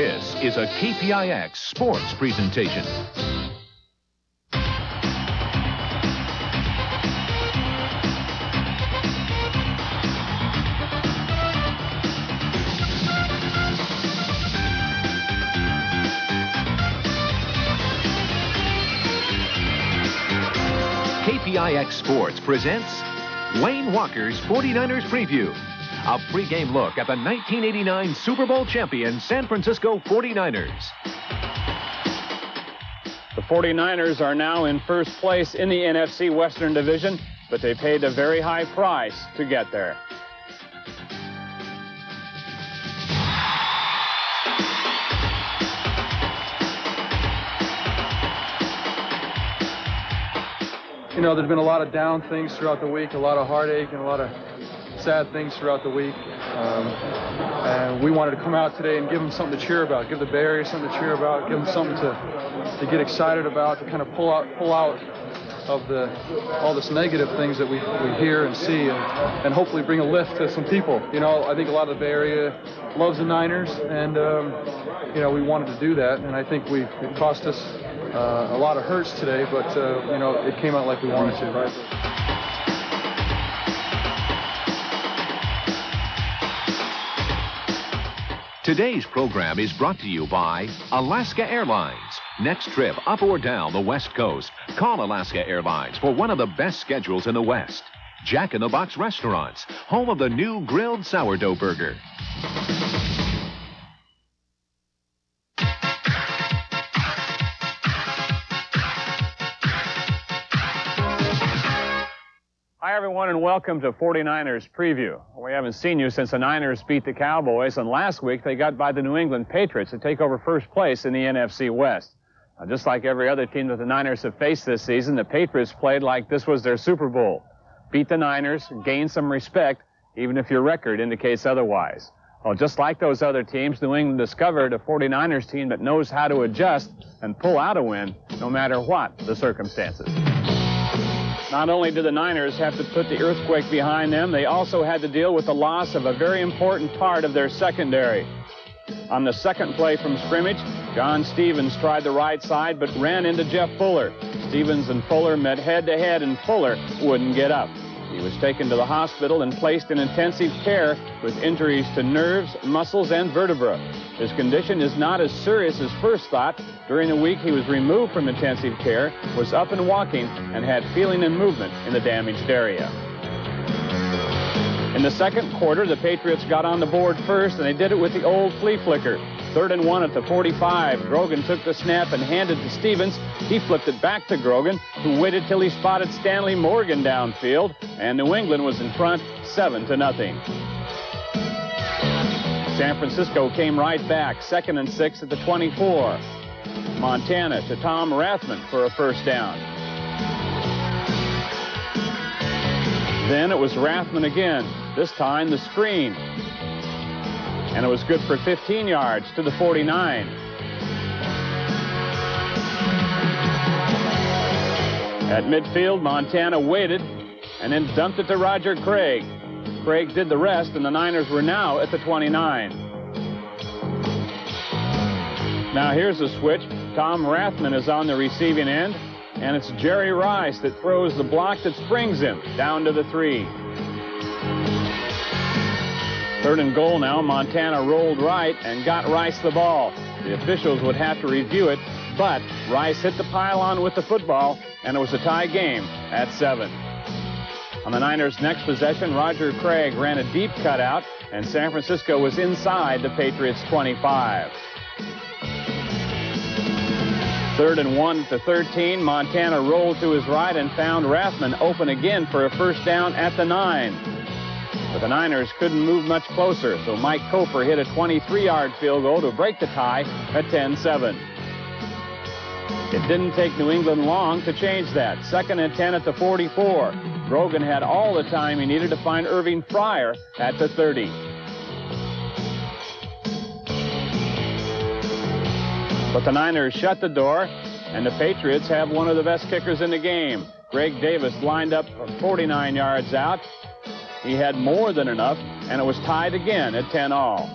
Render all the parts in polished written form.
This is a KPIX sports presentation. KPIX Sports presents Wayne Walker's 49ers Preview, a pregame look at the 1989 Super Bowl champion San Francisco 49ers. The 49ers are now in first place in the NFC Western Division, but they paid a very high price to get there. You know, there's been a lot of down things throughout the week, a lot of heartache and a lot of sad things throughout the week. And we wanted to come out today and give them something to cheer about, give the Bay Area something to cheer about, give them something to get excited about, to kind of pull out of all this negative things that we hear and see, and hopefully bring a lift to some people. You know, I think a lot of the Bay Area loves the Niners, and you know, we wanted to do that, and I think it cost us a lot of hurts today, but you know, it came out like we wanted to, right? Today's program is brought to you by Alaska Airlines. Next trip up or down the West Coast, call Alaska Airlines for one of the best schedules in the West. Jack in the Box Restaurants, home of the new grilled sourdough burger. Hi, everyone, and welcome to 49ers Preview. We haven't seen you since the Niners beat the Cowboys, and last week they got by the New England Patriots to take over first place in the NFC West. Now, just like every other team that the Niners have faced this season, the Patriots played like this was their Super Bowl. Beat the Niners, gain some respect, even if your record indicates otherwise. Well, just like those other teams, New England discovered a 49ers team that knows how to adjust and pull out a win, no matter what the circumstances. Not only did the Niners have to put the earthquake behind them, they also had to deal with the loss of a very important part of their secondary. On the second play from scrimmage, John Stevens tried the right side but ran into Jeff Fuller. Stevens and Fuller met head-to-head, and Fuller wouldn't get up. He was taken to the hospital and placed in intensive care with injuries to nerves, muscles, and vertebra. His condition is not as serious as first thought. During the week, he was removed from intensive care, was up and walking, and had feeling and movement in the damaged area. In the second quarter, the Patriots got on the board first, and they did it with the old flea flicker. 3rd and 1 at the 45. Grogan took the snap and handed to Stevens. He flipped it back to Grogan, who waited till he spotted Stanley Morgan downfield, and New England was in front 7-0. San Francisco came right back, 2nd and 6 at the 24. Montana to Tom Rathman for a first down. Then it was Rathman again, this time the screen. And it was good for 15 yards to the 49. At midfield, Montana waited and then dumped it to Roger Craig. Craig did the rest, and the Niners were now at the 29. Now here's the switch. Tom Rathman is on the receiving end, and it's Jerry Rice that throws the block that springs him down to the 3. 3rd and goal now. Montana rolled right and got Rice the ball. The officials would have to review it, but Rice hit the pylon with the football, and it was a tie game at 7. On the Niners' next possession, Roger Craig ran a deep cutout, and San Francisco was inside the Patriots' 25. 3rd and 1 to 13. Montana rolled to his right and found Rathman open again for a first down at the 9. But the Niners couldn't move much closer, so Mike Cofer hit a 23-yard field goal to break the tie at 10-7. It didn't take New England long to change that. 2nd and 10 at the 44. Grogan had all the time he needed to find Irving Fryer at the 30. But the Niners shut the door, and the Patriots have one of the best kickers in the game. Greg Davis lined up 49 yards out. He had more than enough, and it was tied again at 10-all.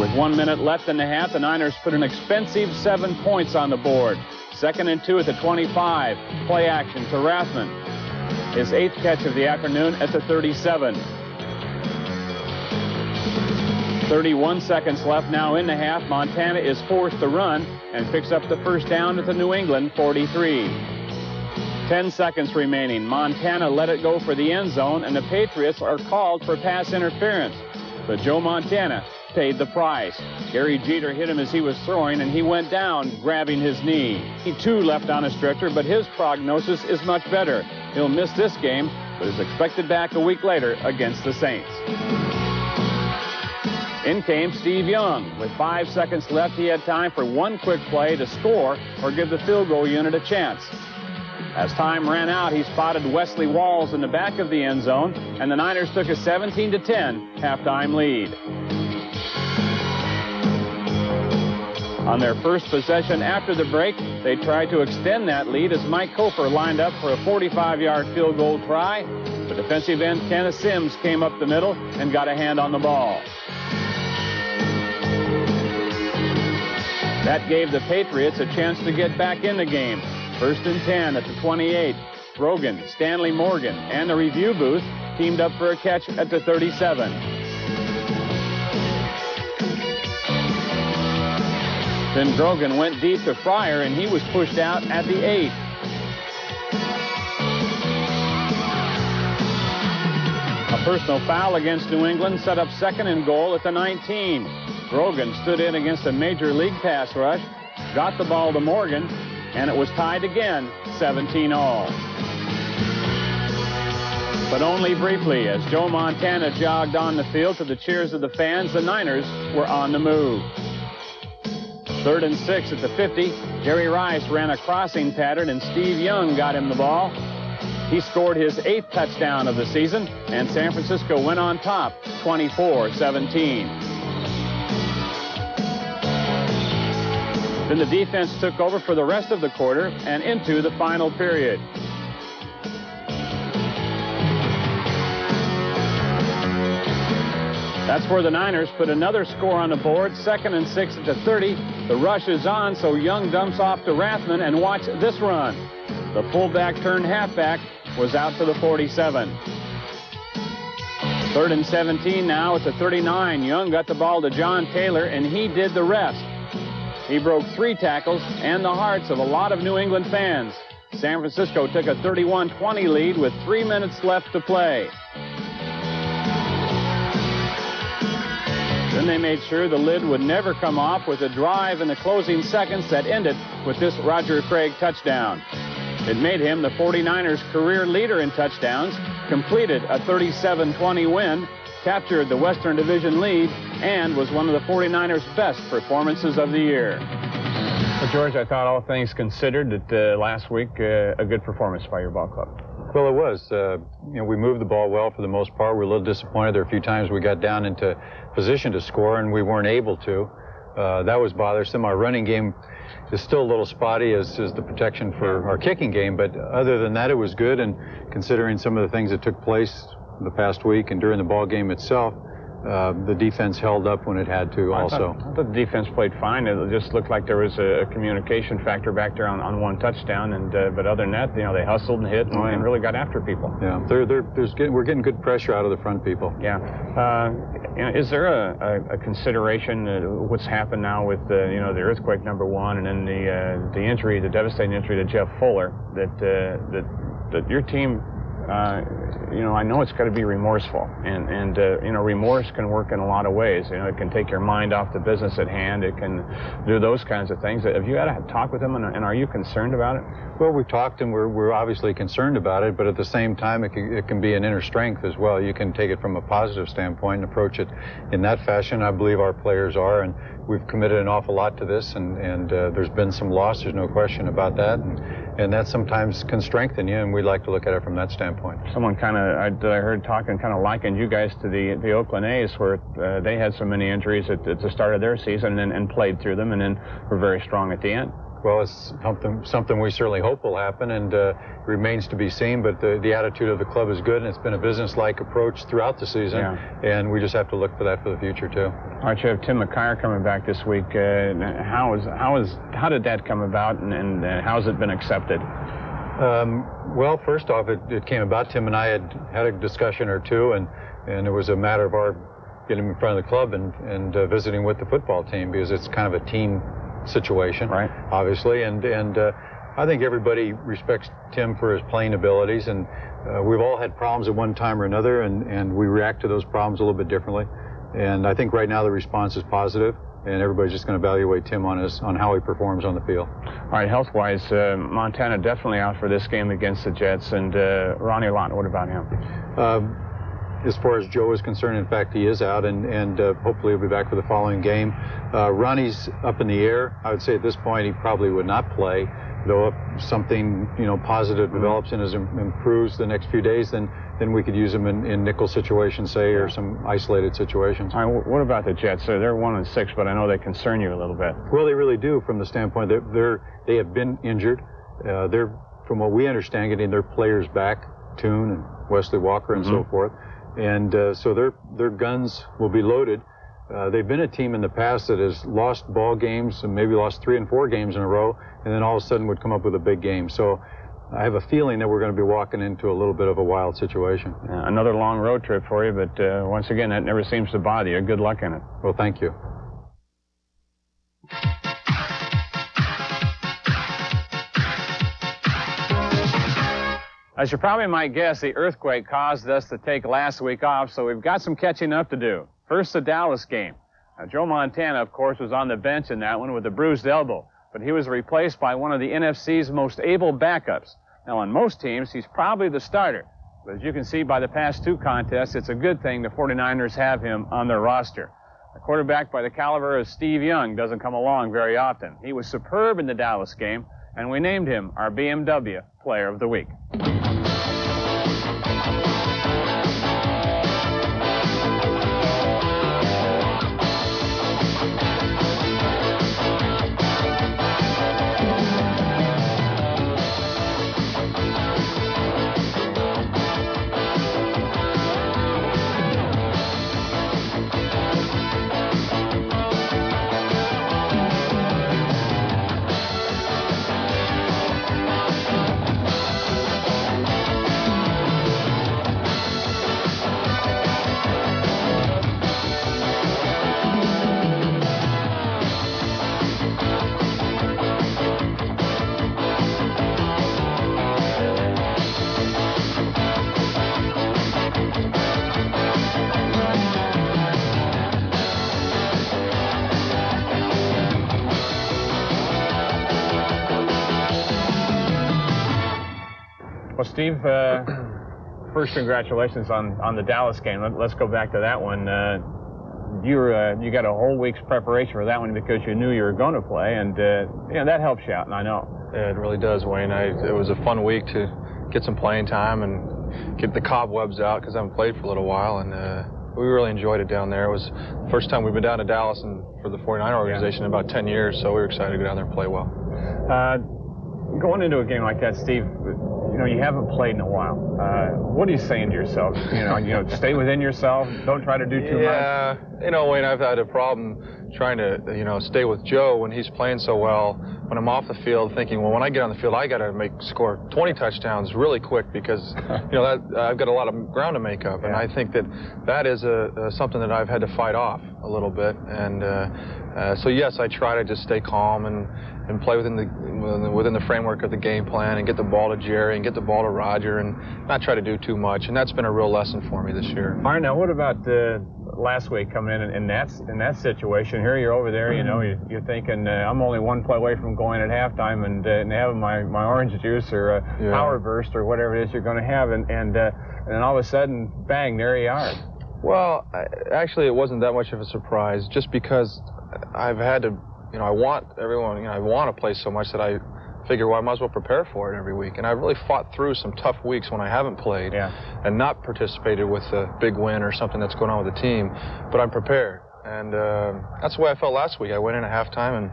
With 1 minute left in the half, the Niners put an expensive 7 points on the board. 2nd and 2 at the 25. Play action to Rathman. His 8th catch of the afternoon at the 37. 31 seconds left now in the half. Montana is forced to run and picks up the first down at the New England 43. 10 seconds remaining. Montana let it go for the end zone, and the Patriots are called for pass interference. But Joe Montana paid the price. Gary Jeter hit him as he was throwing, and he went down, grabbing his knee. He, too, left on a stretcher, but his prognosis is much better. He'll miss this game, but is expected back a week later against the Saints. In came Steve Young. With 5 seconds left, he had time for one quick play to score or give the field goal unit a chance. As time ran out, he spotted Wesley Walls in the back of the end zone, and the Niners took a 17-10 halftime lead. On their first possession after the break, they tried to extend that lead as Mike Koper lined up for a 45-yard field goal try. The defensive end Kenneth Sims came up the middle and got a hand on the ball. That gave the Patriots a chance to get back in the game. 1st and 10 at the 28. Grogan, Stanley Morgan, and the review booth teamed up for a catch at the 37. Then Grogan went deep to Fryer, and he was pushed out at the 8. A personal foul against New England set up 2nd and goal at the 19. Grogan stood in against a major league pass rush, got the ball to Morgan, and it was tied again, 17-all. But only briefly, as Joe Montana jogged on the field to the cheers of the fans, the Niners were on the move. 3rd and 6 at the 50. Jerry Rice ran a crossing pattern, and Steve Young got him the ball. He scored his 8th touchdown of the season, and San Francisco went on top, 24-17. Then the defense took over for the rest of the quarter and into the final period. That's where the Niners put another score on the board. 2nd and 6 at the 30. The rush is on, so Young dumps off to Rathman, and watch this run. The fullback turned halfback was out to the 47. 3rd and 17 now at the 39. Young got the ball to John Taylor, and he did the rest. He broke 3 tackles and the hearts of a lot of New England fans. San Francisco took a 31-20 lead with 3 minutes left to play. Then they made sure the lid would never come off with a drive in the closing seconds that ended with this Roger Craig touchdown. It made him the 49ers' career leader in touchdowns, completed a 37-20 win, captured the Western Division lead, and was one of the 49ers' best performances of the year. Well, George, I thought all things considered that last week a good performance by your ball club. Well, it was. We moved the ball well for the most part. We were a little disappointed. There were a few times we got down into position to score, and we weren't able to. That was bothersome. Our running game is still a little spotty as the protection for our kicking game, but other than that, it was good. And considering some of the things that took place the past week and during the ball game itself, the defense held up when it had to also. I thought the defense played fine. It just looked like there was a communication factor back there on one touchdown, and but other than that, they hustled and hit and really got after people. Yeah, we're getting good pressure out of the front people. Yeah. Is there a consideration what's happened now with the earthquake #1 and then the injury, the devastating injury to Jeff Fuller, that your team, I know it's got to be remorseful, and remorse can work in a lot of ways. It can take your mind off the business at hand. It can do those kinds of things. Have you had a talk with them, and are you concerned about it? Well, we've talked, and we're obviously concerned about it, but at the same time, it can be an inner strength as well. You can take it from a positive standpoint and approach it in that fashion. I believe our players are, and we've committed an awful lot to this, and there's been some loss. There's no question about that, and that sometimes can strengthen you, and we'd like to look at it from that standpoint. Someone I heard talking kind of likened you guys to the Oakland A's, where they had so many injuries at the start of their season and played through them, and then were very strong at the end. Well, it's something we certainly hope will happen, and remains to be seen. But the attitude of the club is good, and it's been a business-like approach throughout the season. And we just have to look for that for the future too. All right, you have Tim McKyer coming back this week. How did that come about, and how's it been accepted? Well, first off, it came about. Tim and I had a discussion or two, and it was a matter of our getting in front of the club and visiting with the football team, because it's kind of a team situation, right? Obviously, and I think everybody respects Tim for his playing abilities, and we've all had problems at one time or another, and we react to those problems a little bit differently. And I think right now the response is positive, and everybody's just going to evaluate Tim on how he performs on the field. All right, health-wise, Montana definitely out for this game against the Jets, and Ronnie Lott, what about him? As far as Joe is concerned, in fact, he is out, and hopefully he'll be back for the following game. Ronnie's up in the air. I would say at this point he probably would not play, though if something positive develops and improves the next few days, then we could use him in nickel situations, say, or some isolated situations. All right, what about the Jets? They're 1-6, but I know they concern you a little bit. Well, they really do, from the standpoint that they have been injured. They're, from what we understand, getting their players back, Toon and Wesley Walker and so forth. And so their guns will be loaded. They've been a team in the past that has lost ball games and maybe lost 3 and 4 games in a row, and then all of a sudden would come up with a big game. So I have a feeling that we're going to be walking into a little bit of a wild situation. Another long road trip for you, but once again, that never seems to bother you. Good luck in it. Well, thank you. As you probably might guess, the earthquake caused us to take last week off, so we've got some catching up to do. First, the Dallas game. Now, Joe Montana, of course, was on the bench in that one with a bruised elbow, but he was replaced by one of the NFC's most able backups. Now, on most teams, he's probably the starter, but as you can see by the past 2 contests, it's a good thing the 49ers have him on their roster. A quarterback by the caliber of Steve Young doesn't come along very often. He was superb in the Dallas game, and we named him our BMW Player of the Week. Well, Steve, first congratulations on the Dallas game. Let's go back to that one. You got a whole week's preparation for that one because you knew you were going to play, and that helps you out, and I know. Yeah, it really does, Wayne. It was a fun week to get some playing time and get the cobwebs out because I haven't played for a little while, and we really enjoyed it down there. It was the first time we've been down to Dallas for the 49er organization in about 10 years, so we were excited to go down there and play well. Going into a game like that, Steve, you haven't played in a while. What are you saying to yourself? Stay within yourself. Don't try to do too much. Yeah, Wayne, I've had a problem trying to, stay with Joe when he's playing so well. When I'm off the field, thinking, well, when I get on the field, I got to score 20 touchdowns really quick because, I've got a lot of ground to make up, and I think that is something that I've had to fight off a little bit. And so yes, I try to just stay calm and play within the framework of the game plan and get the ball to Jerry and get the ball to Roger and not try to do too much. And that's been a real lesson for me this year. All right, now what about last week coming in that situation? Here you're over there, you're thinking I'm only one play away from going at halftime and having my orange juice or power burst or whatever it is you're going to have, and then all of a sudden, bang, there you are. Well, actually, it wasn't that much of a surprise, just because I've had to. I want everyone, I want to play so much that I figure, well, I might as well prepare for it every week. And I've really fought through some tough weeks when I haven't played and not participated with a big win or something that's going on with the team. But I'm prepared. And that's the way I felt last week. I went in at halftime and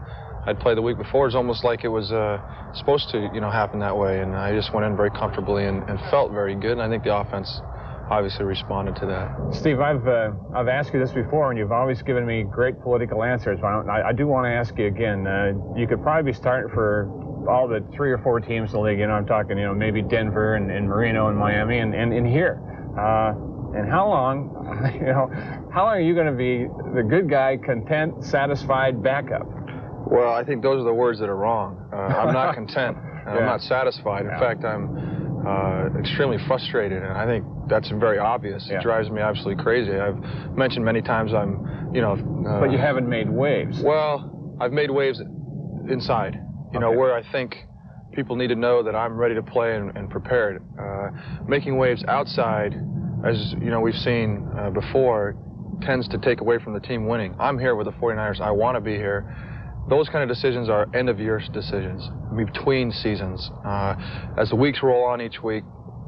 I'd played the week before. It's almost like it was supposed to, happen that way. And I just went in very comfortably and felt very good. And I think the offense obviously responded to that. Steve, I've asked you this before, and you've always given me great political answers. I do want to ask you again. You could probably be starting for all the 3 or 4 teams in the league. I'm talking, maybe Denver and Marino and Miami and here. And how long are you going to be the good guy, content, satisfied backup? Well, I think those are the words that are wrong. I'm not content. I'm not satisfied. In fact, I'm extremely frustrated, and I think that's very obvious. It drives me absolutely crazy. I've mentioned many times but you haven't made waves. Well, I've made waves inside, where I think people need to know that I'm ready to play and prepared. Making waves outside, as we've seen before, tends to take away from the team winning. I'm here with the 49ers. I want to be here. Those kind of decisions are end-of-year decisions, between seasons. As the weeks roll on each week,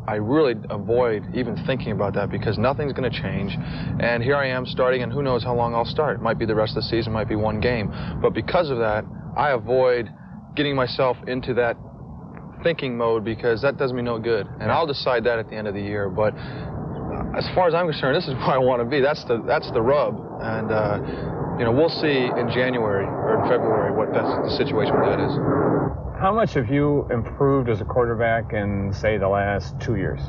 I really avoid even thinking about that because nothing's going to change. And here I am starting, and who knows how long I'll start. It might be the rest of the season, might be one game. But because of that, I avoid getting myself into that thinking mode because that does me no good. And I'll decide that at the end of the year. But as far as I'm concerned, this is where I want to be. That's the rub. And we'll see in January or in February what the situation with that is. How much have you improved as a quarterback in, say, the last 2 years?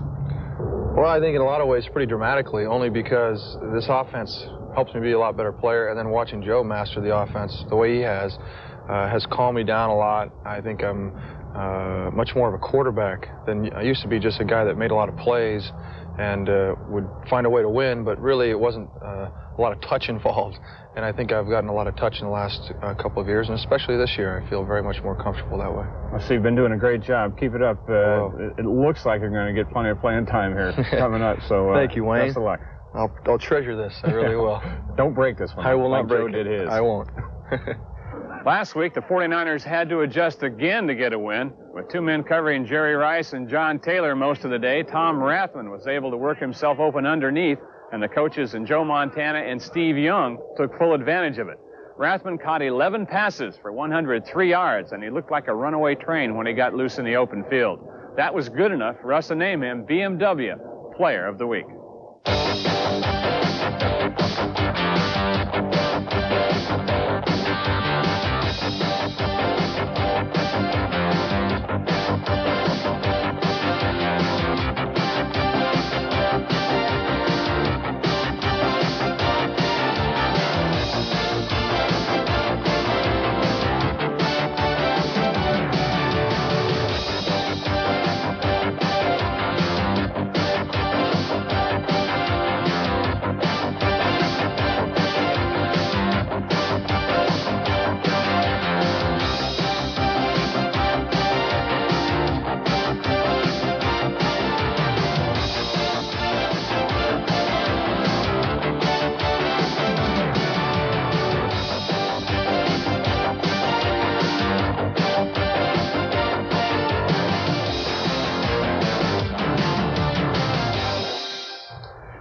Well, I think in a lot of ways pretty dramatically, only because this offense helps me be a lot better player, and then watching Joe master the offense the way he has calmed me down a lot. I think I'm much more of a quarterback than I used to be, just a guy that made a lot of plays and would find a way to win, but really it wasn't a lot of touch involved. And I think I've gotten a lot of touch in the last couple of years, and especially this year, I feel very much more comfortable that way. Well, so you've been doing a great job. Keep it up. It looks like you're going to get plenty of playing time here coming up. So thank you, Wayne. Best of luck. I'll treasure this. I really will. Don't break this one. I will not break Joe did his. I won't. Last week, the 49ers had to adjust again to get a win. With 2 men covering Jerry Rice and John Taylor most of the day, Tom Rathman was able to work himself open underneath, and the coaches and Joe Montana and Steve Young took full advantage of it. Rathman caught 11 passes for 103 yards, and he looked like a runaway train when he got loose in the open field. That was good enough for us to name him BMW Player of the Week.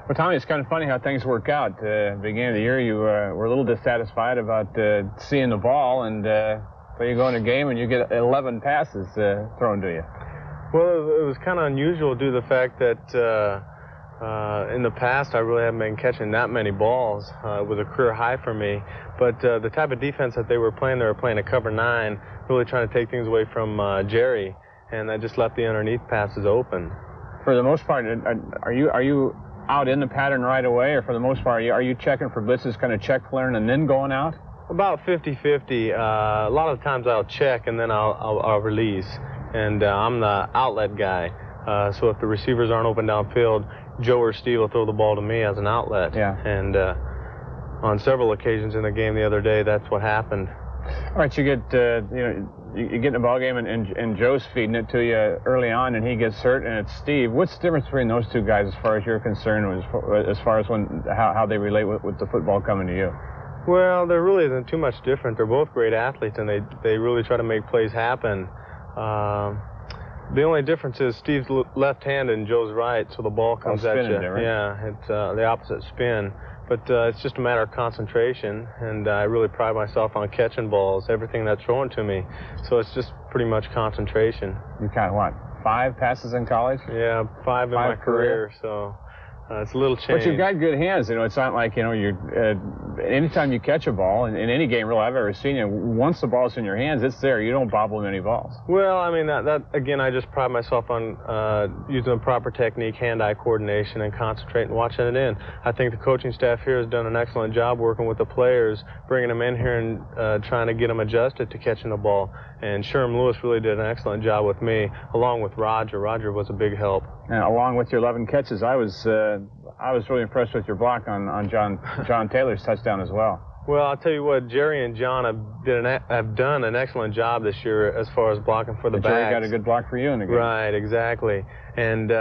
Well, Tommy, it's kind of funny how things work out. At the beginning of the year, you were a little dissatisfied about seeing the ball, and so you go in a game and you get 11 passes thrown to you. Well, it was kind of unusual due to the fact that in the past I really haven't been catching that many balls. It was a career high for me. But the type of defense that they were playing a cover 9, really trying to take things away from Jerry, and I just left the underneath passes open. For the most part, are you out in the pattern right away, or for the most part, are you checking for blitzes, kind of check clearing and then going out? About 50-50. A lot of times I'll check and then I'll release. And I'm the outlet guy. So if the receivers aren't open downfield, Joe or Steve will throw the ball to me as an outlet. Yeah. And on several occasions in the game the other day, that's what happened. All right, you get you get in the ball game and Joe's feeding it to you early on, and he gets hurt, and it's Steve. What's the difference between those two guys as far as you're concerned, as far as how they relate with the football coming to you? Well, there really isn't too much different. They're both great athletes, and they really try to make plays happen. The only difference is Steve's left-handed and Joe's right, so the ball comes at you. Right? Yeah, it's the opposite spin. but it's just a matter of concentration, and I really pride myself on catching balls, everything that's thrown to me. So it's just pretty much concentration. You caught what, 5 passes in college? Yeah, 5 in my career, so it's a little change. But you've got good hands. You know, it's not like, you know, anytime you catch a ball in any game really I've ever seen, once the ball's in your hands, it's there. You don't bobble many balls. Well, I mean, that again, I just pride myself on using the proper technique, hand-eye coordination, and concentrating and watching it in. I think the coaching staff here has done an excellent job working with the players, bringing them in here and trying to get them adjusted to catching the ball. And Sherm Lewis really did an excellent job with me, along with Roger. Roger was a big help. And along with your 11 catches, I was really impressed with your block on John Taylor's touchdown as well. Well, I'll tell you what, Jerry and John have done an excellent job this year as far as blocking for the backs. Jerry got a good block for you in the game. Right, exactly. And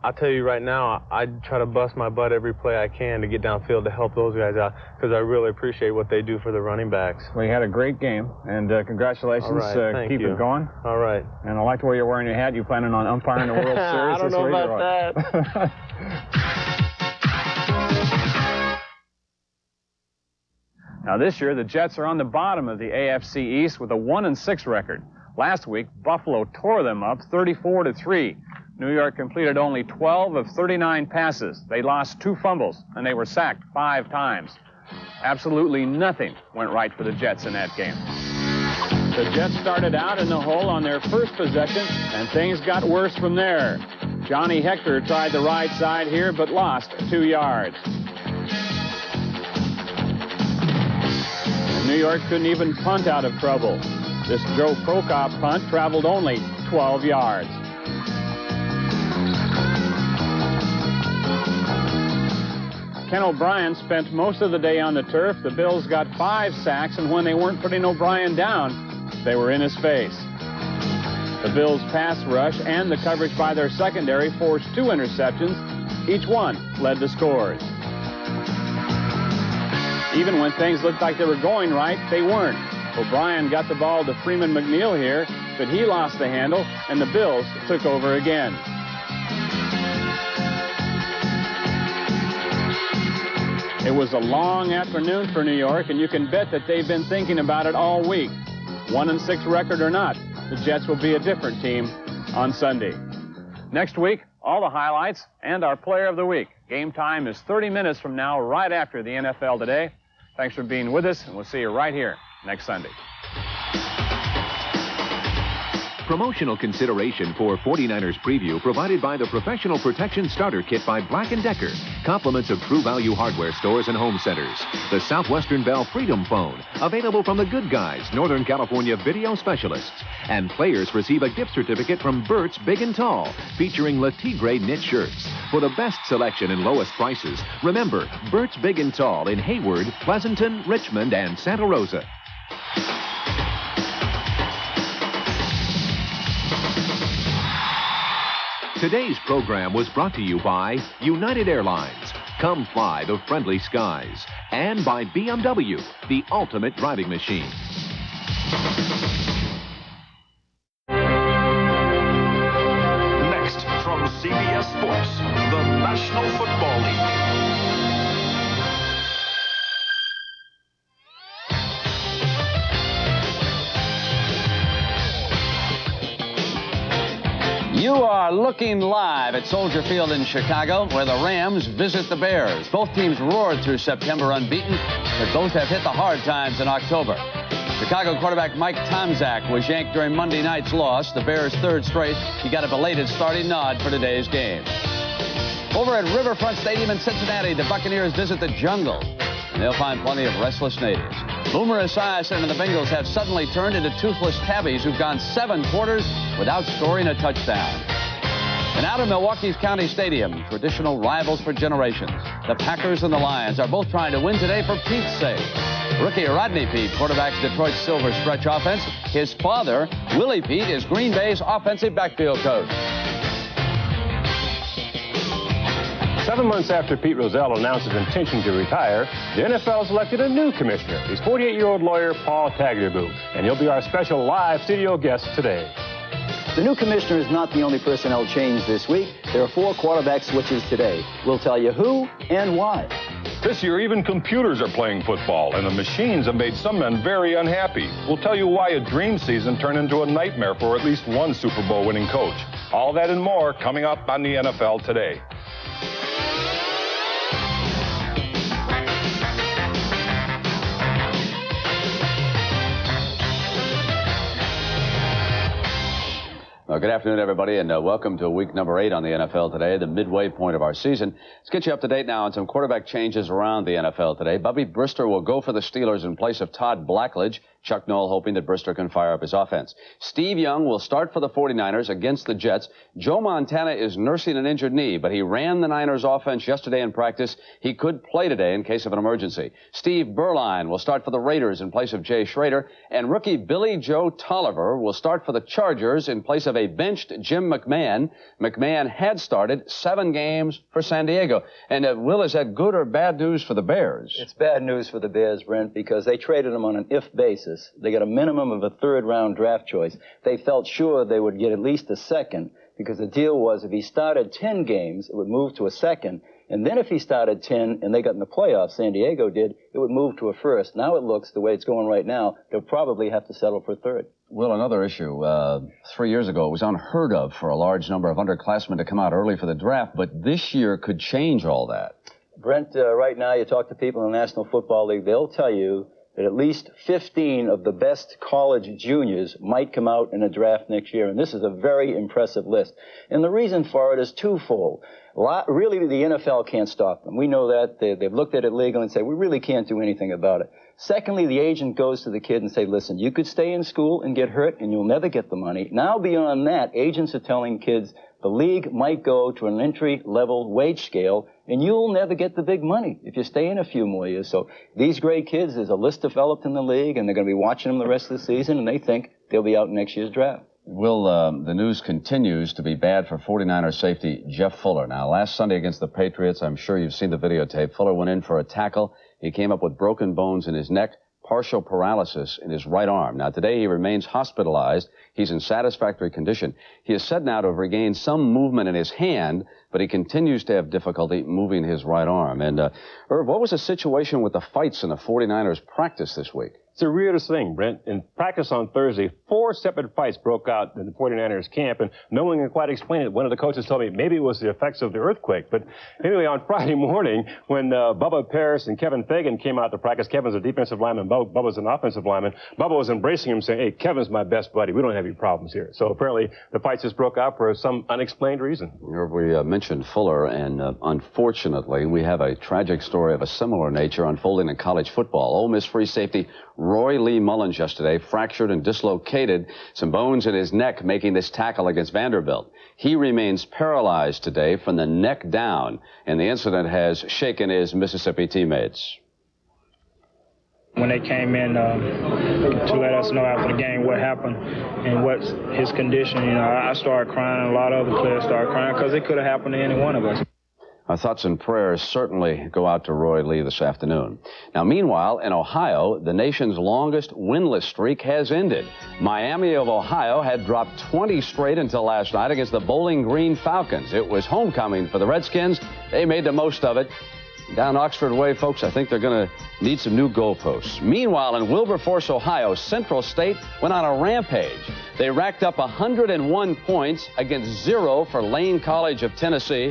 I'll tell you right now, I try to bust my butt every play I can to get downfield to help those guys out, because I really appreciate what they do for the running backs. Well, you had a great game, and congratulations. All right, thank Keep you. it going. All right. And I like the way you're wearing your hat. You planning on umpiring the World Series? I don't know about that. Now this year, the Jets are on the bottom of the AFC East with a 1-6 record. Last week, Buffalo tore them up 34-3. New York completed only 12 of 39 passes. They lost 2 fumbles, and they were sacked 5 times. Absolutely nothing went right for the Jets in that game. The Jets started out in the hole on their first possession, and things got worse from there. Johnny Hector tried the right side here, but lost 2 yards. And New York couldn't even punt out of trouble. This Joe Prokop punt traveled only 12 yards. Ken O'Brien spent most of the day on the turf. The Bills got 5 sacks, and when they weren't putting O'Brien down, they were in his face. The Bills' pass rush and the coverage by their secondary forced 2 interceptions. Each one led to scores. Even when things looked like they were going right, they weren't. O'Brien got the ball to Freeman McNeil here, but he lost the handle, and the Bills took over again. It was a long afternoon for New York, and you can bet that they've been thinking about it all week. 1-6 record or not, the Jets will be a different team on Sunday. Next week, all the highlights and our player of the week. Game time is 30 minutes from now, right after the NFL Today. Thanks for being with us, and we'll see you right here next Sunday. Promotional consideration for 49ers Preview provided by the Professional Protection Starter Kit by Black & Decker. Compliments of True Value Hardware stores and home centers. The Southwestern Bell Freedom Phone, available from the Good Guys, Northern California video specialists. And players receive a gift certificate from Burt's Big and Tall, featuring Le Tigre knit shirts. For the best selection and lowest prices, remember Burt's Big and Tall in Hayward, Pleasanton, Richmond, and Santa Rosa. Today's program was brought to you by United Airlines, come fly the friendly skies, and by BMW, the ultimate driving machine. Next from CBS Sports, the National Football League. You are looking live at Soldier Field in Chicago, where the Rams visit the Bears. Both teams roared through September unbeaten, but both have hit the hard times in October. Chicago quarterback Mike Tomczak was yanked during Monday night's loss, the Bears' 3rd straight. He got a belated starting nod for today's game. Over at Riverfront Stadium in Cincinnati, the Buccaneers visit the jungle, and they'll find plenty of restless natives. Boomer Esiason and the Bengals have suddenly turned into toothless tabbies who've gone 7 quarters without scoring a touchdown. And out in Milwaukee's County Stadium, traditional rivals for generations, the Packers and the Lions are both trying to win today for Pete's sake. Rookie Rodney Peete quarterbacks Detroit's silver stretch offense. His father, Willie Peete, is Green Bay's offensive backfield coach. 7 months after Pete Rozelle announced his intention to retire, the NFL has elected a new commissioner. He's 48-year-old lawyer Paul Tagliabue, and he'll be our special live studio guest today. The new commissioner is not the only personnel change this week. There are 4 quarterback switches today. We'll tell you who and why. This year, even computers are playing football, and the machines have made some men very unhappy. We'll tell you why a dream season turned into a nightmare for at least one Super Bowl winning coach. All that and more coming up on the NFL Today. Well, good afternoon, everybody, and welcome to week number 8 on the NFL Today, the midway point of our season. Let's get you up to date now on some quarterback changes around the NFL today. Bubby Brister will go for the Steelers in place of Todd Blackledge. Chuck Noll hoping that Brister can fire up his offense. Steve Young will start for the 49ers against the Jets. Joe Montana is nursing an injured knee, but he ran the Niners offense yesterday in practice. He could play today in case of an emergency. Steve Berline will start for the Raiders in place of Jay Schrader. And rookie Billy Joe Tolliver will start for the Chargers in place of a benched Jim McMahon. McMahon had started 7 games for San Diego. And Will, is that good or bad news for the Bears? It's bad news for the Bears, Brent, because they traded him on an if basis. They got a minimum of a third-round draft choice. They felt sure they would get at least a second, because the deal was if he started 10 games, it would move to a second. And then if he started 10 and they got in the playoffs, San Diego did, it would move to a first. Now it looks, the way it's going right now, they'll probably have to settle for a third. Well, another issue. 3 years ago, it was unheard of for a large number of underclassmen to come out early for the draft, but this year could change all that. Brent, right now you talk to people in the National Football League, they'll tell you that at least 15 of the best college juniors might come out in a draft next year, and this is a very impressive list. And the reason for it is twofold. Really, the NFL can't stop them. We know that. They've looked at it legally and say, we really can't do anything about it. Secondly, the agent goes to the kid and say, listen, you could stay in school and get hurt and you'll never get the money. Now, beyond that, agents are telling kids the league might go to an entry-level wage scale and you'll never get the big money if you stay in a few more years. So these great kids, there's a list developed in the league and they're going to be watching them the rest of the season and they think they'll be out in next year's draft. Will, the news continues to be bad for 49ers safety Jeff Fuller. Now, last Sunday against the Patriots, I'm sure you've seen the videotape, Fuller went in for a tackle. He came up with broken bones in his neck, partial paralysis in his right arm. Now, today he remains hospitalized. He's in satisfactory condition. He is said now to have regained some movement in his hand, but he continues to have difficulty moving his right arm. And, Irv, what was the situation with the fights in the 49ers practice this week? It's the weirdest thing, Brent. In practice on Thursday, 4 separate fights broke out in the 49ers camp, and no one can quite explain it. One of the coaches told me maybe it was the effects of the earthquake. But anyway, on Friday morning, when Bubba Paris and Kevin Fagan came out to practice, Kevin's a defensive lineman, Bubba's an offensive lineman. Bubba was embracing him, saying, hey, Kevin's my best buddy. We don't have any problems here. So apparently the fights just broke out for some unexplained reason. We mentioned Fuller, and unfortunately, we have a tragic story of a similar nature unfolding in college football. Ole Miss free safety Roy Lee Mullins yesterday fractured and dislocated some bones in his neck making this tackle against Vanderbilt. He remains paralyzed today from the neck down, and the incident has shaken his Mississippi teammates. When they came in to let us know after the game what happened and what's his condition, I started crying. A lot of other players started crying because it could have happened to any one of us. Our thoughts and prayers certainly go out to Roy Lee this afternoon. Now, meanwhile, in Ohio, the nation's longest winless streak has ended. Miami of Ohio had dropped 20 straight until last night against the Bowling Green Falcons. It was homecoming for the Redskins. They made the most of it. Down Oxford Way, folks, I think they're going to need some new goalposts. Meanwhile, in Wilberforce, Ohio, Central State went on a rampage. They racked up 101 points against 0 for Lane College of Tennessee.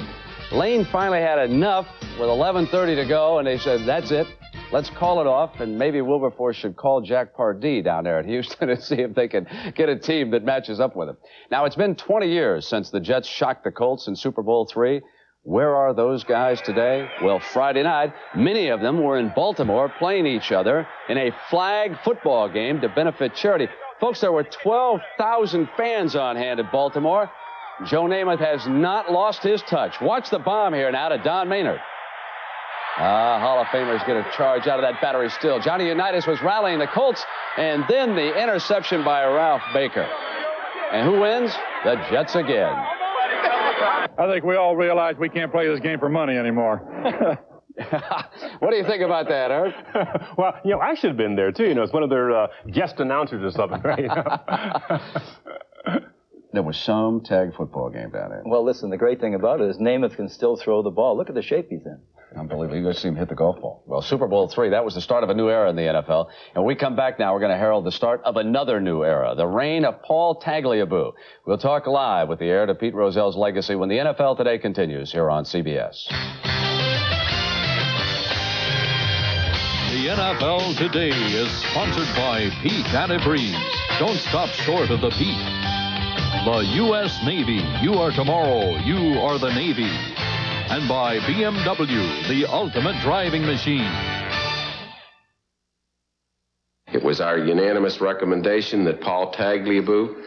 Lane finally had enough with 11:30 to go, and they said, that's it. Let's call it off, and maybe Wilberforce should call Jack Pardee down there at Houston and see if they can get a team that matches up with him. Now, it's been 20 years since the Jets shocked the Colts in Super Bowl III. Where are those guys today? Well, Friday night, many of them were in Baltimore playing each other in a flag football game to benefit charity. Folks, there were 12,000 fans on hand at Baltimore. Joe Namath has not lost his touch. Watch the bomb here now to Don Maynard. Hall of Famers get a charge out of that battery still. Johnny Unitas was rallying the Colts, and then the interception by Ralph Baker. And who wins? The Jets again. I think we all realize we can't play this game for money anymore. What do you think about that, Herb? Well, I should have been there, too. It's one of their guest announcers or something, right? There was some tag football game down there. Well, listen, the great thing about it is Namath can still throw the ball. Look at the shape he's in. Unbelievable. You guys see him hit the golf ball. Well, Super Bowl III, that was the start of a new era in the NFL. And when we come back now, we're going to herald the start of another new era, the reign of Paul Tagliabue. We'll talk live with the heir to Pete Rozelle's legacy when the NFL Today continues here on CBS. The NFL Today is sponsored by Pete Antifreeze. Don't stop short of the Pete. The U.S. Navy. You are tomorrow. You are the Navy. And by BMW, the ultimate driving machine. It was our unanimous recommendation that Paul Tagliabue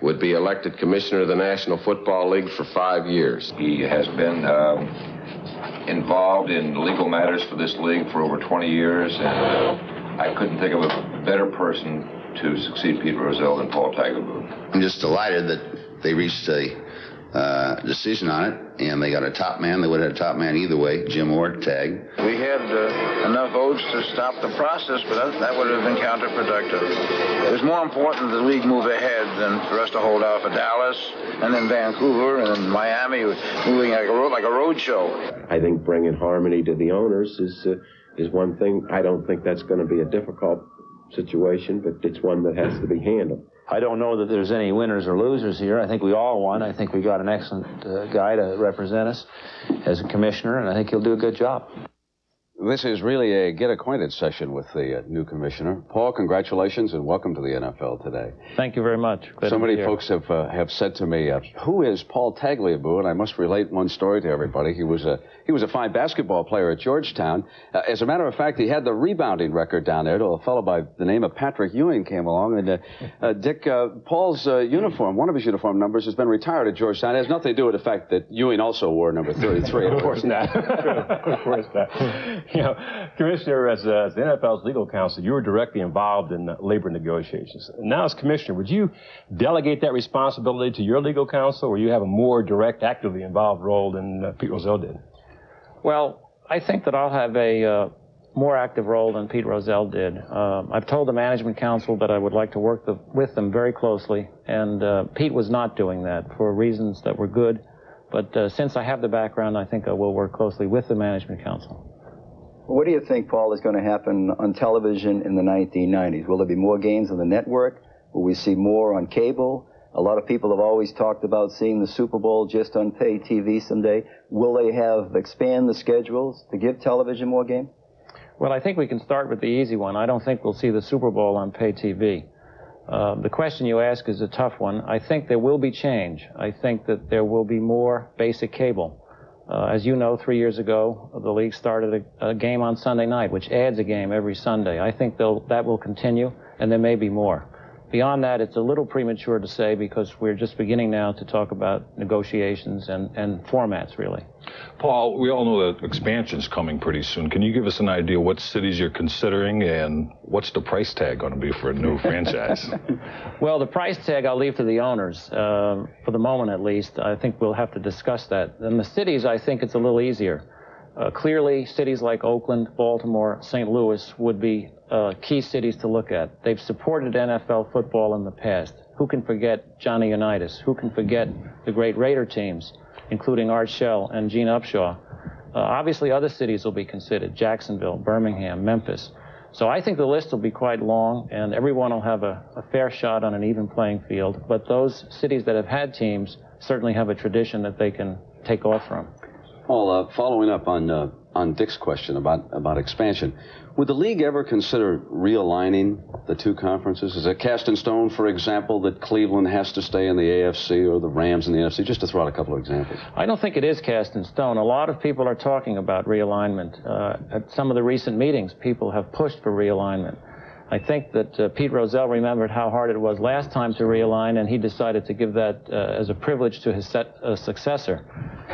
would be elected commissioner of the National Football League for 5 years. He has been involved in legal matters for this league for over 20 years, and I couldn't think of a better person to succeed Pete Rozelle than Paul Tagliabue. I'm just delighted that they reached a decision on it, and they got a top man. They would have had a top man either way, Jim or Tag. We had enough votes to stop the process, but that would have been counterproductive. It was more important that the league move ahead than for us to hold out for Dallas, and then Vancouver, and then Miami, moving like a road show. I think bringing harmony to the owners is one thing. I don't think that's going to be a difficult situation, but it's one that has to be handled. I don't know that there's any winners or losers here. I think we all won. I think we got an excellent guy to represent us as a commissioner, and I think he'll do a good job. This is really a get-acquainted session with the new commissioner. Paul, congratulations and welcome to the NFL Today. Thank you very much. Glad so many here. folks have said to me, who is Paul Tagliabue? And I must relate one story to everybody. He was a fine basketball player at Georgetown. As a matter of fact, he had the rebounding record down there till a fellow by the name of Patrick Ewing came along. And Dick, Paul's uniform, one of his uniform numbers, has been retired at Georgetown. It has nothing to do with the fact that Ewing also wore number 33. Of course not. Of course not. You know, Commissioner, as the NFL's legal counsel, you were directly involved in labor negotiations. Now, as commissioner, would you delegate that responsibility to your legal counsel, or you have a more direct, actively involved role than Pete Rozelle did? Well, I think that I'll have a more active role than Pete Rozelle did. I've told the management council that I would like to work with them very closely, and Pete was not doing that for reasons that were good. But since I have the background, I think I will work closely with the management council. What do you think, Paul, is going to happen on television in the 1990s? Will there be more games on the network? Will we see more on cable? A lot of people have always talked about seeing the Super Bowl just on pay TV someday. Will they expand the schedules to give television more games? Well, I think we can start with the easy one. I don't think we'll see the Super Bowl on pay TV. The question you ask is a tough one. I think there will be change. I think that there will be more basic cable. As you know, 3 years ago, the league started a game on Sunday night, which adds a game every Sunday. I think that will continue, and there may be more. Beyond that, it's a little premature to say because we're just beginning now to talk about negotiations and formats, really. Paul, we all know that expansion's coming pretty soon. Can you give us an idea what cities you're considering and what's the price tag going to be for a new franchise? Well, the price tag I'll leave to the owners, for the moment at least. I think we'll have to discuss that. In the cities, I think it's a little easier. Clearly, cities like Oakland, Baltimore, St. Louis would be key cities to look at. They've supported NFL football in the past. Who can forget Johnny Unitas? Who can forget the great Raider teams, including Art Shell and Gene Upshaw? Obviously, other cities will be considered, Jacksonville, Birmingham, Memphis. So I think the list will be quite long, and everyone will have a fair shot on an even playing field. But those cities that have had teams certainly have a tradition that they can take off from. Paul, following up on Dick's question about expansion, would the league ever consider realigning the two conferences? Is it cast in stone, for example, that Cleveland has to stay in the AFC or the Rams in the NFC? Just to throw out a couple of examples. I don't think it is cast in stone. A lot of people are talking about realignment. At some of the recent meetings, people have pushed for realignment. I think that Pete Rozelle remembered how hard it was last time to realign, and he decided to give that as a privilege to his successor.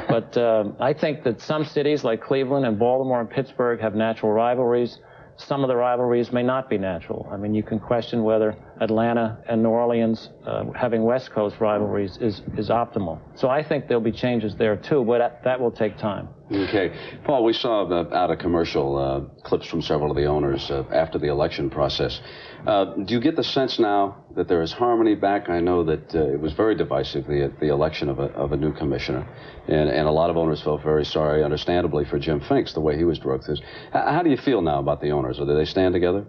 But I think that some cities like Cleveland and Baltimore and Pittsburgh have natural rivalries. Some of the rivalries may not be natural. I mean, you can question whether Atlanta and New Orleans having West Coast rivalries is optimal. So I think there'll be changes there too, but that will take time. Okay. Paul, we saw out of commercial clips from several of the owners after the election process. Do you get the sense now that there is harmony back? I know that it was very divisive, the election of a new commissioner, and a lot of owners felt very sorry, understandably, for Jim Finks, the way he was drugged through. How do you feel now about the owners? Do they stand together?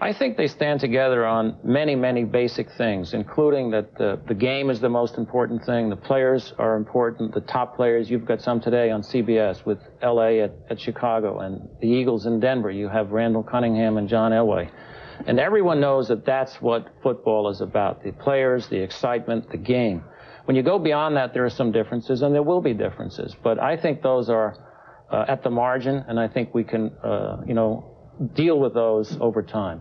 I think they stand together on many, many basic things, including that the game is the most important thing. The players are important. The top players, you've got some today on CBS with L.A. at Chicago, and the Eagles in Denver. You have Randall Cunningham and John Elway. And everyone knows that that's what football is about, the players, the excitement, the game. When you go beyond that, there are some differences, and there will be differences. But I think those are at the margin, and I think we can, deal with those over time.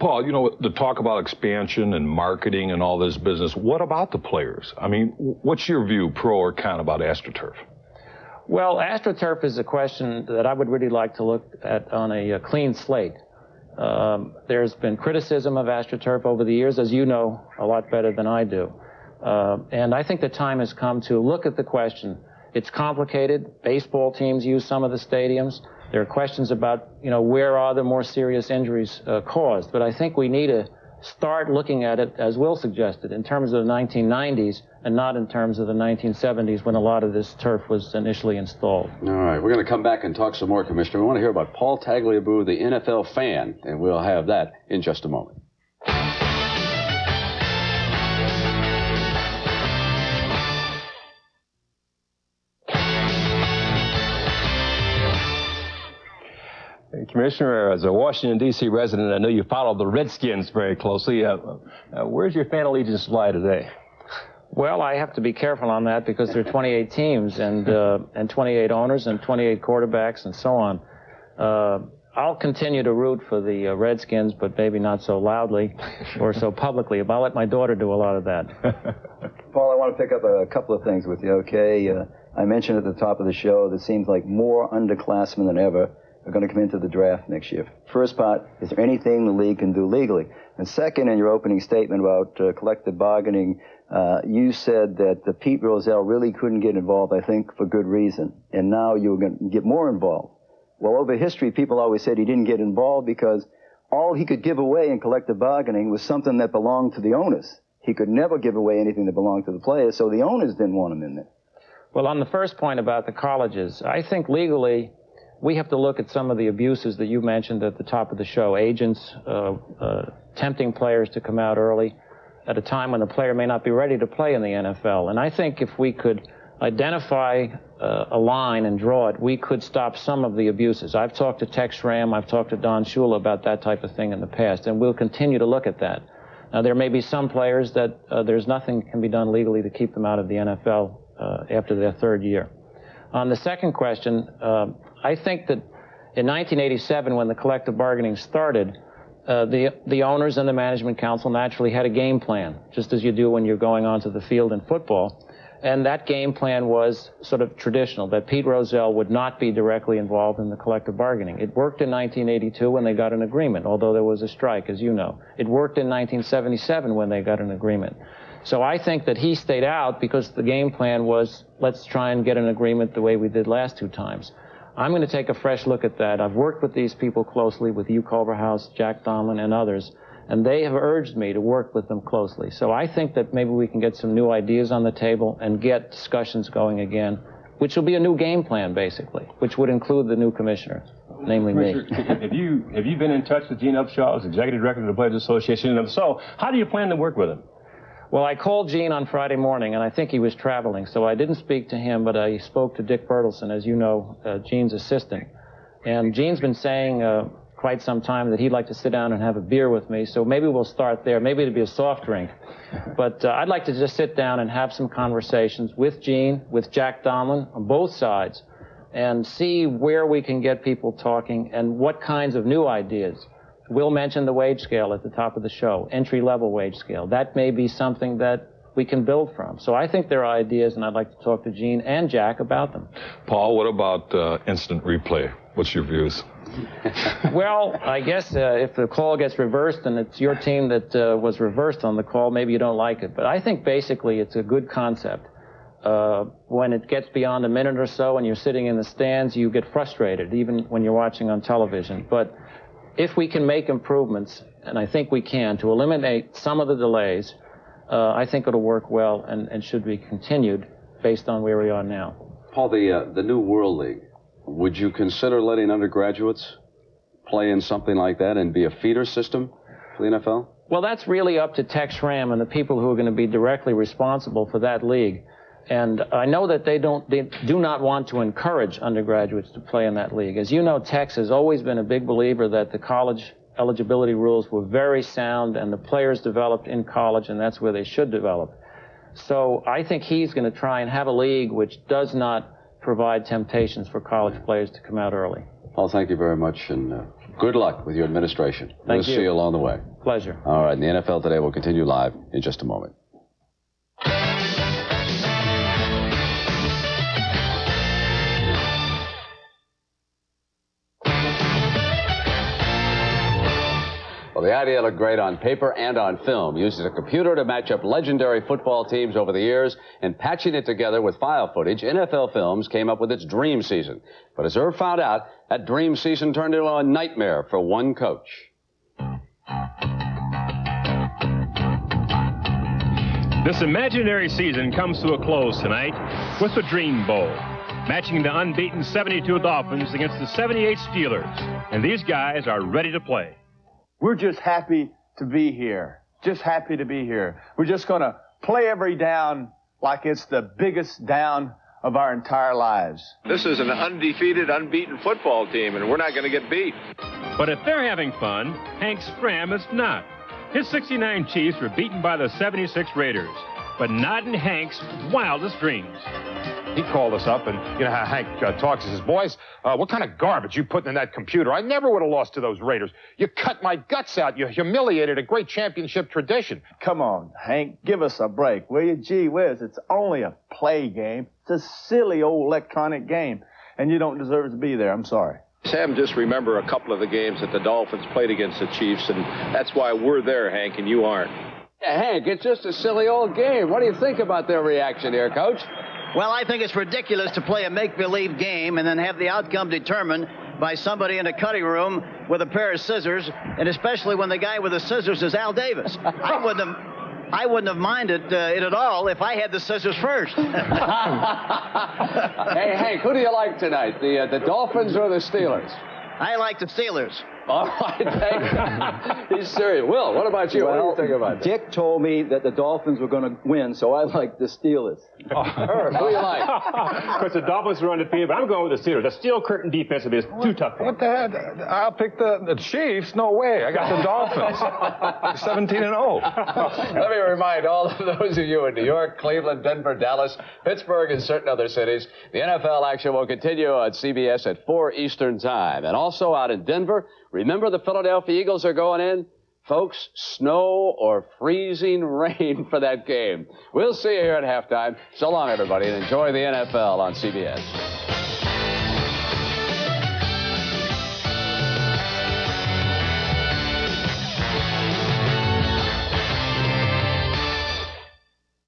Paul, the talk about expansion and marketing and all this business, what about the players? I mean, what's your view, pro or con, about AstroTurf? Well, AstroTurf is a question that I would really like to look at on a clean slate. There's been criticism of AstroTurf over the years, as you know a lot better than I do. And I think the time has come to look at the question. It's complicated. Baseball teams use some of the stadiums. There are questions about, where are the more serious injuries caused. But I think we need to start looking at it, as Will suggested, in terms of the 1990s and not in terms of the 1970s when a lot of this turf was initially installed. All right, we're going to come back and talk some more, Commissioner. We want to hear about Paul Tagliabue, the NFL fan, and we'll have that in just a moment. Commissioner, as a Washington, D.C. resident, I know you follow the Redskins very closely. Where's your fan allegiance lie today? Well, I have to be careful on that because there are 28 teams and 28 owners and 28 quarterbacks and so on. I'll continue to root for the Redskins, but maybe not so loudly or so publicly. I'll let my daughter do a lot of that. Paul, I want to pick up a couple of things with you, okay? I mentioned at the top of the show that it seems like more underclassmen than ever are going to come into the draft next year. First part, is there anything the league can do legally? And second, in your opening statement about collective bargaining, you said that Pete Rozelle really couldn't get involved, I think, for good reason. And now you're going to get more involved. Well, over history, people always said he didn't get involved because all he could give away in collective bargaining was something that belonged to the owners. He could never give away anything that belonged to the players, so the owners didn't want him in there. Well, on the first point about the colleges, I think legally we have to look at some of the abuses that you mentioned at the top of the show. Agents tempting players to come out early at a time when the player may not be ready to play in the NFL. And I think if we could identify a line and draw it, we could stop some of the abuses. I've talked to Tex Schramm, I've talked to Don Shula about that type of thing in the past, and we'll continue to look at that. Now, there may be some players that there's nothing can be done legally to keep them out of the NFL after their third year. On the second question, I think that in 1987, when the collective bargaining started, the owners and the management council naturally had a game plan, just as you do when you're going onto the field in football. And that game plan was sort of traditional, that Pete Rozelle would not be directly involved in the collective bargaining. It worked in 1982 when they got an agreement, although there was a strike, as you know. It worked in 1977 when they got an agreement. So I think that he stayed out because the game plan was, let's try and get an agreement the way we did last two times. I'm going to take a fresh look at that. I've worked with these people closely, with Hugh Culverhouse, Jack Donlin, and others, and they have urged me to work with them closely. So I think that maybe we can get some new ideas on the table and get discussions going again, which will be a new game plan, basically, which would include the new commissioner, namely me. Have you been in touch with Gene Upshaw, as executive director of the Players Association? And if so, how do you plan to work with him? Well, I called Gene on Friday morning, and I think he was traveling, so I didn't speak to him, but I spoke to Dick Bertelsen, as you know, Gene's assistant. And Gene's been saying quite some time that he'd like to sit down and have a beer with me, so maybe we'll start there. Maybe it'll be a soft drink. But I'd like to just sit down and have some conversations with Gene, with Jack Donlin, on both sides, and see where we can get people talking and what kinds of new ideas. Will mentioned the wage scale at the top of the show, entry-level wage scale. That may be something that we can build from. So I think there are ideas, and I'd like to talk to Gene and Jack about them. Paul, what about instant replay? What's your views? Well, I guess if the call gets reversed and it's your team that was reversed on the call, maybe you don't like it. But I think basically it's a good concept. When it gets beyond a minute or so and you're sitting in the stands, you get frustrated, even when you're watching on television. But if we can make improvements, and I think we can, to eliminate some of the delays, I think it'll work well and should be continued based on where we are now. Paul, the new World League, would you consider letting undergraduates play in something like that and be a feeder system for the NFL? Well, that's really up to Tex Schramm and the people who are going to be directly responsible for that league. And I know that they do not want to encourage undergraduates to play in that league. As you know, Tex has always been a big believer that the college eligibility rules were very sound and the players developed in college, and that's where they should develop. So I think he's going to try and have a league which does not provide temptations for college players to come out early. Paul, thank you very much, and good luck with your administration. Thank you. We'll see you along the way. Pleasure. All right, and the NFL Today will continue live in just a moment. Well, the idea looked great on paper and on film, using a computer to match up legendary football teams over the years and patching it together with file footage. NFL Films came up with its dream season. But as Irv found out, that dream season turned into a nightmare for one coach. This imaginary season comes to a close tonight with the Dream Bowl, matching the unbeaten 72 Dolphins against the 78 Steelers. And these guys are ready to play. We're just happy to be here. Just happy to be here. We're just going to play every down like it's the biggest down of our entire lives. This is an undefeated, unbeaten football team, and we're not going to get beat. But if they're having fun, Hank Stram is not. His 69 Chiefs were beaten by the 76 Raiders, but not in Hank's wildest dreams. He called us up, and you know how Hank talks. He says, boys, what kind of garbage you putting in that computer? I never would have lost to those Raiders. You cut my guts out. You humiliated a great championship tradition. Come on, Hank, give us a break, will you? Gee whiz, it's only a play game. It's a silly old electronic game, and you don't deserve to be there. I'm sorry. Sam, just remember a couple of the games that the Dolphins played against the Chiefs, and that's why we're there, Hank, and you aren't. Yeah, Hank, it's just a silly old game. What do you think about their reaction here, Coach? Well, I think it's ridiculous to play a make-believe game and then have the outcome determined by somebody in a cutting room with a pair of scissors, and especially when the guy with the scissors is Al Davis. I wouldn't have minded it at all if I had the scissors first. Hey, Hank, who do you like tonight, the Dolphins or the Steelers? I like the Steelers. All right, thank you. He's serious. Will, what about you? Well, what do you think about that? Dick told me that the Dolphins were going to win, so I like the Steelers. Irv, who do you like? Of course, the Dolphins are undefeated, but I'm going with the Steelers. The steel curtain defense is too tough. What the heck? I'll pick the Chiefs. No way. I got the Dolphins. 17-0. Let me remind all of those of you in New York, Cleveland, Denver, Dallas, Pittsburgh, and certain other cities, the NFL action will continue on CBS at 4 Eastern Time. And also out in Denver, remember the Philadelphia Eagles are going in? Folks, snow or freezing rain for that game. We'll see you here at halftime. So long, everybody, and enjoy the NFL on CBS.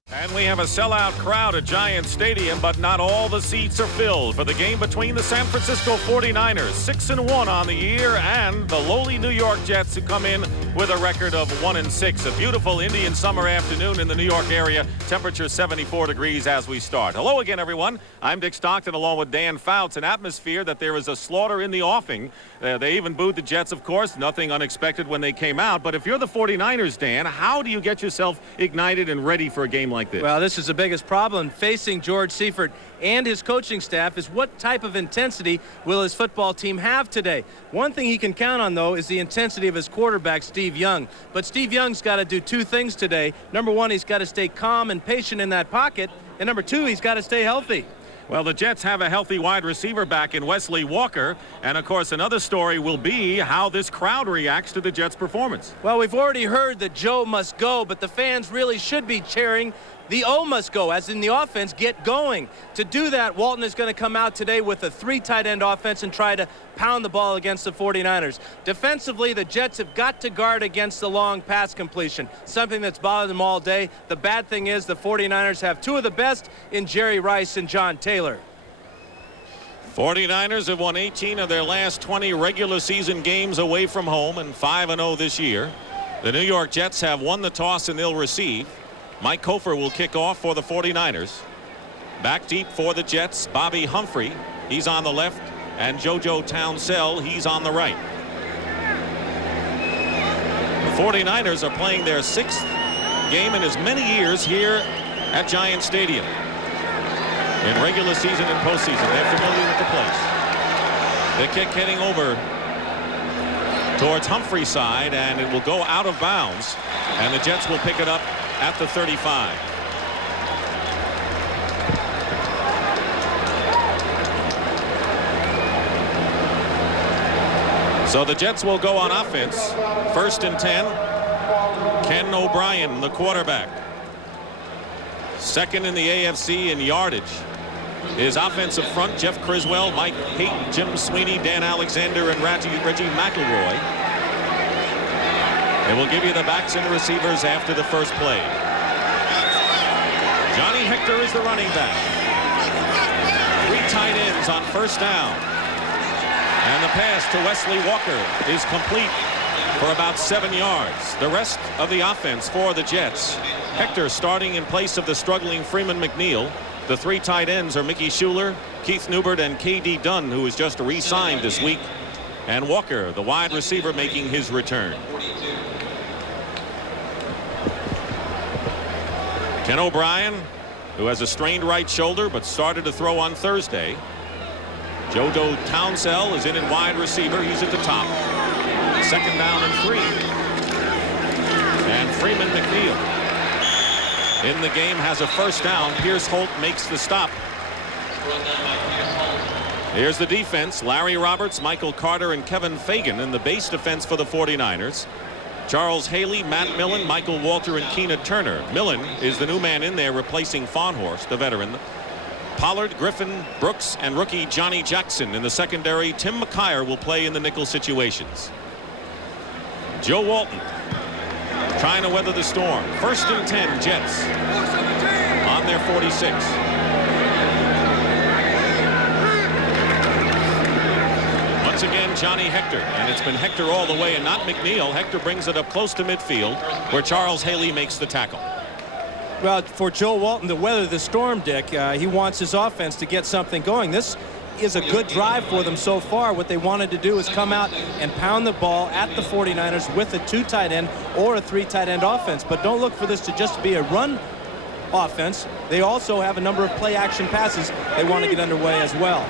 And we have a sellout crowd at Giant Stadium, but not all the seats are filled for the game between the San Francisco 49ers, 6-1 on the year, and the lowly New York Jets, who come in with a record of 1-6. A beautiful Indian summer afternoon in the New York area. Temperature 74 degrees as we start. Hello again, everyone. I'm Dick Stockton along with Dan Fouts. An atmosphere that there is a slaughter in the offing. They even booed the Jets, of course. Nothing unexpected when they came out. But if you're the 49ers, Dan, how do you get yourself ignited and ready for a game like this? Well, this is the biggest problem facing George Seifert and his coaching staff is what type of intensity will his football team have today. One thing he can count on, though, is the intensity of his quarterback, Steve Young. But Steve Young's got to do two things today. Number one, he's got to stay calm and patient in that pocket. And number two, he's got to stay healthy. Well, the Jets have a healthy wide receiver back in Wesley Walker. And, of course, another story will be how this crowd reacts to the Jets' performance. Well, we've already heard that Joe must go, but the fans really should be cheering The O must go, as in the offense, get going. To do that, Walton is going to come out today with a 3 tight end offense and try to pound the ball against the 49ers. Defensively, the Jets have got to guard against the long pass completion, something that's bothered them all day. The bad thing is the 49ers have 2 of the best in Jerry Rice and John Taylor. 49ers have won 18 of their last 20 regular season games away from home and 5-0 this year. The New York Jets have won the toss and they'll receive. Mike Kofor will kick off for the 49ers. Back deep for the Jets, Bobby Humphrey. He's on the left, and JoJo Townsell, he's on the right. The 49ers are playing their 6th game in as many years here at Giant Stadium. In regular season and postseason, they're familiar with the place. The kick heading over towards Humphrey's side, and it will go out of bounds, and the Jets will pick it up at the 35. So the Jets will go on offense. 1st and 10. Ken O'Brien, the quarterback. 2nd in the AFC in yardage. His offensive front, Jeff Criswell, Mike Payton, Jim Sweeney, Dan Alexander, and Reggie McElroy. They will give you the backs and receivers after the first play. Johnny Hector is the running back. 3 tight ends on 1st down. And the pass to Wesley Walker is complete for about 7 yards. The rest of the offense for the Jets. Hector starting in place of the struggling Freeman McNeil. The 3 tight ends are Mickey Schuler, Keith Newbert, and K.D. Dunn, who was just re-signed this week. And Walker, the wide receiver, making his return. Ken O'Brien, who has a strained right shoulder but started to throw on Thursday. JoJo Townsell is in at wide receiver. He's at the top. 2nd down and 3. And Freeman McNeil in the game has a 1st down. Pierce Holt makes the stop. Here's the defense. Larry Roberts, Michael Carter, and Kevin Fagan in the base defense for the 49ers. Charles Haley, Matt Millen, Michael Walter, and Keena Turner. Millen is the new man in there replacing Fawnhorst, the veteran. Pollard, Griffin, Brooks, and rookie Johnny Jackson in the secondary. Tim McKyer will play in the nickel situations. Joe Walton trying to weather the storm. 1st and 10, Jets on their 46. Once again, Johnny Hector, and it's been Hector all the way and not McNeil. Hector brings it up close to midfield where Charles Haley makes the tackle. Well, for Joe Walton to weather the storm, Dick, he wants his offense to get something going. This is a good drive for them so far. What they wanted to do is come out and pound the ball at the 49ers with a 2 tight end or a 3 tight end offense. But don't look for this to just be a run offense. They also have a number of play action passes they want to get underway as well.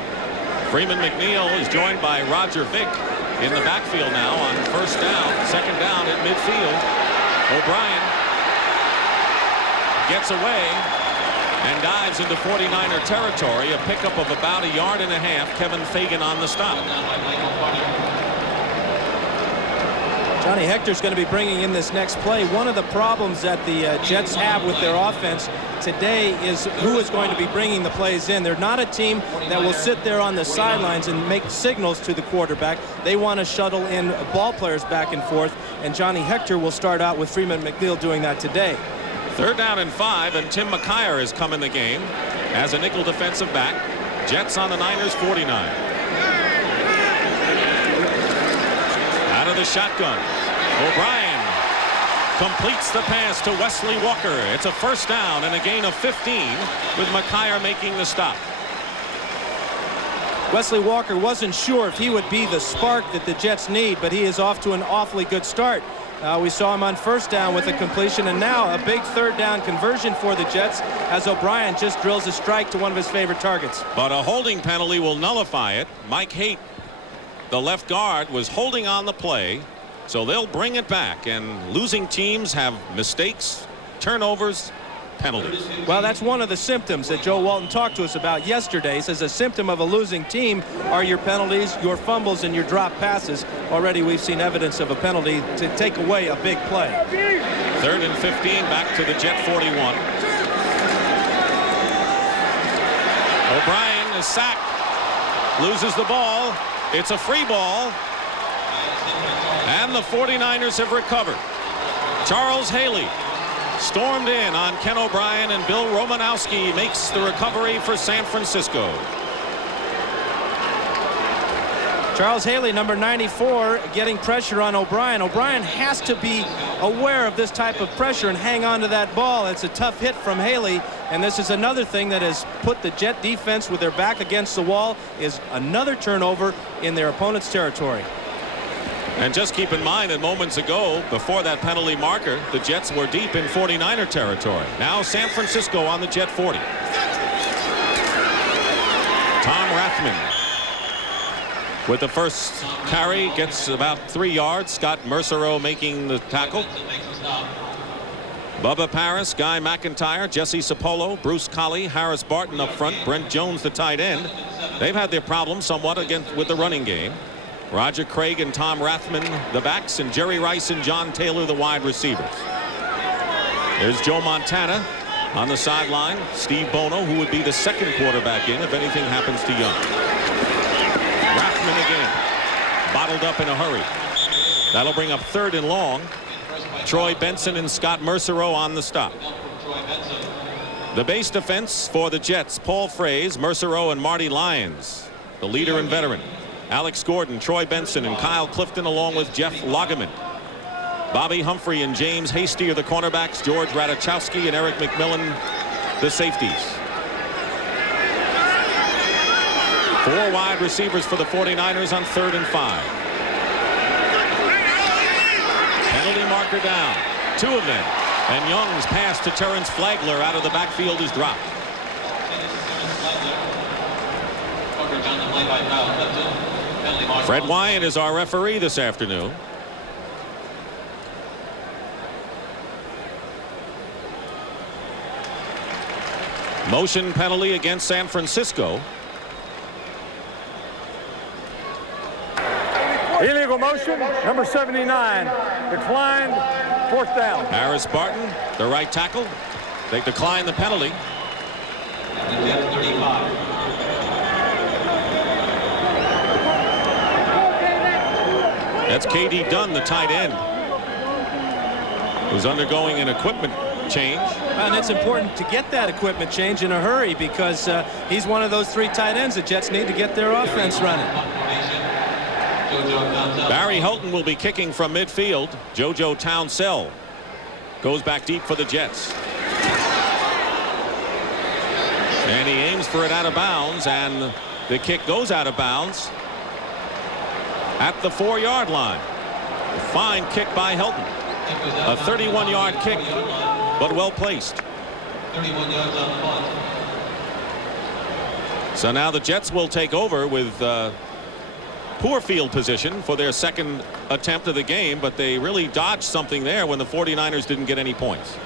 Freeman McNeil is joined by Roger Vick in the backfield now on 1st down. 2nd down at midfield. O'Brien gets away and dives into 49er territory. A pickup of about 1.5 yards. Kevin Fagan on the stop. Johnny Hector's going to be bringing in this next play. One of the problems that the Jets have with their offense today is who is going to be bringing the plays in. They're not a team that will sit there on the sidelines and make signals to the quarterback. They want to shuttle in ball players back and forth, and Johnny Hector will start out with Freeman McNeil doing that today. 3rd down and 5, and Tim McKyer has come in the game as a nickel defensive back. Jets on the Niners 49. Out of the shotgun, O'Brien completes the pass to Wesley Walker. It's a 1st down and a gain of 15 with McKyer making the stop. Wesley Walker wasn't sure if he would be the spark that the Jets need, but he is off to an awfully good start. We saw him on 1st down with a completion, and now a big 3rd down conversion for the Jets as O'Brien just drills a strike to one of his favorite targets. But a holding penalty will nullify it. Mike Haight, the left guard, was holding on the play, so they'll bring it back, and losing teams have mistakes, turnovers, penalties. Well, that's one of the symptoms that Joe Walton talked to us about yesterday. He says a symptom of a losing team are your penalties, your fumbles, and your drop passes. Already we've seen evidence of a penalty to take away a big play. 3rd and 15, back to the Jet 41. O'Brien is sacked. Loses the ball. It's a free ball. And the 49ers have recovered. Charles Haley stormed in on Ken O'Brien, and Bill Romanowski makes the recovery for San Francisco. Charles Haley, number 94, getting pressure on O'Brien. O'Brien has to be aware of this type of pressure and hang on to that ball. It's a tough hit from Haley, and this is another thing that has put the Jet defense with their back against the wall, is another turnover in their opponent's territory. And just keep in mind that moments ago, before that penalty marker, the Jets were deep in 49er territory. Now San Francisco on the Jet 40. Tom Rathman with the first carry, gets about 3 yards. Scott Mercereau making the tackle. Bubba Paris, Guy McIntyre, Jesse Sapolo, Bruce Colley, Harris Barton up front, Brent Jones the tight end. They've had their problems somewhat with the running game. Roger Craig and Tom Rathman the backs, and Jerry Rice and John Taylor the wide receivers. There's Joe Montana on the sideline. Steve Bono, who would be the second quarterback in if anything happens to Young. Rathman again, bottled up in a hurry. That'll bring up 3rd and long. Troy Benson and Scott Mercereau on the stop. The base defense for the Jets: Paul Fraze, Mercereau, and Marty Lyons, the leader and veteran. Alex Gordon, Troy Benson, and Kyle Clifton, along with Jeff Lageman. Bobby Humphrey and James Hasty are the cornerbacks. George Radachowski and Eric McMillan the safeties. 4 wide receivers for the 49ers on 3rd and 5. Penalty marker down. 2 of them. And Young's pass to Terrence Flagler out of the backfield is dropped. Fred Wyatt is our referee this afternoon. Motion penalty against San Francisco. Illegal motion, number 79, declined, 4th down. Harris Barton, the right tackle. They decline the penalty. That's K.D. Dunn, the tight end, who's undergoing an equipment change. And it's important to get that equipment change in a hurry, because he's one of those 3 tight ends the Jets need to get their offense running. Barry Houghton will be kicking from midfield. JoJo Townsell goes back deep for the Jets. And he aims for it out of bounds, and the kick goes out of bounds at the 4-yard line. A fine kick by Houghton. A 31-yard kick, but well placed. 31 yards on the punt. So now the Jets will take over with poor field position for their second attempt of the game, but they really dodged something there when the 49ers didn't get any points.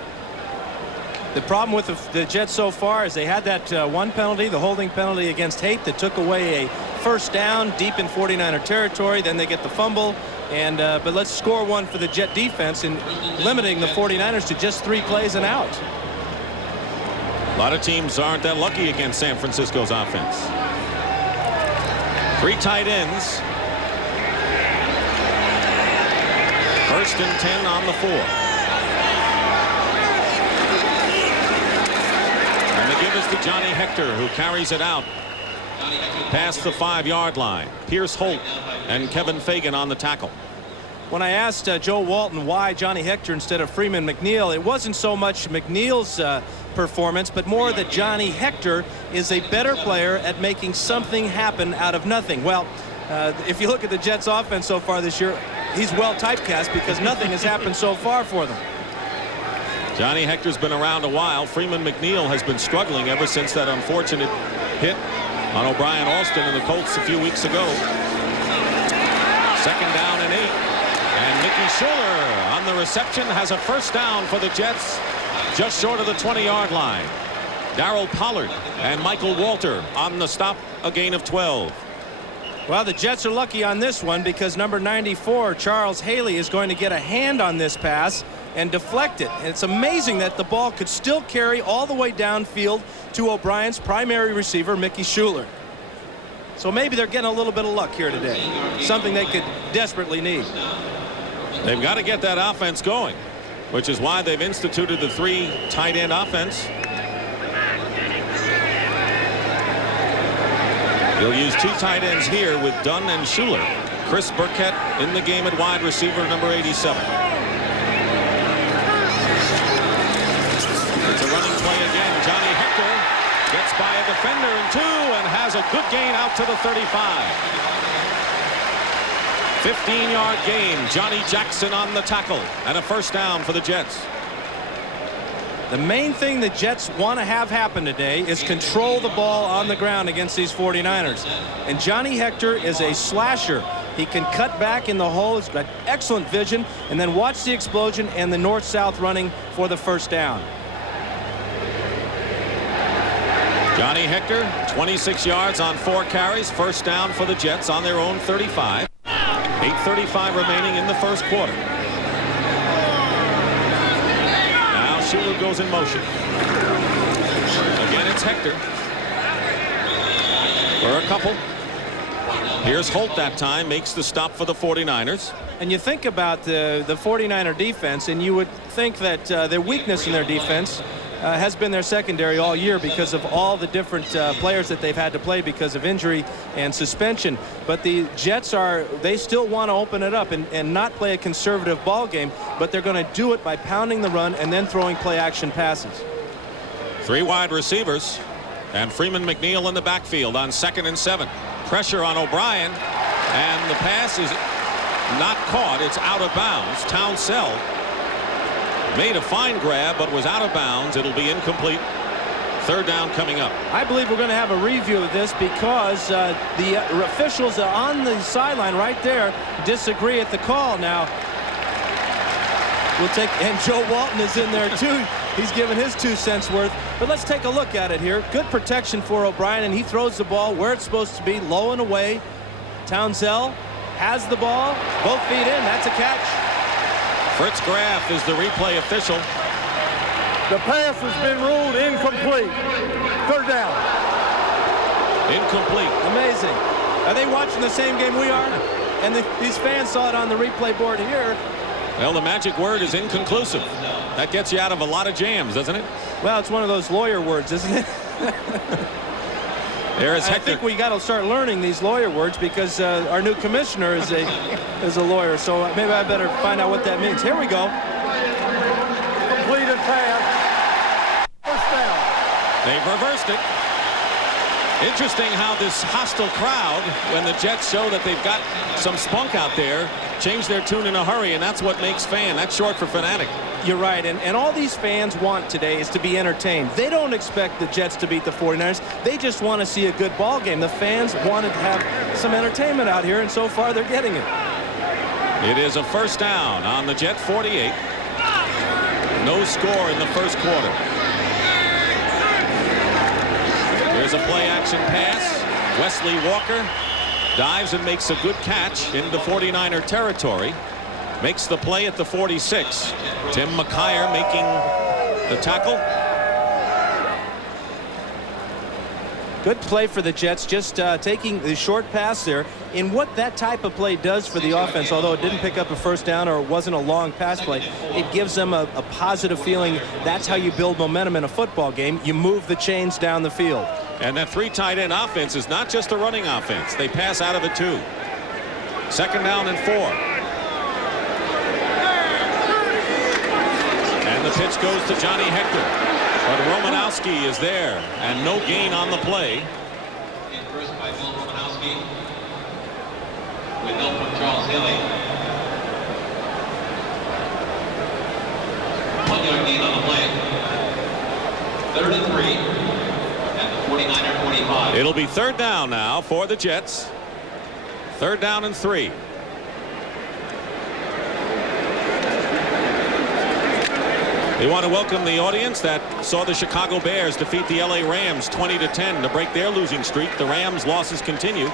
The problem with the Jets so far is they had that one penalty, the holding penalty against Haight, that took away a 1st down deep in 49er territory. Then they get the fumble, and but let's score one for the Jet defense in limiting the 49ers to just 3 plays and out. A lot of teams aren't that lucky against San Francisco's offense. 3 tight ends. 1st and 10 on the 4. And the give is to Johnny Hector, who carries it out past the 5-yard line. Pierce Holt and Kevin Fagan on the tackle. When I asked Joe Walton why Johnny Hector instead of Freeman McNeil, it wasn't so much McNeil's performance, but more that Johnny Hector is a better player at making something happen out of nothing. Well, if you look at the Jets offense so far this year, he's well typecast because nothing has happened so far for them. Johnny Hector's been around a while. Freeman McNeil has been struggling ever since that unfortunate hit on O'Brien Alston and the Colts a few weeks ago. 2nd down and 8. And Mickey Schuller on the reception has a 1st down for the Jets just short of the 20-yard line. Darrell Pollard and Michael Walter on the stop, a gain of 12. Well, the Jets are lucky on this one because number 94, Charles Haley, is going to get a hand on this pass. and deflect it. And it's amazing that the ball could still carry all the way downfield to O'Brien's primary receiver, Mickey Schuler. So maybe they're getting a little bit of luck here today, something they could desperately need. They've got to get that offense going, which is why they've instituted the 3 tight end offense. You'll use 2 tight ends here with Dunn and Schuler. Chris Burkett in the game at wide receiver, number 87. It's a running play again. Johnny Hector gets by a defender and 2 and has a good gain out to the 35. 15-yard gain. Johnny Jackson on the tackle and a first down for the Jets. The main thing the Jets want to have happen today is control the ball on the ground against these 49ers. And Johnny Hector is a slasher. He can cut back in the hole. He's got excellent vision. And then watch the explosion and the north-south running for the first down. Johnny Hector, 26 yards on 4 carries. First down for the Jets on their own 35. 8:35 remaining in the first quarter. Now Schuler goes in motion. Again, it's Hector. For a couple. Here's Holt that time, makes the stop for the 49ers. And you think about the 49er defense, and you would think that their weakness in their defense has been their secondary all year because of all the different players that they've had to play because of injury and suspension. But the Jets they still want to open it up and not play a conservative ball game, but they're going to do it by pounding the run and then throwing play action passes. 3 wide receivers and Freeman McNeil in the backfield on 2nd and 7. Pressure on O'Brien, and the pass is not caught. It's out of bounds. Townsell made a fine grab but was out of bounds. It'll be incomplete. Third down coming up. I believe we're going to have a review of this because the officials on the sideline right there disagree at the call. Now we'll take, and Joe Walton is in there too. He's given his 2 cents worth. But let's take a look at it here. Good protection for O'Brien, and he throws the ball where it's supposed to be, low and away. Townsell has the ball, both feet in. That's a catch. Fritz Graff is the replay official. The pass has been ruled incomplete. Third down. Incomplete. Amazing. Are they watching the same game we are? And these fans saw it on the replay board here. Well, the magic word is inconclusive. That gets you out of a lot of jams, doesn't it? Well, it's one of those lawyer words, isn't it? There is Hector. I think we got to start learning these lawyer words because our new commissioner is a lawyer. So maybe I better find out what that means. Here we go. Completed pass. First down. They've reversed it. Interesting how this hostile crowd, when the Jets show that they've got some spunk out there, change their tune in a hurry, and that's what makes fan. That's short for fanatic. You're right, and all these fans want today is to be entertained. They don't expect the Jets to beat the 49ers. They just want to see a good ball game. The fans wanted to have some entertainment out here, and so far they're getting it. It is a first down on the Jet 48. No score in the first quarter. Here's a play-action pass. Wesley Walker dives and makes a good catch into 49er territory. Makes the play at the 46. Tim McKyer making the tackle. Good play for the Jets, just taking the short pass there. In what that type of play does for the offense, although it didn't pick up a first down or it wasn't a long pass play, it gives them a positive feeling. That's how you build momentum in a football game. You move the chains down the field. And that 3 tight end offense is not just a running offense. They pass out of it too. Second down and 4. And the pitch goes to Johnny Hector. But Romanowski is there, and no gain on the play. First by Bill Romanowski, with help from Charles Haley. 1-yard gain on the play. 3rd and 3 at the 49er 45. It'll be third down now for the Jets. 3rd down and 3. They want to welcome the audience that saw the Chicago Bears defeat the LA Rams 20-10 to break their losing streak. The Rams' losses continue.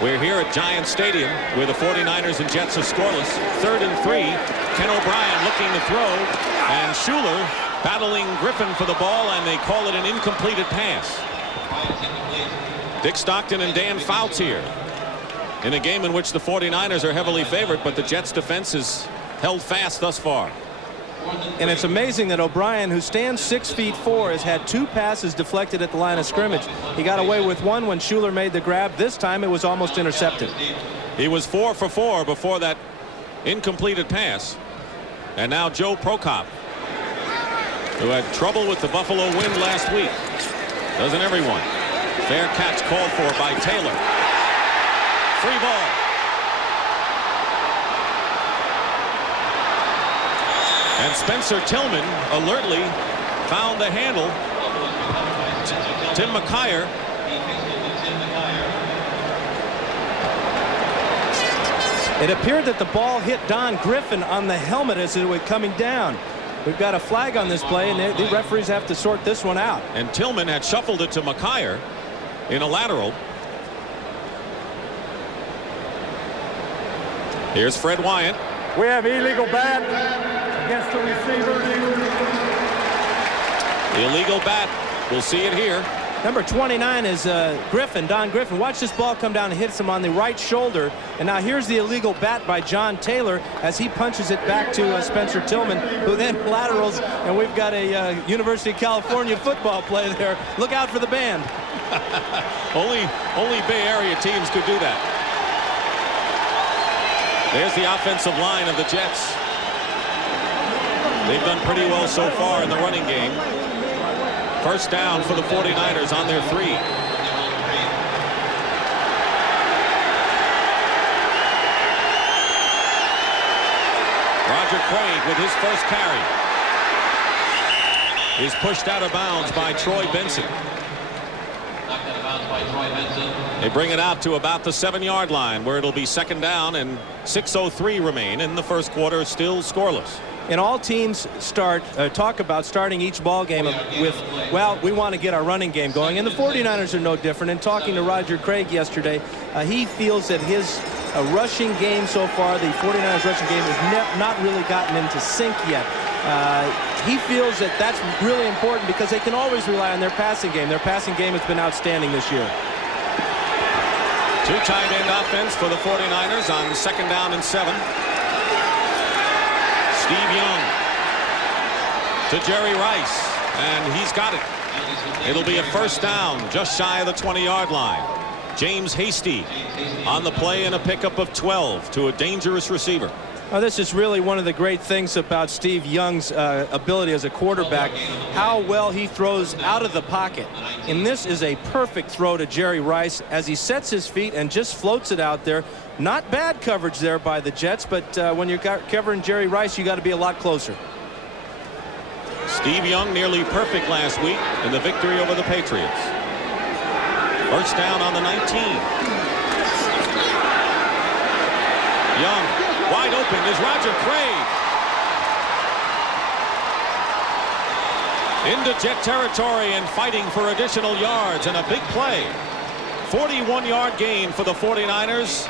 We're here at Giant Stadium where the 49ers and Jets are scoreless. 3rd and 3. Ken O'Brien looking to throw, and Schuler battling Griffin for the ball, and they call it an incompleted pass. Dick Stockton and Dan Fouts here in a game in which the 49ers are heavily favored, but the Jets defense is held fast thus far. And it's amazing that O'Brien, who stands 6'4", has had 2 passes deflected at the line of scrimmage. He got away with one when Schuler made the grab. This time it was almost intercepted. He was 4 for 4 before that incompleted pass. And now Joe Prokop, who had trouble with the Buffalo wind last week. Doesn't everyone? Fair catch called for by Taylor. Free ball. And Spencer Tillman alertly found the handle. Tim McKyer. It appeared that the ball hit Don Griffin on the helmet as it was coming down. We've got a flag on this play, and the referees have to sort this one out. And Tillman had shuffled it to McKyer in a lateral. Here's Fred Wyant. We have illegal bat against the receiver. Illegal bat. We'll see it here. Number 29 is Griffin, Don Griffin. Watch this ball come down and hits him on the right shoulder. And now here's the illegal bat by John Taylor as he punches it back to Spencer Tillman, who then laterals. And we've got a University of California football play there. Look out for the band. Only Bay Area teams could do that. There's the offensive line of the Jets. They've done pretty well so far in the running game. First down for the 49ers on their 3. Roger Craig with his first carry is pushed out of bounds by Troy Benson. They bring it out to about the 7-yard line, where it'll be 2nd down, and 6:03 remain in the first quarter, still scoreless. And all teams talk about starting each ball game with, well, we want to get our running game going. And the 49ers are no different. And talking to Roger Craig yesterday, he feels that his rushing game so far, the 49ers rushing game, has not really gotten into sync yet. He feels that that's really important because they can always rely on their passing game. Their passing game has been outstanding this year. 2 tight end offense for the 49ers on 2nd down and 7. Steve Young to Jerry Rice, and he's got it. It'll be a first down just shy of the 20-yard line. James Hasty on the play and a pickup of 12 to a dangerous receiver. Oh, this is really one of the great things about Steve Young's ability as a quarterback, how well he throws out of the pocket. And this is a perfect throw to Jerry Rice as he sets his feet and just floats it out there. Not bad coverage there by the Jets, but when you're covering Jerry Rice, you got to be a lot closer. Steve Young nearly perfect last week in the victory over the Patriots. First down on the 19. Young wide open is Roger Craig. Into Jet territory and fighting for additional yards, and a big play. 41-yard gain for the 49ers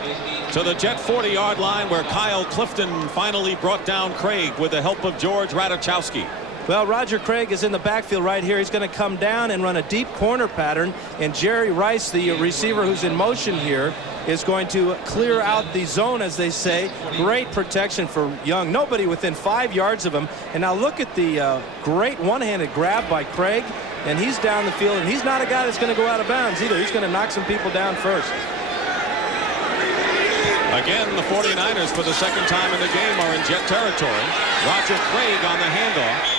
to the Jet 40-yard line, where Kyle Clifton finally brought down Craig with the help of George Radachowski. Well, Roger Craig is in the backfield right here. He's going to come down and run a deep corner pattern, and Jerry Rice, the receiver who's in motion here, is going to clear out the zone, as they say. Great protection for Young. Nobody within 5 yards of him. And now look at the great one-handed grab by Craig, and he's down the field, and he's not a guy that's going to go out of bounds either. He's going to knock some people down first. Again, the 49ers for the 2nd time in the game are in Jet territory. Roger Craig on the handoff.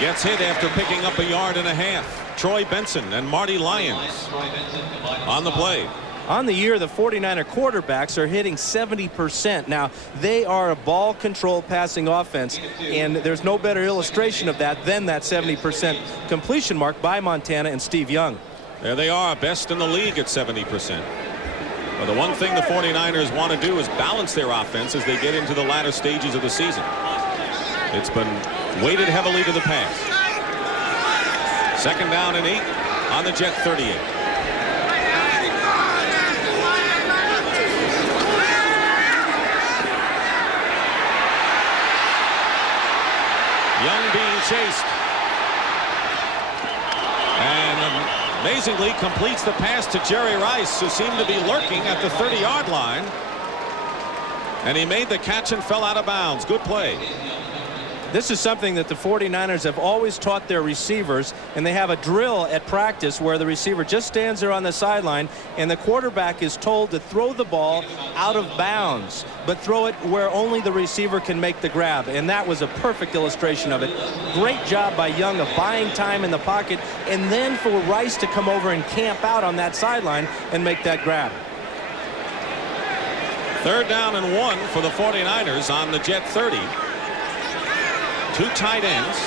Gets hit after picking up 1.5 yards. Troy Benson and Marty Lyons on the play. On the year, the 49er quarterbacks are hitting 70%. Now, they are a ball control passing offense, and there's no better illustration of that than that 70% completion mark by Montana and Steve Young. There they are, best in the league at 70%. But the one thing the 49ers want to do is balance their offense as they get into the latter stages of the season. It's been weighted heavily to the pass. 2nd down and 8 on the Jet 38. chased. And amazingly completes the pass to Jerry Rice, who seemed to be lurking at the 30-yard line. And he made the catch and fell out of bounds. Good play. This is something that the 49ers have always taught their receivers, and they have a drill at practice where the receiver just stands there on the sideline and the quarterback is told to throw the ball out of bounds, but throw it where only the receiver can make the grab, and that was a perfect illustration of it. Great job by Young of buying time in the pocket, and then for Rice to come over and camp out on that sideline and make that grab. 3rd down and 1 for the 49ers on the Jet 30. 2 tight ends.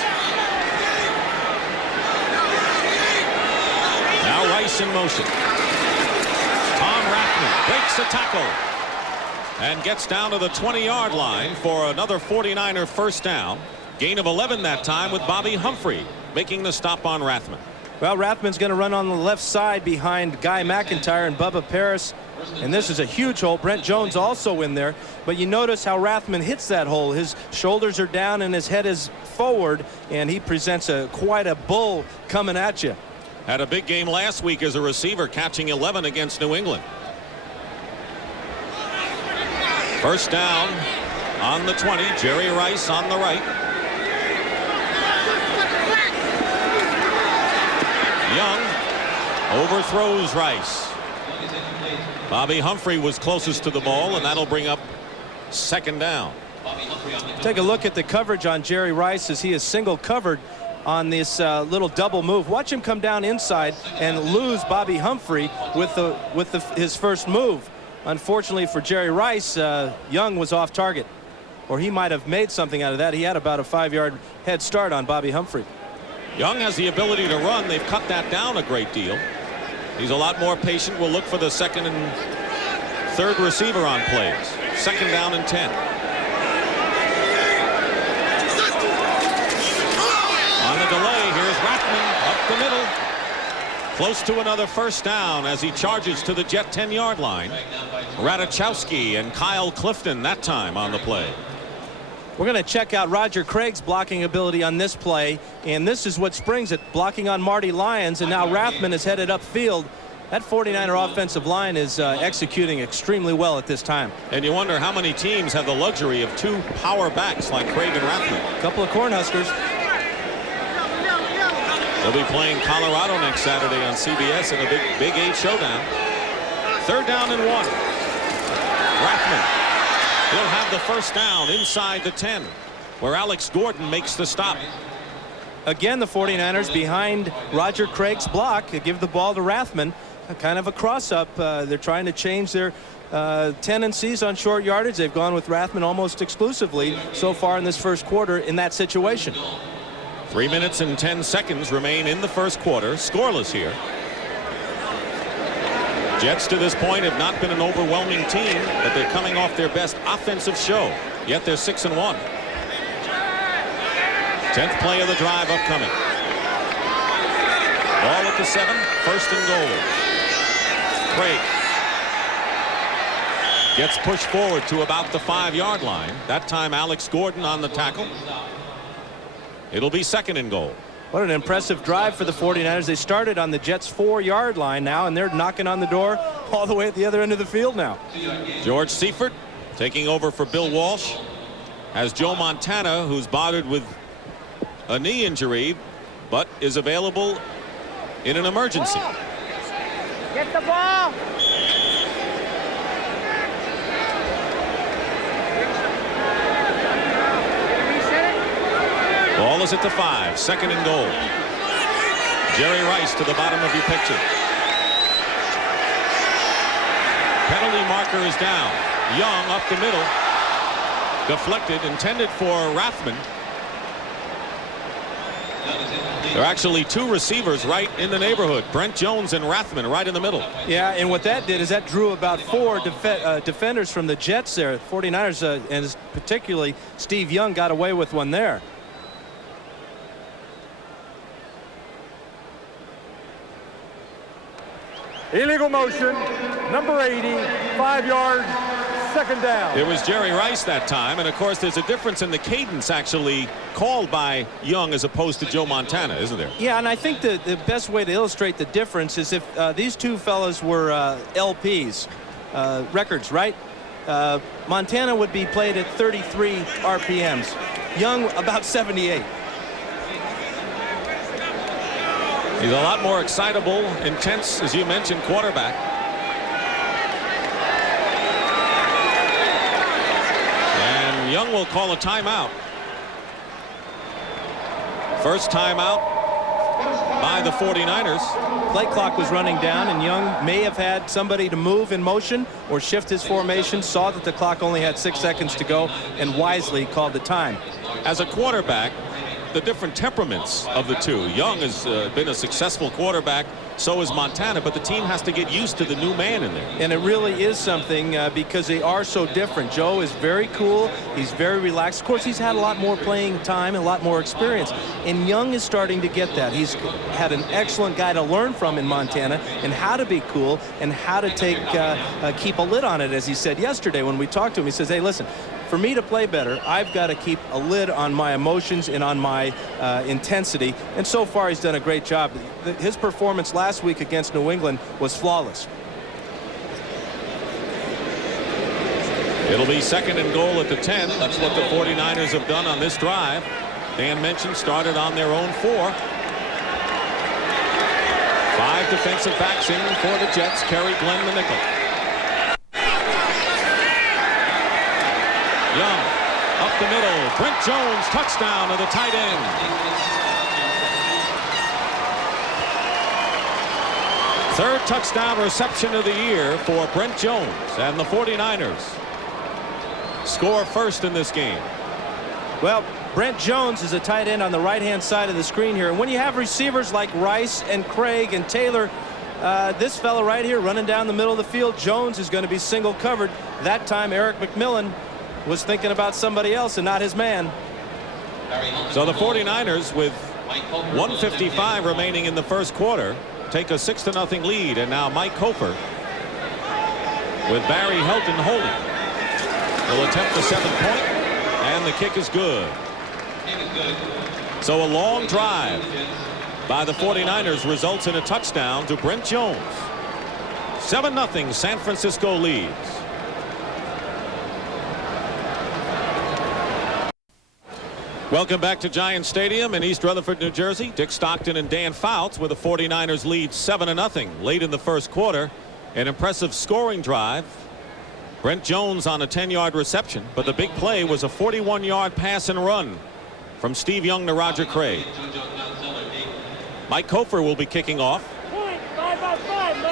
Now Rice in motion. Tom Rathman breaks a tackle and gets down to the 20-yard line for another 49er first down. Gain of 11 that time with Bobby Humphrey making the stop on Rathman. Well, Rathman's going to run on the left side behind Guy McIntyre and Bubba Paris. And this is a huge hole. Brent Jones also in there. But you notice how Rathman hits that hole. His shoulders are down and his head is forward. And he presents quite a bull coming at you. Had a big game last week as a receiver, catching 11 against New England. First down on the 20. Jerry Rice on the right. Young overthrows Rice. Bobby Humphrey was closest to the ball, and that'll bring up 2nd down. Take a look at the coverage on Jerry Rice as he is single covered on this little double move. Watch him come down inside and lose Bobby Humphrey with his first move. Unfortunately for Jerry Rice, Young was off target, or he might have made something out of that. He had about a 5-yard head start on Bobby Humphrey. Young has the ability to run. They've cut that down a great deal. He's a lot more patient. We'll look for the 2nd and 3rd receiver on plays. 2nd down and 10. On the delay, here's Rathman up the middle. Close to another first down as he charges to the Jet 10-yard line. Radachowski and Kyle Clifton that time on the play. We're going to check out Roger Craig's blocking ability on this play, and this is what springs it, blocking on Marty Lyons, and now Rathman is headed upfield. That 49er offensive line is executing extremely well at this time. And you wonder how many teams have the luxury of 2 power backs like Craig and Rathman. A couple of Cornhuskers. They'll be playing Colorado next Saturday on CBS in a Big 8 showdown. 3rd down and 1. Rathman. He'll have the first down inside the 10, where Alex Gordon makes the stop. Again, the 49ers behind Roger Craig's block. Give the ball to Rathman. Kind of a cross-up. They're trying to change their tendencies on short yardage. They've gone with Rathman almost exclusively so far in this first quarter in that situation. 3 minutes and 10 seconds remain in the first quarter. Scoreless here. Jets to this point have not been an overwhelming team, but they're coming off their best offensive show. Yet they're 6-1. 10th play of the drive upcoming. Ball at the 7, 1st and goal. Craig gets pushed forward to about the 5-yard line. That time Alex Gordon on the tackle. It'll be 2nd and goal. What an impressive drive for the 49ers. They started on the Jets' 4-yard line now, and they're knocking on the door all the way at the other end of the field now. George Seifert taking over for Bill Walsh. Has Joe Montana, who's bothered with a knee injury, but is available in an emergency. Get the ball. Ball is at the 5, 2nd and goal. Jerry Rice to the bottom of your picture. Penalty marker is down. Young up the middle. Deflected, intended for Rathman. There are actually 2 receivers right in the neighborhood. Brent Jones and Rathman right in the middle. Yeah, and what that did is that drew about 4 defenders from the Jets there. 49ers, and particularly Steve Young, got away with one there. Illegal motion, number 80, 5 yards, second down. It was Jerry Rice that time, and of course there's a difference in the cadence actually called by Young as opposed to Joe Montana, isn't there? Yeah, and I think the best way to illustrate the difference is if these two fellas were LPs, records, right? Montana would be played at 33 RPMs. Young about 78. He's a lot more excitable, intense, as you mentioned, quarterback. And Young will call a timeout. First timeout by the 49ers. Play clock was running down, and Young may have had somebody to move in motion or shift his formation, saw that the clock only had 6 seconds to go, and wisely called the time. As a quarterback, the different temperaments of the two. Young has been a successful quarterback, so is Montana, but the team has to get used to the new man in there. And it really is something because they are so different. Joe is very cool. He's very relaxed. Of course, he's had a lot more playing time and a lot more experience. And Young is starting to get that. He's had an excellent guy to learn from in Montana and how to be cool and how to keep a lid on it, as he said yesterday when we talked to him. He says, hey, listen, for me to play better, I've got to keep a lid on my emotions and on my intensity. And so far, he's done a great job. His performance last week against New England was flawless. It'll be second and goal at the 10. That's what the 49ers have done on this drive. Dan mentioned started on their own 4. 5 defensive backs in for the Jets. Kerry Glenn the nickel. Young up the middle. Brent Jones, touchdown to the tight end. Third touchdown reception of the year for Brent Jones, and the 49ers score first in this game. Well, Brent Jones is a tight end on the right-hand side of the screen here. And when you have receivers like Rice and Craig and Taylor, this fella right here running down the middle of the field, Jones is going to be single covered. That time, Eric McMillan was thinking about somebody else and not his man. So the 49ers, with 1:55 remaining in the first quarter, take a 6-0 lead, and now Mike Hofer with Barry Helton holding. Will attempt the 7-point, and the kick is good. So a long drive by the 49ers results in a touchdown to Brent Jones. 7-0 San Francisco leads. Welcome back to Giant Stadium in East Rutherford, New Jersey. Dick Stockton and Dan Fouts with the 49ers lead 7-0 late in the first quarter. An impressive scoring drive. Brent Jones on a 10-yard reception, but the big play was a 41-yard pass and run from Steve Young to Roger Craig. Mike Hofer will be kicking off.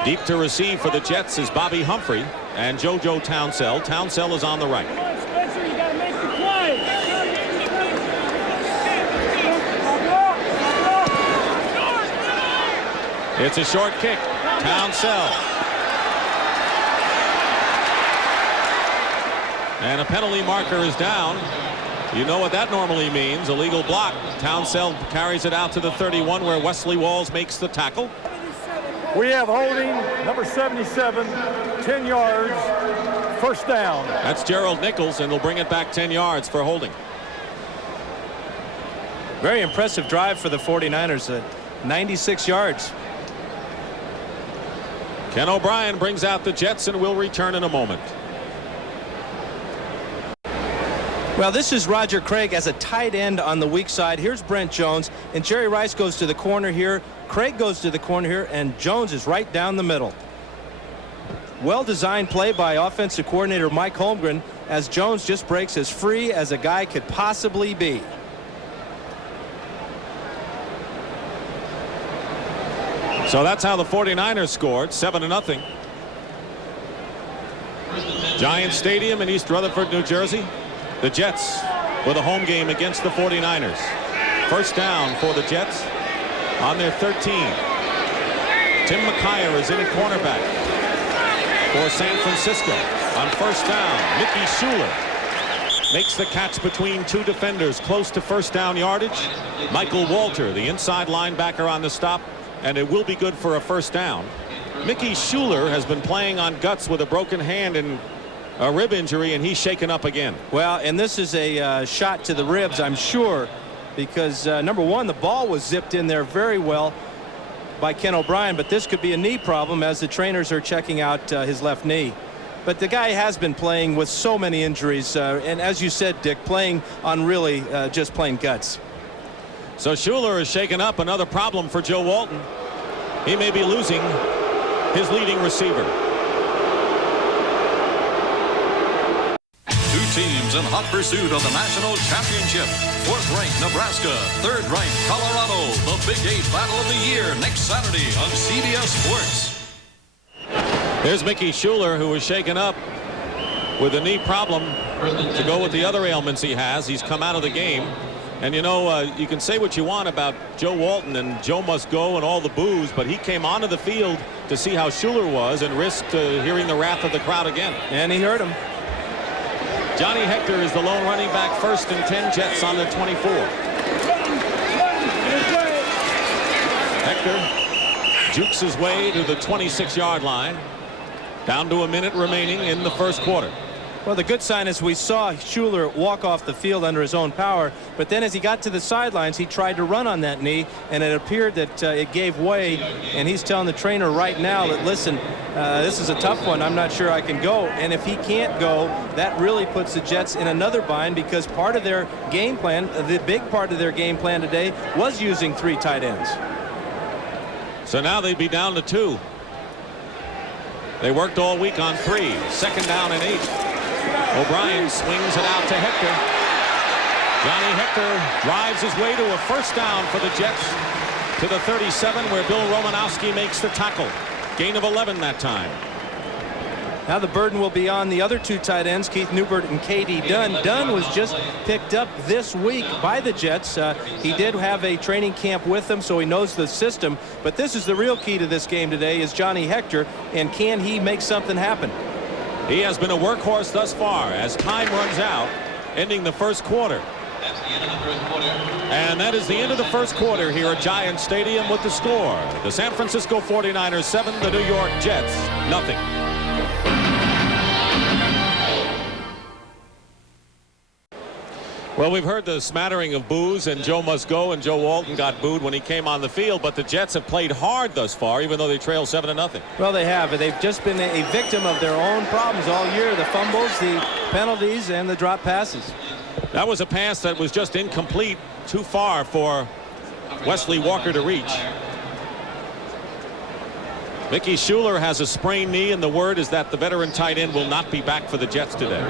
Deep to receive for the Jets is Bobby Humphrey and JoJo Townsell. Townsell is on the right. Spencer, you got to make the play. It's a short kick. Townsell. And a penalty marker is down. You know what that normally means. Illegal block. Townsell carries it out to the 31 where Wesley Walls makes the tackle. We have holding, number 77, 10 yards, first down. That's Gerald Nichols, and they'll bring it back 10 yards for holding. Very impressive drive for the 49ers. 96 yards. Ken O'Brien brings out the Jets and will return in a moment. Well, this is Roger Craig as a tight end on the weak side. Here's Brent Jones, and Jerry Rice goes to the corner here. Craig goes to the corner here, and Jones is right down the middle. Well-designed play by offensive coordinator Mike Holmgren as Jones just breaks as free as a guy could possibly be. So that's how the 49ers scored, 7-0. Giant Stadium in East Rutherford, New Jersey. The Jets with a home game against the 49ers. First down for the Jets on their 13. Tim McKyer is in at cornerback for San Francisco. On first down, Mickey Schuler makes the catch between two defenders close to first down yardage. Michael Walter, the inside linebacker, on the stop, and it will be good for a first down. Mickey Schuler has been playing on guts with a broken hand, and a rib injury, and he's shaken up again. Well, and this is a shot to the ribs, I'm sure, because number one, the ball was zipped in there very well by Ken O'Brien, but this could be a knee problem as the trainers are checking out his left knee. But the guy has been playing with so many injuries, and as you said, Dick, playing on really just plain guts. So Schuler is shaken up, another problem for Joe Walton. He may be losing his leading receiver. Two teams in hot pursuit of the national championship. 4th-ranked Nebraska, 3rd-ranked Colorado. The Big 8 battle of the year next Saturday on CBS Sports. There's Mickey Schuler, who was shaken up with a knee problem to go with the other ailments he has. He's come out of the game. And, you know, you can say what you want about Joe Walton and Joe must go and all the boos, but he came onto the field to see how Schuler was and risked hearing the wrath of the crowd again. And he hurt him. Johnny Hector is the lone running back, 1st and 10, Jets on the 24. Hector jukes his way to the 26-yard line. Down to a minute remaining in the first quarter. Well, the good sign is we saw Schuler walk off the field under his own power, but then as he got to the sidelines, he tried to run on that knee, and it appeared that it gave way, and he's telling the trainer right now that, listen, this is a tough one. I'm not sure I can go. And if he can't go, that really puts the Jets in another bind, because part of their game plan, the big part of their game plan today, was using 3 tight ends. So now they'd be down to 2. They worked all week on 3. 2nd down and 8. O'Brien swings it out to Hector. Johnny Hector drives his way to a 1st down for the Jets to the 37, where Bill Romanowski makes the tackle. Gain of 11 that time. Now the burden will be on the other 2 tight ends, Keith Newbert and K.D. Dunn. Dunn was just picked up this week by the Jets. He did have a training camp with them, so he knows the system. But this is the real key to this game today, is Johnny Hector, and can he make something happen? He has been a workhorse thus far as time runs out, ending the first quarter. That's the end of the first quarter. And that is the end of the first quarter here at Giant Stadium with the score. The San Francisco 49ers 7, the New York Jets nothing. Well, we've heard the smattering of boos, and Joe must go, and Joe Walton got booed when he came on the field, but the Jets have played hard thus far, even though they trail 7-0. Well, they have. They've just been a victim of their own problems all year. The fumbles, the penalties, and the drop passes. That was a pass that was just incomplete, too far for Wesley Walker to reach. Mickey Schuler has a sprained knee, and the word is that the veteran tight end will not be back for the Jets today.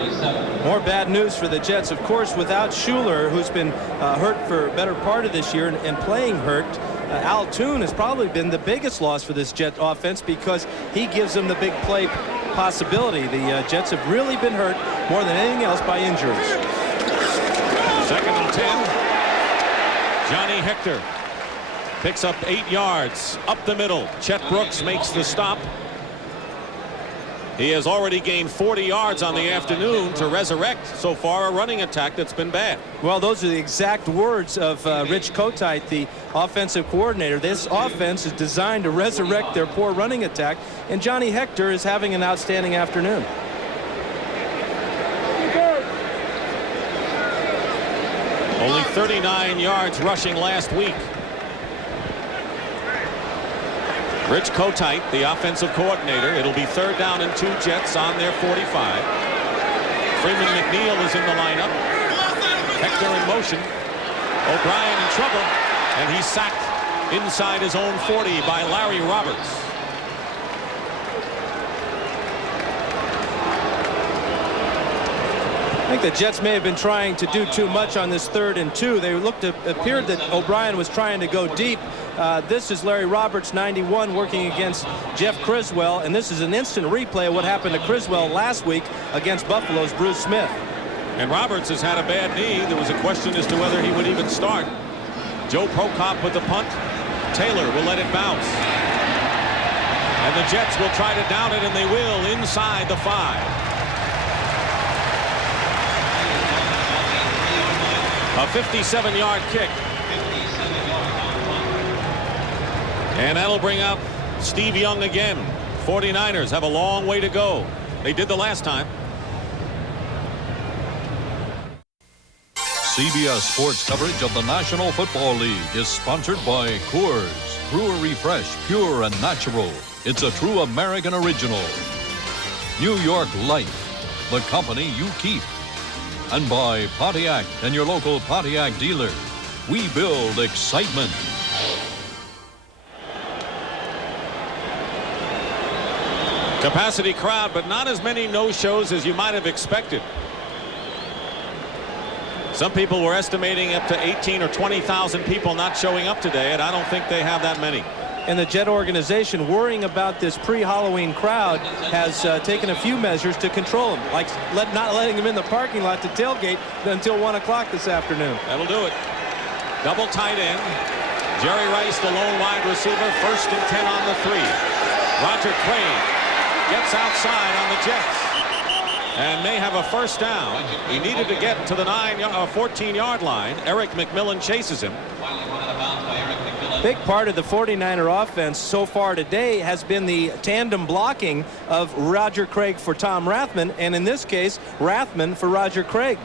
More bad news for the Jets, of course, without Schuler, who's been hurt for a better part of this year and playing hurt. Al Toon has probably been the biggest loss for this Jet offense, because he gives them the big play possibility. The Jets have really been hurt more than anything else by injuries. 2nd and 10. Johnny Hector picks up 8 yards up the middle. Chet Brooks makes the stop. He has already gained 40 yards on the afternoon to resurrect so far a running attack that's been bad. Well, those are the exact words of Rich Kotite, the offensive coordinator. This offense is designed to resurrect their poor running attack, and Johnny Hector is having an outstanding afternoon. Only 39 yards rushing last week. Rich Kotite, the offensive coordinator. It'll be 3rd down and 2, Jets on their 45. Freeman McNeil is in the lineup. Hector in motion. O'Brien in trouble, and he's sacked inside his own 40 by Larry Roberts. I think the Jets may have been trying to do too much on this 3rd and 2. They appeared that O'Brien was trying to go deep. This is Larry Roberts, 91, working against Jeff Criswell, and this is an instant replay of what happened to Criswell last week against Buffalo's Bruce Smith. And Roberts has had a bad knee. There was a question as to whether he would even start. Joe Prokop with the punt. Taylor will let it bounce. And the Jets will try to down it, and they will inside the 5. A 57-yard kick. And that'll bring up Steve Young again. 49ers have a long way to go. They did the last time. CBS Sports coverage of the National Football League is sponsored by Coors. Brewery Fresh, pure and natural. It's a true American original. New York Life, the company you keep. And by Pontiac and your local Pontiac dealer. We build excitement. Capacity crowd, but not as many no-shows as you might have expected. Some people were estimating up to 18 or 20,000 people not showing up today, and I don't think they have that many. And the Jet organization, worrying about this pre-Halloween crowd, has taken a few measures to control them, like not letting them in the parking lot to tailgate until 1 o'clock this afternoon. That'll do it. Double tight end. Jerry Rice, the lone wide receiver, 1st and 10 on the 3. Roger Craig gets outside on the Jets and may have a first down. He needed to get to the 14-yard line. Eric McMillan chases him. Big part of the 49er offense so far today has been the tandem blocking of Roger Craig for Tom Rathman, and in this case, Rathman for Roger Craig.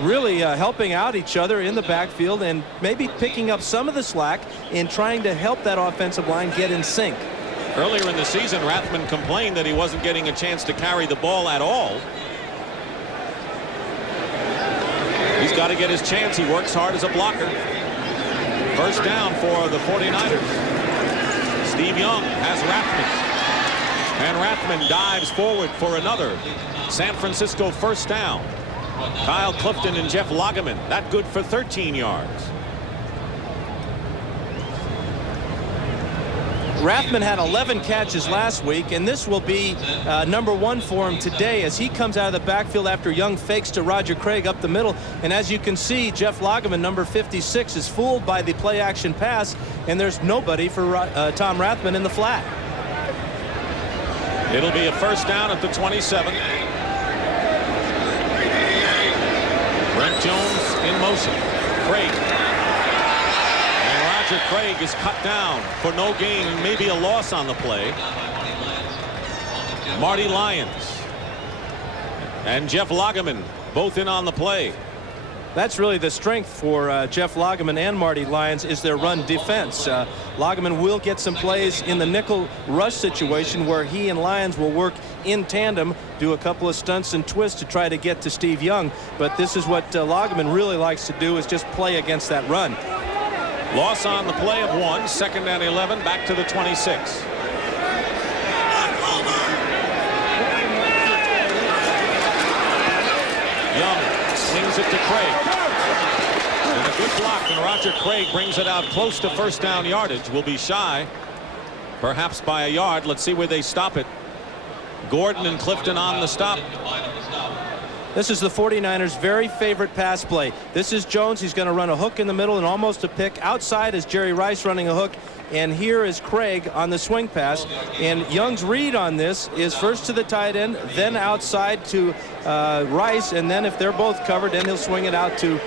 Really helping out each other in the backfield and maybe picking up some of the slack in trying to help that offensive line get in sync. Earlier in the season, Rathman complained that he wasn't getting a chance to carry the ball at all. He's got to get his chance. He works hard as a blocker. First down for the 49ers. Steve Young has Rathman. And Rathman dives forward for another San Francisco first down. Kyle Clifton and Jeff Lageman. That good for 13 yards. Rathman had 11 catches last week, and this will be number 1 for him today as he comes out of the backfield after Young fakes to Roger Craig up the middle. And as you can see, Jeff Lageman, number 56, is fooled by the play-action pass, and there's nobody for Tom Rathman in the flat. It'll be a first down at the 27. Brent Jones in motion. Craig. Roger Craig is cut down for no gain and maybe a loss on the play. Marty Lyons and Jeff Lageman both in on the play. That's really the strength for Jeff Lageman and Marty Lyons is their run defense. Lageman will get some plays in the nickel rush situation where he and Lyons will work in tandem, do a couple of stunts and twists to try to get to Steve Young. But this is what Lageman really likes to do, is just play against that run. Loss on the play of 1, 2nd and 11, back to the 26. Young swings it to Craig. And a good block, and Roger Craig brings it out close to first down yardage. Will be shy, perhaps by a yard. Let's see where they stop it. Gordon and Clifton on the stop. This is the 49ers' very favorite pass play. This is Jones. He's going to run a hook in the middle and almost a pick. Outside is Jerry Rice running a hook. And here is Craig on the swing pass. And Young's read on this is first to the tight end, then outside to Rice. And then if they're both covered, then he'll swing it out to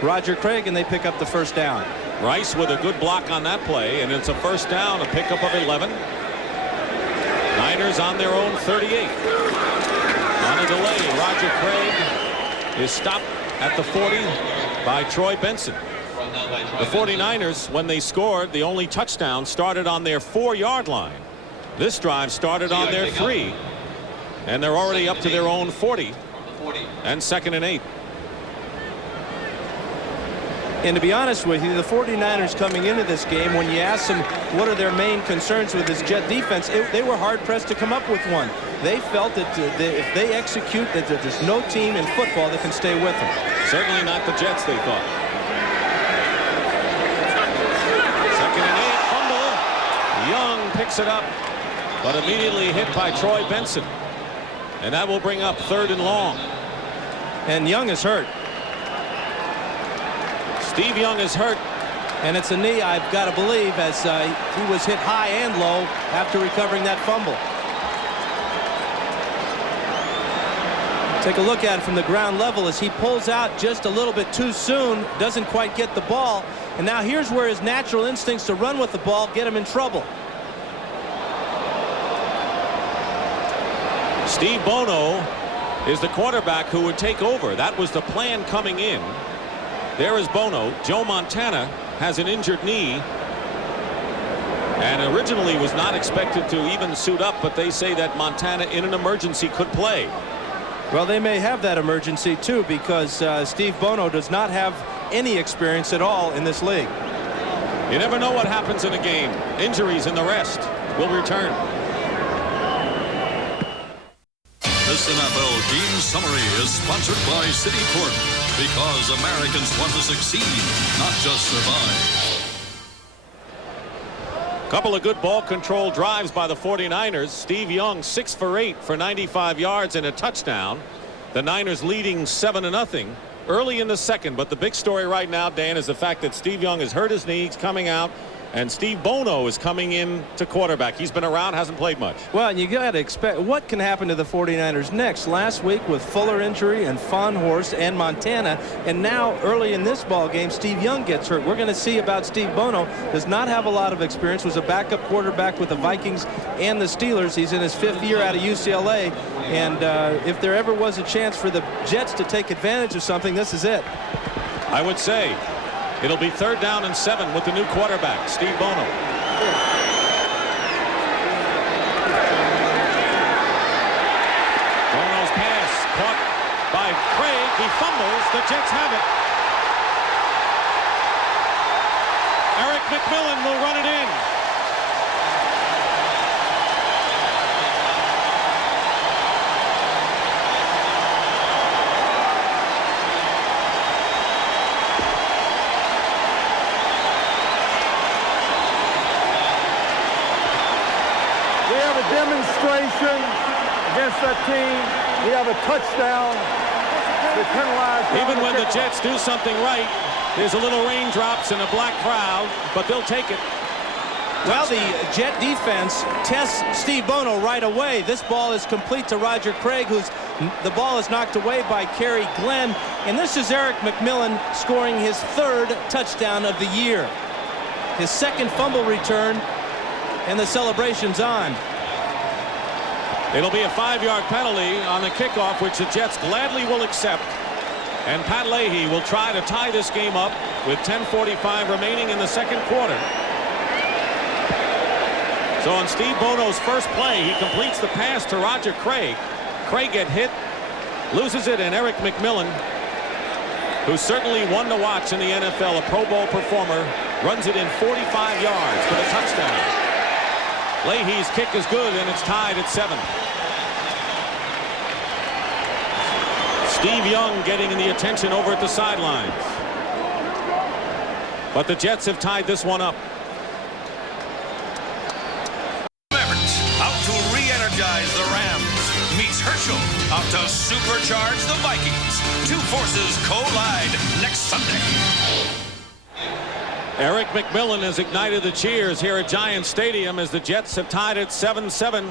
Roger Craig, and they pick up the first down. Rice with a good block on that play, and it's a first down, a pickup of 11. Niners on their own 38. On a delay, Roger Craig is stopped at the 40 by Troy Benson. The 49ers, when they scored, the only touchdown started on their 4-yard line. This drive started on their 3, and they're already up to their own 40 and 2nd and 8. And to be honest with you, the 49ers coming into this game, when you ask them what are their main concerns with this Jet defense, they were hard-pressed to come up with one. They felt that if they execute, that there's no team in football that can stay with them. Certainly not the Jets, they thought. 2nd and 8, fumble. Young picks it up, but immediately hit by Troy Benson. And that will bring up 3rd and long. And Young is hurt. Steve Young is hurt. And it's a knee, I've got to believe, as he was hit high and low after recovering that fumble. Take a look at it from the ground level as he pulls out just a little bit too soon, doesn't quite get the ball. And now here's where his natural instincts to run with the ball get him in trouble. Steve Bono is the quarterback who would take over. That was the plan coming in. There is Bono. Joe Montana has an injured knee and originally was not expected to even suit up, but they say that Montana in an emergency could play. Well, they may have that emergency too, because Steve Bono does not have any experience at all in this league. You never know what happens in a game. Injuries and the rest. Will return. This NFL game summary is sponsored by Citicorp, because Americans want to succeed, not just survive. Couple of good ball control drives by the 49ers. Steve Young 6 for 8 for 95 yards and a touchdown. The Niners leading 7-0 early in the second. But the big story right now, Dan, is the fact that Steve Young has hurt his knee. He's coming out. And Steve Bono is coming in to quarterback. He's been around, hasn't played much. Well, and you got to expect what can happen to the 49ers next. Last week with Fuller injury and Fonhorst and Montana, and now early in this ball game, Steve Young gets hurt. We're going to see about Steve Bono. Does not have a lot of experience. Was a backup quarterback with the Vikings and the Steelers. He's in his 5th year out of UCLA, and if there ever was a chance for the Jets to take advantage of something, this is it. I would say. It'll be 3rd down and 7 with the new quarterback, Steve Bono. Bono's pass caught by Craig. He fumbles. The Jets have it. Eric McMillan will run it in. Demonstration against that team. We have a touchdown. They penalized. Even when the Jets do something right, there's a little raindrops and a black crowd, but they'll take it. Well, the Jet defense tests Steve Bono right away. This ball is complete to Roger Craig, the ball is knocked away by Kerry Glenn, and this is Eric McMillan scoring his 3rd touchdown of the year. His 2nd fumble return, and the celebration's on. It'll be a 5-yard penalty on the kickoff, which the Jets gladly will accept. And Pat Leahy will try to tie this game up with 10:45 remaining in the second quarter. So on Steve Bono's first play, he completes the pass to Roger Craig. Craig get hit, loses it, and Eric McMillan, who's certainly one to watch in the NFL, a Pro Bowl performer, runs it in 45 yards for the touchdown. Leahy's kick is good, and it's tied at 7. Steve Young getting the attention over at the sidelines. But the Jets have tied this one up. Everett out to re-energize the Rams. Meets Herschel out to supercharge the Vikings. Two forces collide next Sunday. Eric McMillan has ignited the cheers here at Giant Stadium as the Jets have tied it 7-7.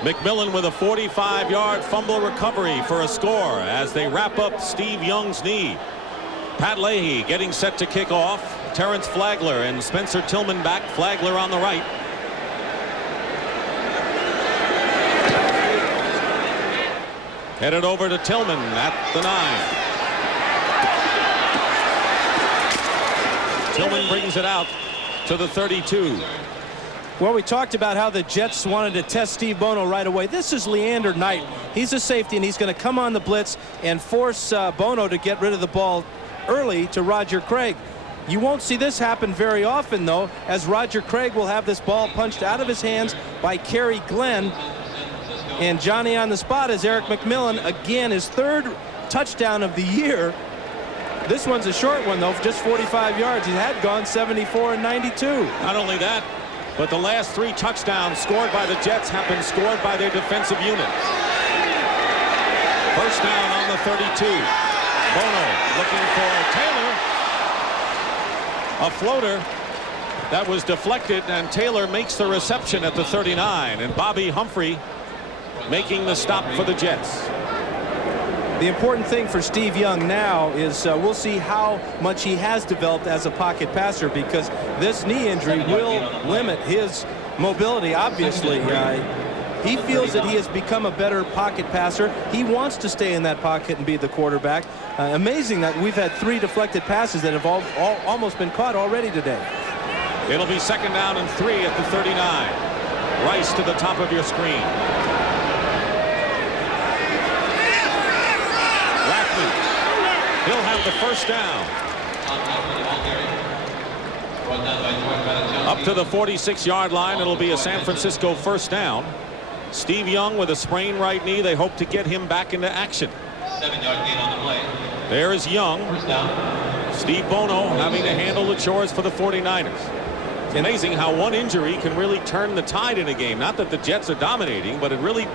McMillan with a 45-yard fumble recovery for a score as they wrap up Steve Young's knee. Pat Leahy getting set to kick off. Terrence Flagler and Spencer Tillman back. Flagler on the right. Headed over to Tillman at the 9. Tillman brings it out to the 32. Well, we talked about how the Jets wanted to test Steve Bono right away. This is Leander Knight. He's a safety, and he's going to come on the blitz and force Bono to get rid of the ball early to Roger Craig. You won't see this happen very often, though, as Roger Craig will have this ball punched out of his hands by Kerry Glenn. And Johnny on the spot is Eric McMillan, again, his 3rd touchdown of the year. This one's a short one, though, just 45 yards. He had gone 74 and 92. Not only that, but the last 3 touchdowns scored by the Jets have been scored by their defensive unit. First down on the 32. Bono looking for Taylor. A floater that was deflected, and Taylor makes the reception at the 39. And Bobby Humphrey making the stop for the Jets. The important thing for Steve Young now is we'll see how much he has developed as a pocket passer, because this knee injury will limit his mobility, obviously. He feels that he has become a better pocket passer. He wants to stay in that pocket and be the quarterback. Amazing that we've had 3 deflected passes that have almost been caught already today. It'll be 2nd down and 3 at the 39. Rice to the top of your screen. Rathman. He'll have the 1st down. Up to the 46-yard line. It'll be a San Francisco 1st down. Steve Young with a sprained right knee. They hope to get him back into action. 7-yard gain on the play. There is Young. Steve Bono having to handle the chores for the 49ers. It's amazing how one injury can really turn the tide in a game. Not that the Jets are dominating, but it really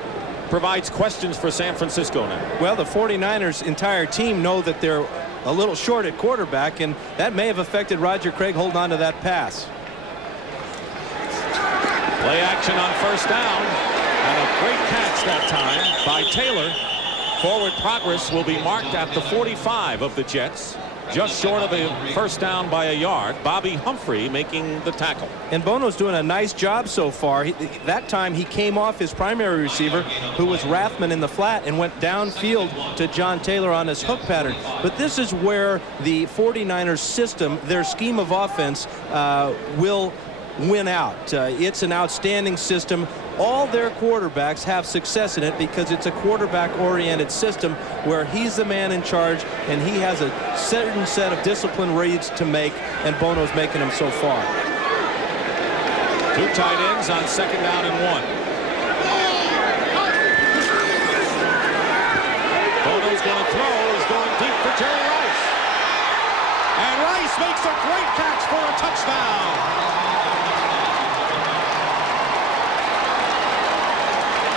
provides questions for San Francisco now. Well, the 49ers' entire team know that they're a little short at quarterback, and that may have affected Roger Craig holding on to that pass. Play action on 1st down, and a great catch that time by Taylor. Forward progress will be marked at the 45 of the Jets, just short of a 1st down by a yard. Bobby Humphrey making the tackle. And Bono's doing a nice job so far. That time he came off his primary receiver, who was Rathman, in the flat, and went downfield to John Taylor on his hook pattern. But this is where the 49ers system, their scheme of offense, will win out. It's an outstanding system. All their quarterbacks have success in it because it's a quarterback-oriented system where he's the man in charge and he has a certain set of discipline reads to make, and Bono's making them so far. 2 tight ends on 2nd down and 1. Bono's going to throw. He's going deep for Jerry Rice. And Rice makes a great catch for a touchdown.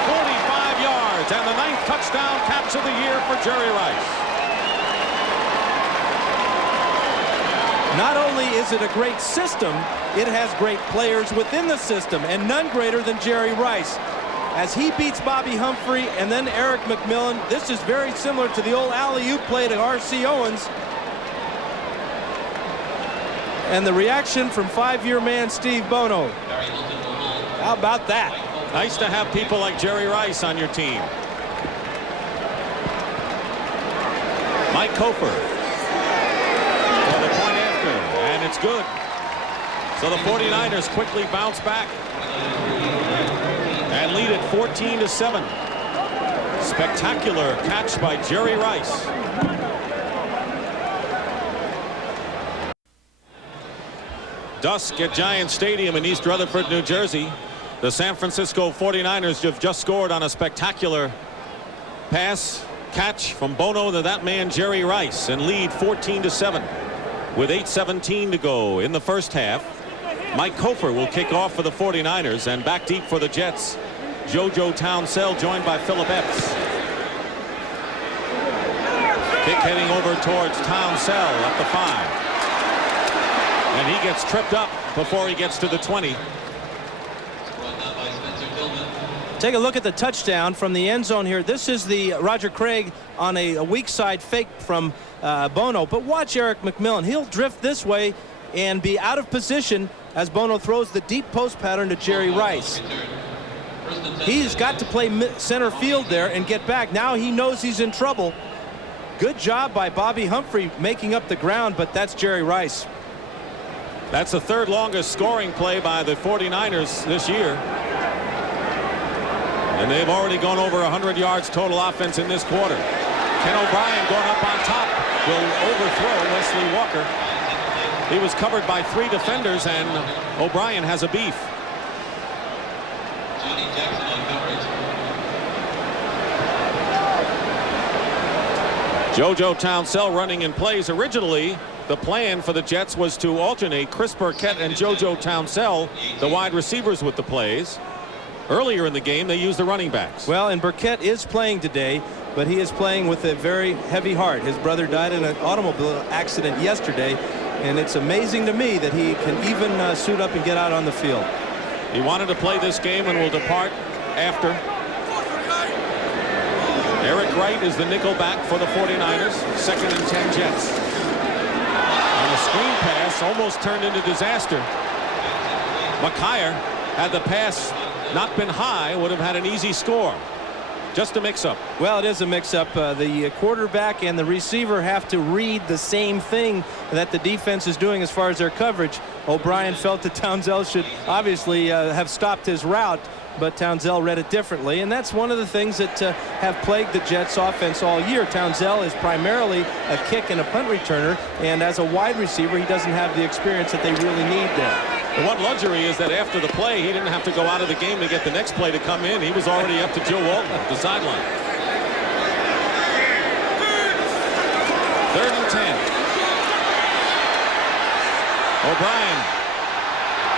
45 yards and the 9th touchdown catch of the year for Jerry Rice. Not only is it a great system, it has great players within the system, and none greater than Jerry Rice. As he beats Bobby Humphrey and then Eric McMillan, this is very similar to the old alley-oop play to R.C. Owens. And the reaction from 5-year man Steve Bono. How about that? Nice to have people like Jerry Rice on your team. Mike Cofer for the point after, and it's good. So the 49ers quickly bounce back and lead it 14-7. Spectacular catch by Jerry Rice. Dusk at Giant Stadium in East Rutherford, New Jersey. The San Francisco 49ers have just scored on a spectacular pass catch from Bono to that man Jerry Rice and lead 14-7 with 8:17 to go in the 1st half. Mike Cofer will kick off for the 49ers, and back deep for the Jets, JoJo Townsell joined by Philip Epps. Kick heading over towards Townsell at the 5. And he gets tripped up before he gets to the 20. Take a look at the touchdown from the end zone here. This is the Roger Craig on a weak side fake from Bono. But watch Eric McMillan. He'll drift this way and be out of position as Bono throws the deep post pattern to Jerry Rice. He's got to play center field there and get back. Now he knows he's in trouble. Good job by Bobby Humphrey making up the ground, but that's Jerry Rice. That's the 3rd longest scoring play by the 49ers this year. And they've already gone over 100 yards total offense in this quarter. Ken O'Brien going up on top will overthrow Wesley Walker. He was covered by 3 defenders, and O'Brien has a beef. Johnny Jackson on coverage. JoJo Townsell running in plays. Originally, the plan for the Jets was to alternate Chris Burkett and JoJo Townsell, the wide receivers, with the plays. Earlier in the game, they used the running backs. Well, and Burkett is playing today, but he is playing with a very heavy heart. His brother died in an automobile accident yesterday, and it's amazing to me that he can even suit up and get out on the field. He wanted to play this game and will depart after. Eric Wright is the nickel back for the 49ers. 2nd and 10 Jets. And the screen pass almost turned into disaster. McKyer had the pass not been high, would have had an easy score. Just a mix-up. Well, it is a mix-up. The quarterback and the receiver have to read the same thing that the defense is doing as far as their coverage. O'Brien felt that Townsend should obviously have stopped his route, but Townsend read it differently, and that's one of the things that have plagued the Jets offense all year. Townsend is primarily a kick and a punt returner, and as a wide receiver, he doesn't have the experience that they really need there. The one luxury is that after the play, he didn't have to go out of the game to get the next play to come in. He was already up to Joe Walton at the sideline. 3rd and 10. O'Brien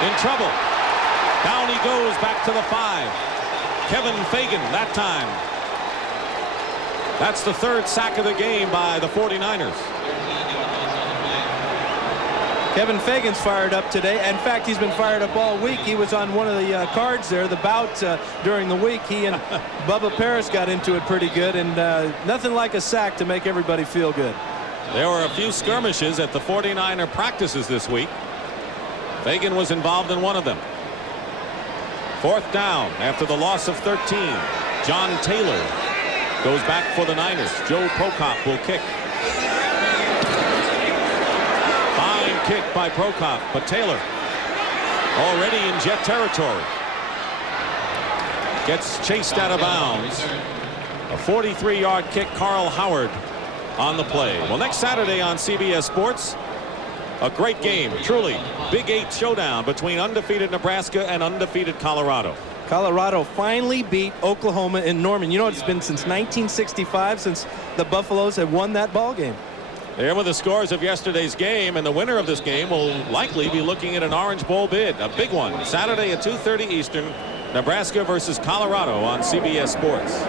in trouble. Down he goes back to the 5. Kevin Fagan that time. That's the 3rd sack of the game by the 49ers. Kevin Fagan's fired up today. In fact, he's been fired up all week. He was on one of the cards there, the bout during the week. He and Bubba Paris got into it pretty good, and nothing like a sack to make everybody feel good. There were a few skirmishes at the 49er practices this week. Fagan was involved in one of them. 4th down after the loss of 13. John Taylor goes back for the Niners. Joe Prokop will kick. Fine kick by Prokop, but Taylor already in Jet territory. Gets chased out of bounds. A 43-yard kick, Carl Howard on the play. Well, next Saturday on CBS Sports, a great game, truly. Big 8 showdown between undefeated Nebraska and undefeated Colorado. Colorado finally beat Oklahoma in Norman. You know, it's been since 1965 since the Buffaloes have won that ball game. There were the scores of yesterday's game, and the winner of this game will likely be looking at an Orange Bowl bid, a big one, Saturday at 2:30 Eastern, Nebraska versus Colorado on CBS Sports.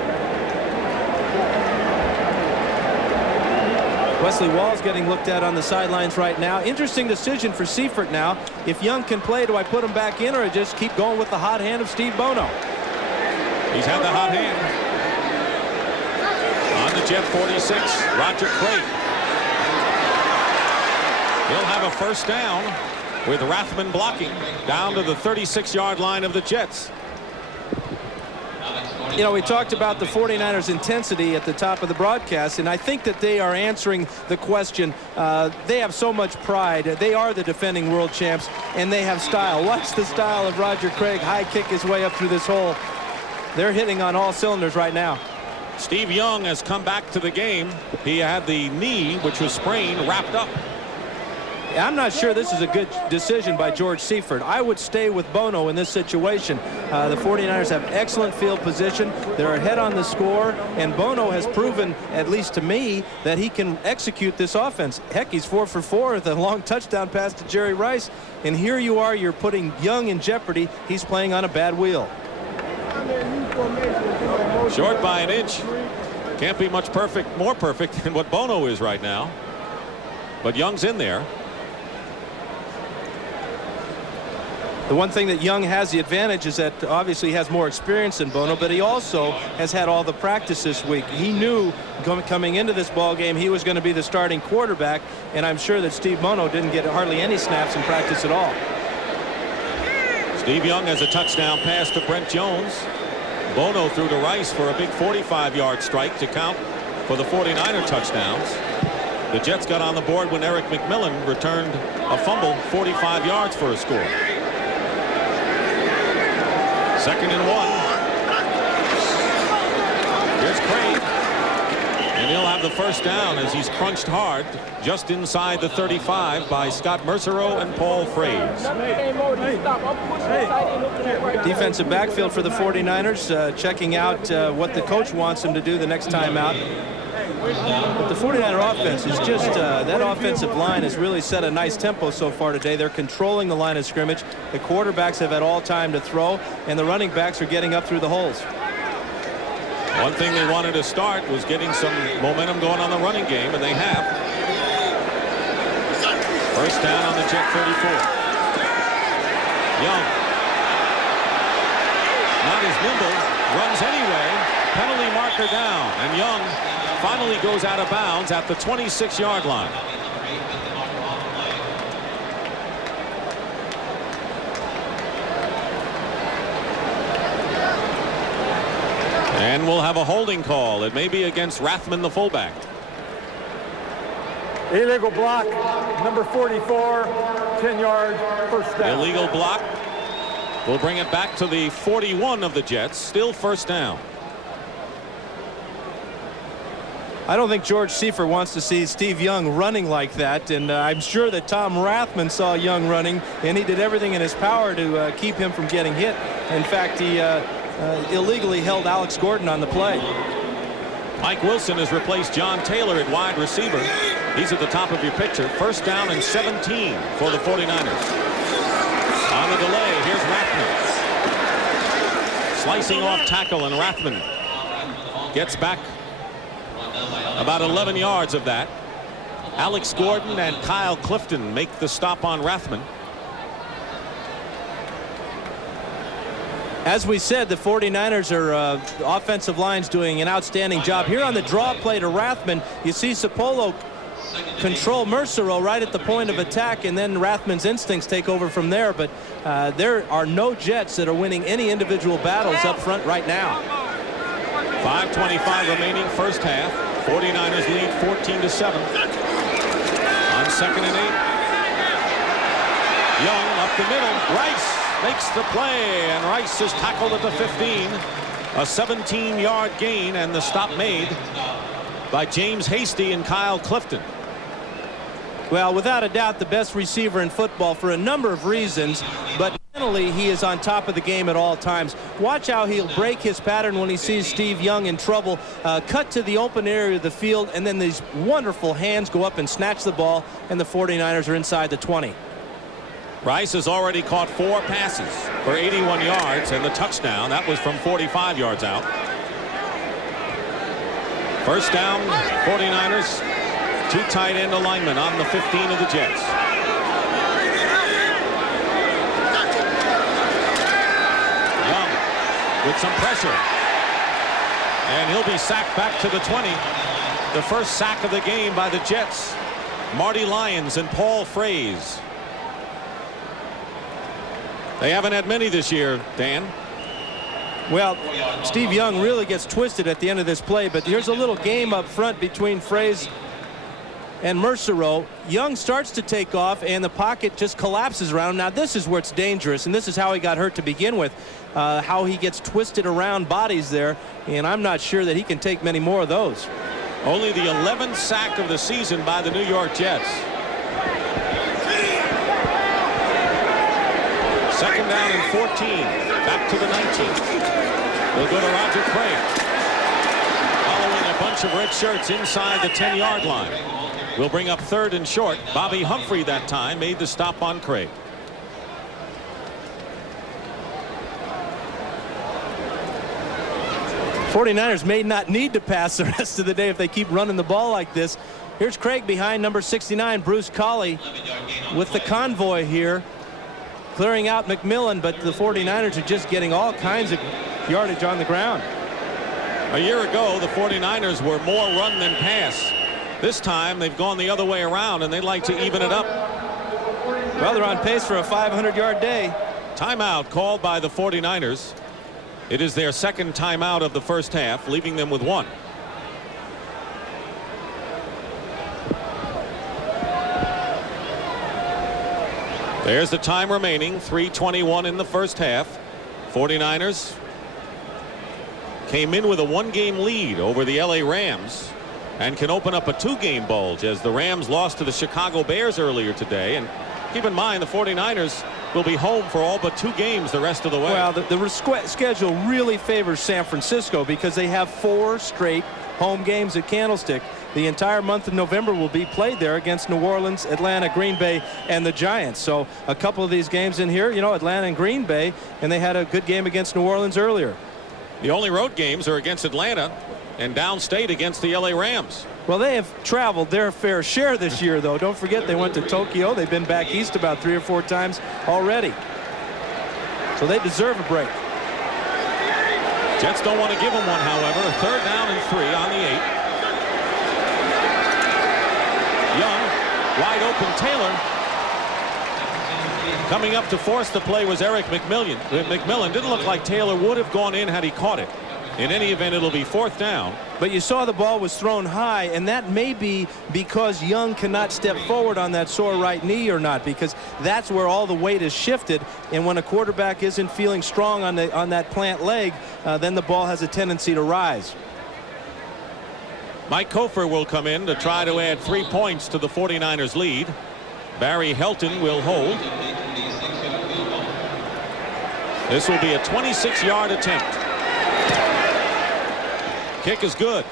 Wesley Wall's getting looked at on the sidelines right now. Interesting decision for Seifert now. If Young can play, do I put him back in, or just keep going with the hot hand of Steve Bono? He's had the hot hand. On the Jet 46, Roger Craig. He'll have a 1st down with Rathman blocking down to the 36-yard line of the Jets. You know, we talked about the 49ers intensity at the top of the broadcast, and I think that they are answering the question. They have so much pride. They are the defending world champs, and they have style. Watch the style of Roger Craig high kick his way up through this hole. They're hitting on all cylinders right now. Steve Young has come back to the game. He had the knee, which was sprained, wrapped up. I'm not sure this is a good decision by George Seifert. I would stay with Bono in this situation. The 49ers have excellent field position. They're ahead on the score, and Bono has proven, at least to me, that he can execute this offense. Heck, he's 4 for 4 with a long touchdown pass to Jerry Rice, and here you are, you're putting Young in jeopardy. He's playing on a bad wheel. Short by an inch. Can't be much more perfect than what Bono is right now. But Young's in there. The one thing that Young has the advantage is that obviously he has more experience than Bono, but he also has had all the practice this week. He knew coming into this ball game he was going to be the starting quarterback, and I'm sure that Steve Bono didn't get hardly any snaps in practice at all. Steve Young has a touchdown pass to Brent Jones. Bono threw to Rice for a big 45-yard strike to count for the 49er touchdowns. The Jets got on the board when Eric McMillan returned a fumble 45 yards for a score. 2nd and 1. Here's Craig. And he'll have the 1st down as he's crunched hard just inside the 35 by Scott Mercereau and Paul Fraze. Defensive backfield for the 49ers, checking out what the coach wants them to do the next time out. But the 49er offense is just, that offensive line has really set a nice tempo so far today. They're controlling the line of scrimmage. The quarterbacks have had all time to throw, and the running backs are getting up through the holes. One thing they wanted to start was getting some momentum going on the running game, and they have. 1st down on the Jet 34. Young. Not as nimble. Runs anyway. Penalty marker down, and Young finally goes out of bounds at the 26-yard line. And we'll have a holding call. It may be against Rathman, the fullback. Illegal block, number 44, 10 yards, first down. Illegal block. We'll bring it back to the 41 of the Jets. Still first down. I don't think George Seifert wants to see Steve Young running like that, and I'm sure that Tom Rathman saw Young running, and he did everything in his power to keep him from getting hit. In fact, he illegally held Alex Gordon on the play. Mike Wilson has replaced John Taylor at wide receiver. He's at the top of your picture. First down and 17 for the 49ers. On the delay, here's Rathman. Slicing off tackle, and Rathman gets back about 11 yards of that. Alex Gordon and Kyle Clifton make the stop on Rathman. As we said, the 49ers are offensive line's doing an outstanding job. Here on the draw play to Rathman, you see Sapolo control Mercereau right at the point of attack, and then Rathman's instincts take over from there. But there are no Jets that are winning any individual battles up front right now. 5:25 remaining, first half. 49ers lead 14-7. On 2nd and 8. Young up the middle. Rice makes the play, and Rice is tackled at the 15. A 17-yard gain, and the stop made by James Hasty and Kyle Clifton. Well, without a doubt, the best receiver in football for a number of reasons, but mentally he is on top of the game at all times. Watch how he'll break his pattern when he sees Steve Young in trouble, cut to the open area of the field, and then these wonderful hands go up and snatch the ball, and the 49ers are inside the 20. Rice has already caught 4 passes for 81 yards, and the touchdown, that was from 45 yards out. First down, 49ers. 2 tight end alignment on the 15 of the Jets. Young with some pressure, and he'll be sacked back to the 20. The first sack of the game by the Jets. Marty Lyons and Paul Fraze. They haven't had many this year, Dan. Well, Steve Young really gets twisted at the end of this play, but here's a little game up front between Fraze and Mercereau. Young starts to take off, and the pocket just collapses around. Now, this is where it's dangerous, and this is how he got hurt to begin with, how he gets twisted around bodies there, and I'm not sure that he can take many more of those. Only the 11th sack of the season by the New York Jets. Second down and 14. Back to the 19. They'll go to Roger Craig. Following a bunch of red shirts inside the 10-yard line. We'll bring up 3rd and short. Bobby Humphrey that time made the stop on Craig. '49ers may not need to pass the rest of the day if they keep running the ball like this. Here's Craig behind number 69, Bruce Colley, with the convoy here, clearing out McMillan, but the 49ers are just getting all kinds of yardage on the ground. A year ago, the 49ers were more run than pass. This time, they've gone the other way around, and they'd like to even it up. Well, they're on pace for a 500-yard day. Timeout called by the 49ers. It is their 2nd timeout of the first half, leaving them with 1. There's the time remaining, 3:21 in the first half. 49ers came in with a 1-game lead over the LA Rams and can open up a 2-game bulge as the Rams lost to the Chicago Bears earlier today. And keep in mind, the 49ers will be home for all but 2 games the rest of the way. Well, the schedule really favors San Francisco because they have 4 straight home games at Candlestick. The entire month of November will be played there against New Orleans, Atlanta, Green Bay, and the Giants. So a couple of these games in here, you know, Atlanta and Green Bay, and they had a good game against New Orleans earlier. The only road games are against Atlanta and downstate against the LA Rams. Well, they have traveled their fair share this year, though. Don't forget they went to Tokyo. They've been back east about 3 or 4 times already. So they deserve a break. Jets don't want to give them one, however. A 3rd down and 3 on the 8. Young, wide open Taylor. Coming up to force the play was Eric McMillan. McMillan didn't look like Taylor would have gone in had he caught it. In any event, it'll be 4th down. But you saw the ball was thrown high, and that may be because Young cannot step forward on that sore right knee or not, because that's where all the weight is shifted. And when a quarterback isn't feeling strong on that plant leg, then the ball has a tendency to rise. Mike Kofer will come in to try to add 3 points to the 49ers lead. Barry Helton will hold. This will be a 26-yard attempt. Kick is good.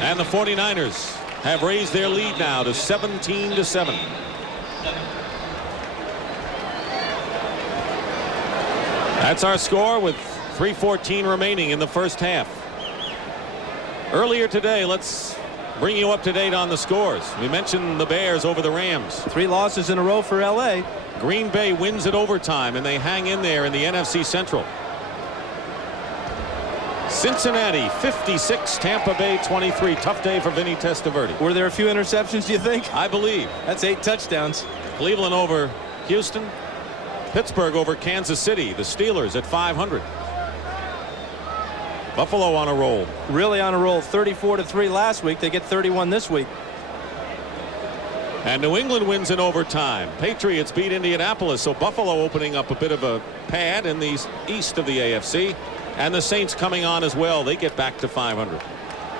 And the 49ers have raised their lead now to 17-7. That's our score with 3:14 remaining in the first half. Earlier today, let's bring you up to date on the scores. We mentioned the Bears over the Rams. 3 losses in a row for L.A. Green Bay wins at overtime, and they hang in there in the NFC Central. Cincinnati 56, Tampa Bay 23. Tough day for Vinny Testaverde. Were there a few interceptions, do you think? I believe. That's 8 touchdowns. Cleveland over Houston. Pittsburgh over Kansas City. The Steelers at 500. Buffalo on a roll. Really on a roll. 34-3 last week. They get 31 this week. And New England wins in overtime. Patriots beat Indianapolis, so Buffalo opening up a bit of a pad in the east of the AFC. And the Saints coming on as well. They get back to 500.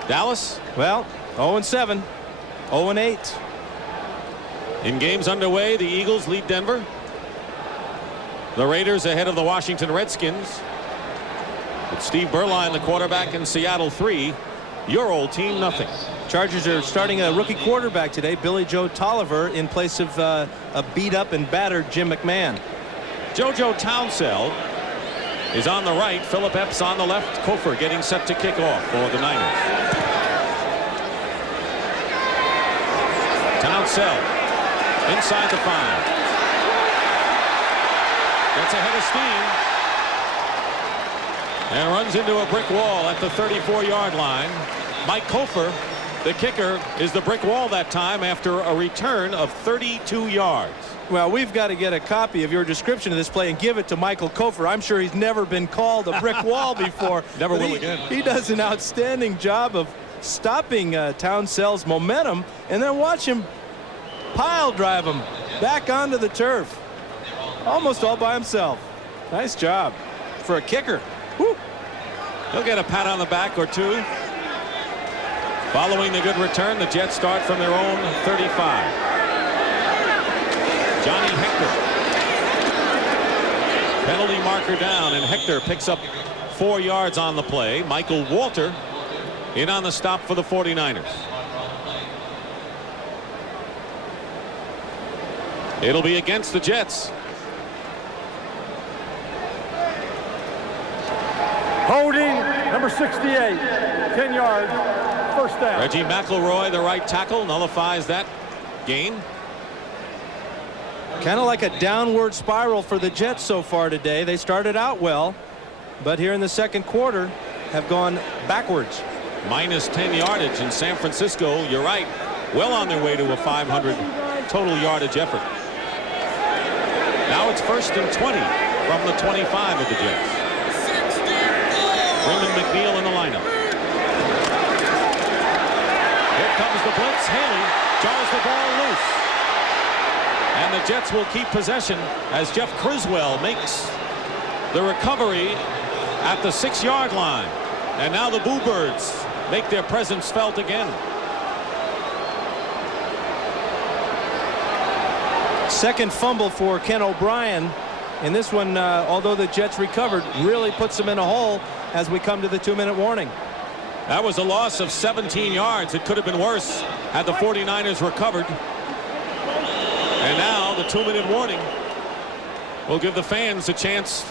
Dallas? Well, 0-7. 0-8. In games underway, the Eagles lead Denver. The Raiders ahead of the Washington Redskins. With Steve Berline, the quarterback, in Seattle 3. Your old team, nothing. Chargers are starting a rookie quarterback today, Billy Joe Tolliver, in place of a beat-up and battered Jim McMahon. JoJo Townsend is on the right. Philip Epps on the left. Kofer getting set to kick off for the Niners. Townsend inside the 5. Gets ahead of steam. And runs into a brick wall at the 34-yard line. Mike Kofer, the kicker, is the brick wall that time after a return of 32 yards. Well, we've got to get a copy of your description of this play and give it to Michael Kofer. I'm sure he's never been called a brick wall before. Never will again. He does an outstanding job of stopping Townsend's momentum, and then watch him pile drive him back onto the turf. Almost all by himself. Nice job for a kicker. Woo. He'll get a pat on the back or two. Following the good return, the Jets start from their own 35. Johnny Hector. Penalty marker down, and Hector picks up 4 yards on the play. Michael Walter in on the stop for the 49ers. It'll be against the Jets. Holding, number 68, 10 yards, first down. Reggie McElroy, the right tackle, nullifies that gain. Kind of like a downward spiral for the Jets so far today. They started out well, but here in the second quarter have gone backwards. Minus 10 yardage in San Francisco. You're right. Well on their way to a 500 total yardage effort. Now it's 1st and 20 from the 25 of the Jets. Raymond McNeil in the lineup. Here comes the blitz. Haley jars the ball loose. And the Jets will keep possession as Jeff Criswell makes the recovery at the 6-yard line. And now the Boo Birds make their presence felt again. Second fumble for Ken O'Brien. And this one, although the Jets recovered, really puts them in a hole as we come to the 2-minute warning. That was a loss of 17 yards. It could have been worse had the 49ers recovered. And now the 2-minute warning will give the fans a chance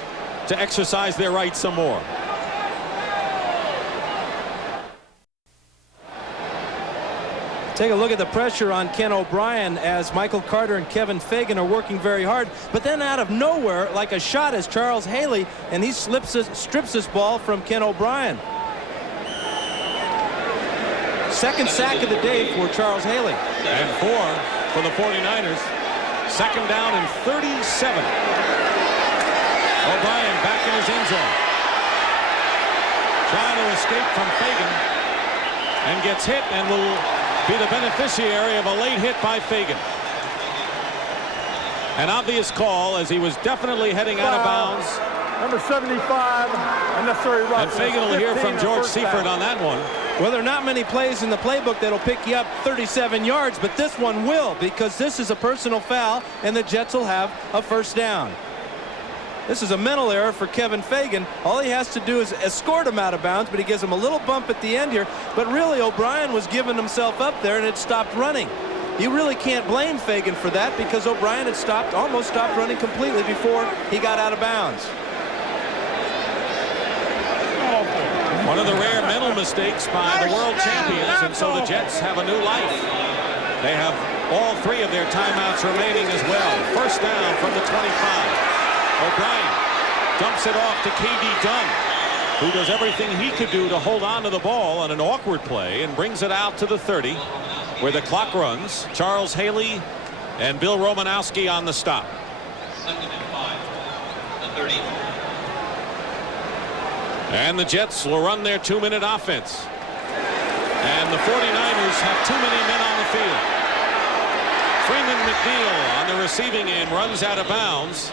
to exercise their rights some more. Take a look at the pressure on Ken O'Brien as Michael Carter and Kevin Fagan are working very hard. But then out of nowhere, like a shot, is Charles Haley, and he strips this ball from Ken O'Brien. Second sack of the day for Charles Haley. And 4 for the 49ers. Second down and 37. O'Brien back in his end zone. trying to escape from Fagan and gets hit and will be the beneficiary of a late hit by Fagan. An obvious call as he was definitely heading out of bounds. Number 75, unnecessary roughness. And Fagan will hear from George Seifert on that one. Well, there are not many plays in the playbook that'll pick you up 37 yards, but this one will, because this is a personal foul, and the Jets will have a first down. This is a mental error for Kevin Fagan. All he has to do is escort him out of bounds, but he gives him a little bump at the end here. But really, O'Brien was giving himself up there, and it stopped running. You really can't blame Fagan for that, because O'Brien had almost stopped running completely before he got out of bounds. One of the rare mental mistakes by the world champions, and so the Jets have a new life. They have all three of their timeouts remaining as well. First down from the 25. O'Brien dumps it off to K.D. Dunn, who does everything he could do to hold on to the ball on an awkward play and brings it out to the 30, where the clock runs. Charles Haley and Bill Romanowski on the stop. 2nd and 5. The 30. And the Jets will run their 2-minute offense. And the 49ers have too many men on the field. Freeman McNeil on the receiving end runs out of bounds.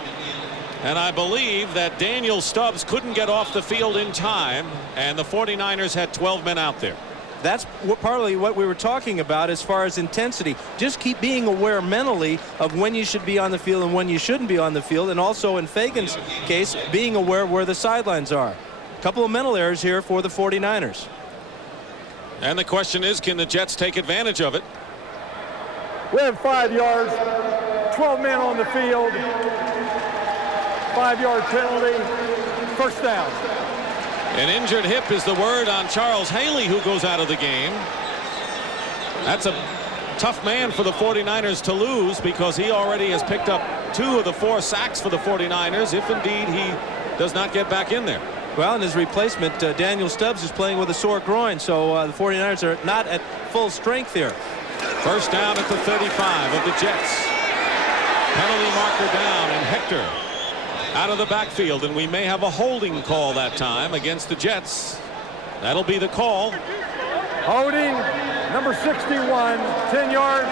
And I believe that Daniel Stubbs couldn't get off the field in time, and the 49ers had 12 men out there. That's partly what we were talking about as far as intensity. Just keep being aware mentally of when you should be on the field and when you shouldn't be on the field, and also in Fagan's case, being aware where the sidelines are. A couple of mental errors here for the 49ers. And the question is, can the Jets take advantage of it? We have 5 yards, 12 men on the field, 5-yard penalty, first down. An injured hip is the word on Charles Haley, who goes out of the game. That's a tough man for the 49ers to lose, because he already has picked up 2 of the 4 sacks for the 49ers, if indeed he does not get back in there. Well, in his replacement, Daniel Stubbs is playing with a sore groin, so the 49ers are not at full strength here. First down at the 35 of the Jets. Penalty marker down, and Hector out of the backfield, and we may have a holding call that time against the Jets. That'll be the call. Holding, number 61, 10 yards.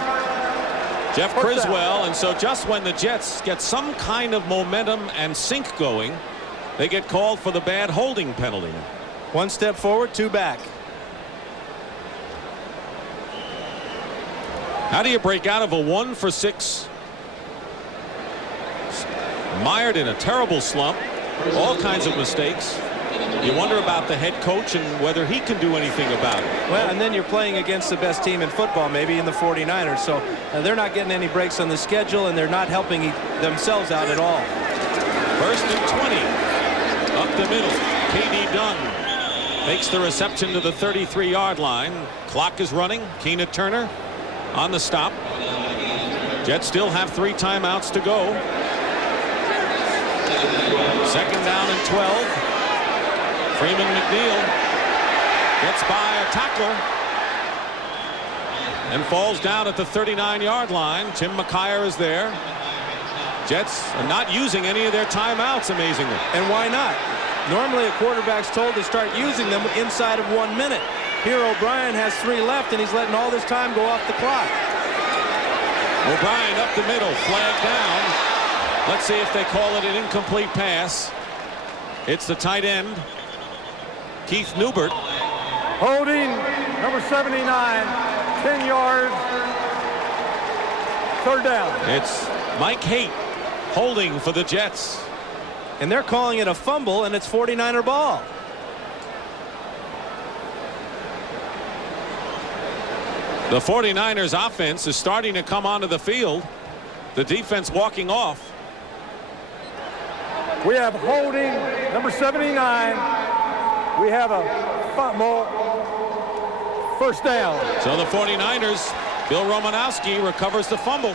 Jeff Criswell, and so just when the Jets get some kind of momentum and sync going, they get called for the bad holding penalty. 1 step forward, 2 back. How do you break out of a 1-for-6? Mired in a terrible slump, all kinds of mistakes. You wonder about the head coach and whether he can do anything about it. Well, and then you're playing against the best team in football, maybe in the 49ers, so they're not getting any breaks on the schedule, and they're not helping themselves out at all. 1st and 20. Up the middle, K.D. Dunn makes the reception to the 33-yard line. Clock is running. Keena Turner on the stop. Jets still have 3 timeouts to go. 2nd down and 12. Freeman McNeil gets by a tackler and falls down at the 39-yard line. Tim McKyer is there. Jets are not using any of their timeouts, amazingly. And why not? Normally a quarterback's told to start using them inside of 1 minute. Here O'Brien has 3 left, and he's letting all this time go off the clock. O'Brien up the middle, flag down. Let's see if they call it an incomplete pass. It's the tight end, Keith Newbert. Holding, number 79, 10 yards, 3rd down. It's Mike Haight holding for the Jets. And they're calling it a fumble, and it's 49er ball. The 49ers offense is starting to come onto the field. The defense walking off. We have holding, number 79. We have a fumble, first down. So the 49ers, Bill Romanowski recovers the fumble.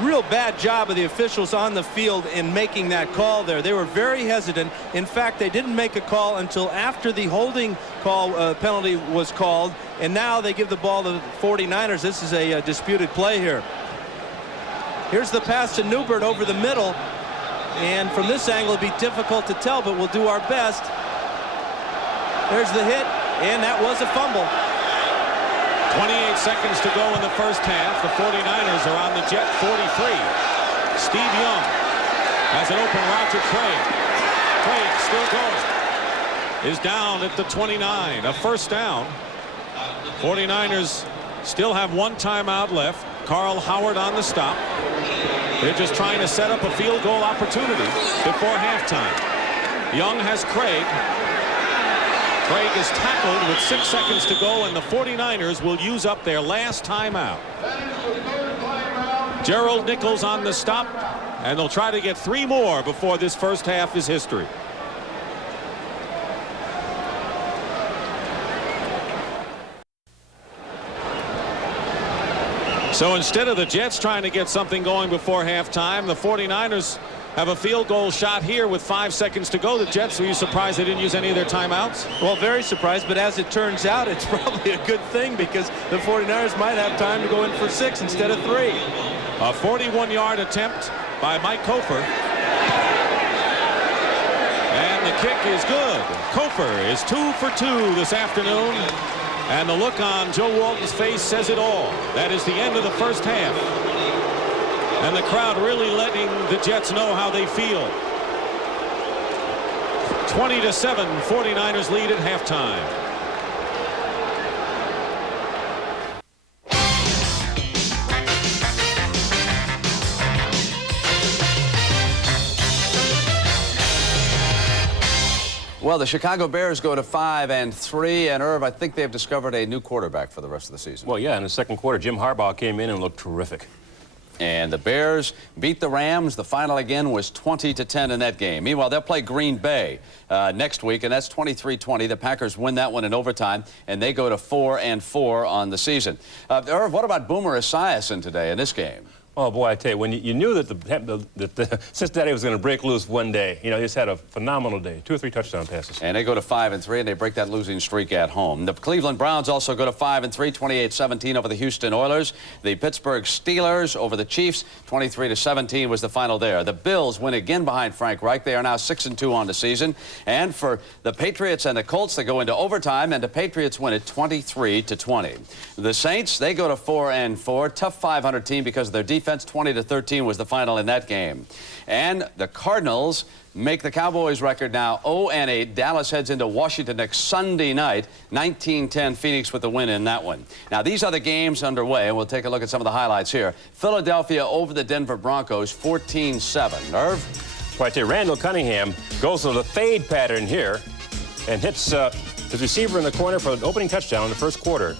Real bad job of the officials on the field in making that call there. They were very hesitant. In fact, they didn't make a call until after the holding call penalty was called, and now they give the ball to the 49ers. This is a disputed play here. Here's the pass to Newbert over the middle, and from this angle it'd be difficult to tell, but we'll do our best. There's the hit, and that was a fumble. 28 seconds to go in the first half. The 49ers are on the Jet 43. Steve Young has an open route to Craig. Craig still going. Is down at the 29. A first down. 49ers still have one timeout left. Carl Howard on the stop. They're just trying to set up a field goal opportunity before halftime. Young has Craig. Craig is tackled with 6 seconds to go, and the 49ers will use up their last timeout. Gerald Nichols on the stop, and they'll try to get 3 more before this first half is history. So instead of the Jets trying to get something going before halftime, the 49ers have a field goal shot here with 5 seconds to go. The Jets, were you surprised they didn't use any of their timeouts? Well, very surprised, but as it turns out, it's probably a good thing because the 49ers might have time to go in for 6 instead of 3. A 41-yard attempt by Mike Kofer. And the kick is good. Kofer is 2 for 2 this afternoon. And the look on Joe Walton's face says it all. That is the end of the first half. And the crowd really letting the Jets know how they feel. 20-7, 49ers lead at halftime. Well, the Chicago Bears go to 5-3, and Irv, I think they've discovered a new quarterback for the rest of the season. Well, yeah, in the second quarter, Jim Harbaugh came in and looked terrific. And the Bears beat the Rams. The final again was 20-10 in that game. Meanwhile, they'll play Green Bay next week, and that's 23-20. The Packers win that one in overtime, and they go to 4-4 on the season. Irv, what about Boomer Esiason today in this game? Oh, boy, I tell you, when you knew that the Cincinnati was going to break loose one day, you know, he just had a phenomenal day. 2 or 3 touchdown passes. And they go to 5-3, and they break that losing streak at home. The Cleveland Browns also go to 5-3, 28-17 over the Houston Oilers. The Pittsburgh Steelers over the Chiefs, 23-17 was the final there. The Bills win again behind Frank Reich. They are now 6-2 on the season. And for the Patriots and the Colts, they go into overtime, and the Patriots win it 23-20. The Saints, they go to 4-4. Tough 500 team because of their defense. 20-13 was the final in that game. And the Cardinals make the Cowboys record now 0-8. Dallas heads into Washington next Sunday night. 19-10 Phoenix with the win in that one. Now these are the games underway, and we'll take a look at some of the highlights here. Philadelphia over the Denver Broncos 14-7. Irv? Right there, Randall Cunningham goes to the fade pattern here and hits his receiver in the corner for an opening touchdown in the first quarter.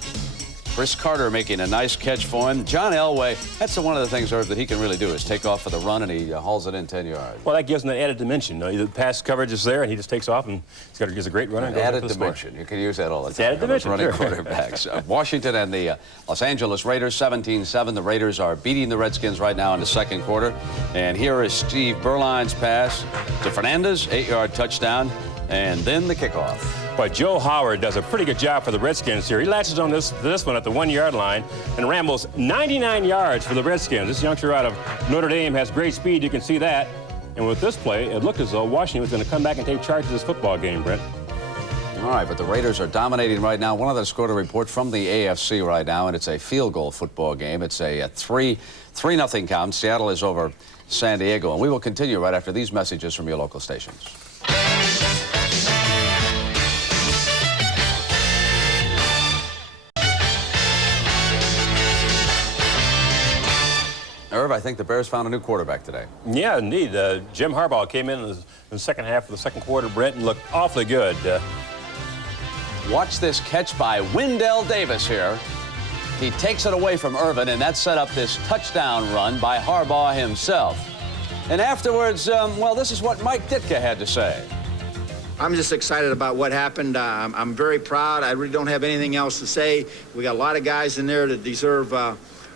Chris Carter making a nice catch for him. John Elway, that's one of the things, Irv, that he can really do is take off for the run, and he hauls it in 10 yards. Well, that gives him an added dimension. The pass coverage is there, and he just takes off, and he's got a great runner. Added dimension. You can use that all the time. Added dimension, running sure. quarterbacks. Washington and the Los Angeles Raiders, 17-7. The Raiders are beating the Redskins right now in the second quarter. And here is Steve Berline's pass to Fernandez, 8-yard touchdown, and then the kickoff. But Joe Howard does a pretty good job for the Redskins here. He latches on this one at the 1-yard line and rambles 99 yards for the Redskins. This youngster out of Notre Dame has great speed. You can see that. And with this play, it looked as though Washington was going to come back and take charge of this football game, Brent. All right, but the Raiders are dominating right now. One other score to report from the AFC right now, and it's a field goal football game. It's a 3-0 count. Seattle is over San Diego. And we will continue right after these messages from your local stations. Irv, I think the Bears found a new quarterback today. Yeah, indeed. Jim Harbaugh came in the second half of the second quarter, Brent, and looked awfully good. Watch this catch by Wendell Davis here. He takes it away from Irvin, and that set up this touchdown run by Harbaugh himself. And afterwards, well, this is what Mike Ditka had to say. I'm just excited about what happened. I'm very proud. I really don't have anything else to say. We got a lot of guys in there that deserve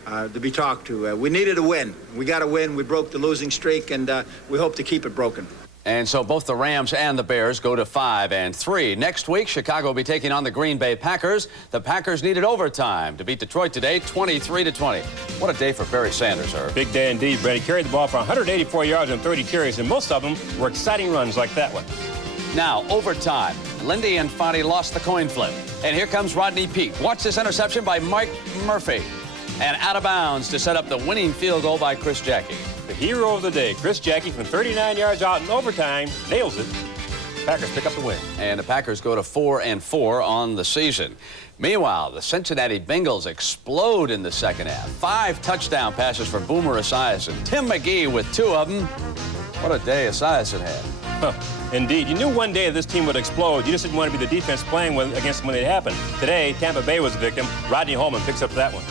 to be talked to. We needed a win. We got a win. We broke the losing streak, and we hope to keep it broken. And so both the Rams and the Bears go to 5-3. Next week, Chicago will be taking on the Green Bay Packers. The Packers needed overtime to beat Detroit today, 23-20. What a day for Barry Sanders, Irv. Big day indeed, Brent. He carried the ball for 184 yards and 30 carries, and most of them were exciting runs like that one. Now, overtime. Lindy and Fonte lost the coin flip. And here comes Rodney Peete. Watch this interception by Mike Murphy. And out of bounds to set up the winning field goal by Chris Jackie. The hero of the day, Chris Jackie, from 39 yards out in overtime, nails it. Packers pick up the win. And the Packers go to 4-4 on the season. Meanwhile, the Cincinnati Bengals explode in the second half. 5 touchdown passes for Boomer Esiason. Tim McGee with 2 of them. What a day Esiason had. Huh. Indeed. You knew one day this team would explode. You just didn't want to be the defense playing against them when it happened. Today, Tampa Bay was the victim. Rodney Holman picks up that one.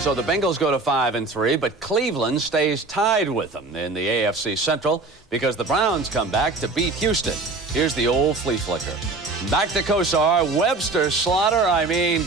So the Bengals go to 5-3, but Cleveland stays tied with them in the AFC Central because the Browns come back to beat Houston. Here's the old flea flicker. Back to Kosar. Webster Slaughter,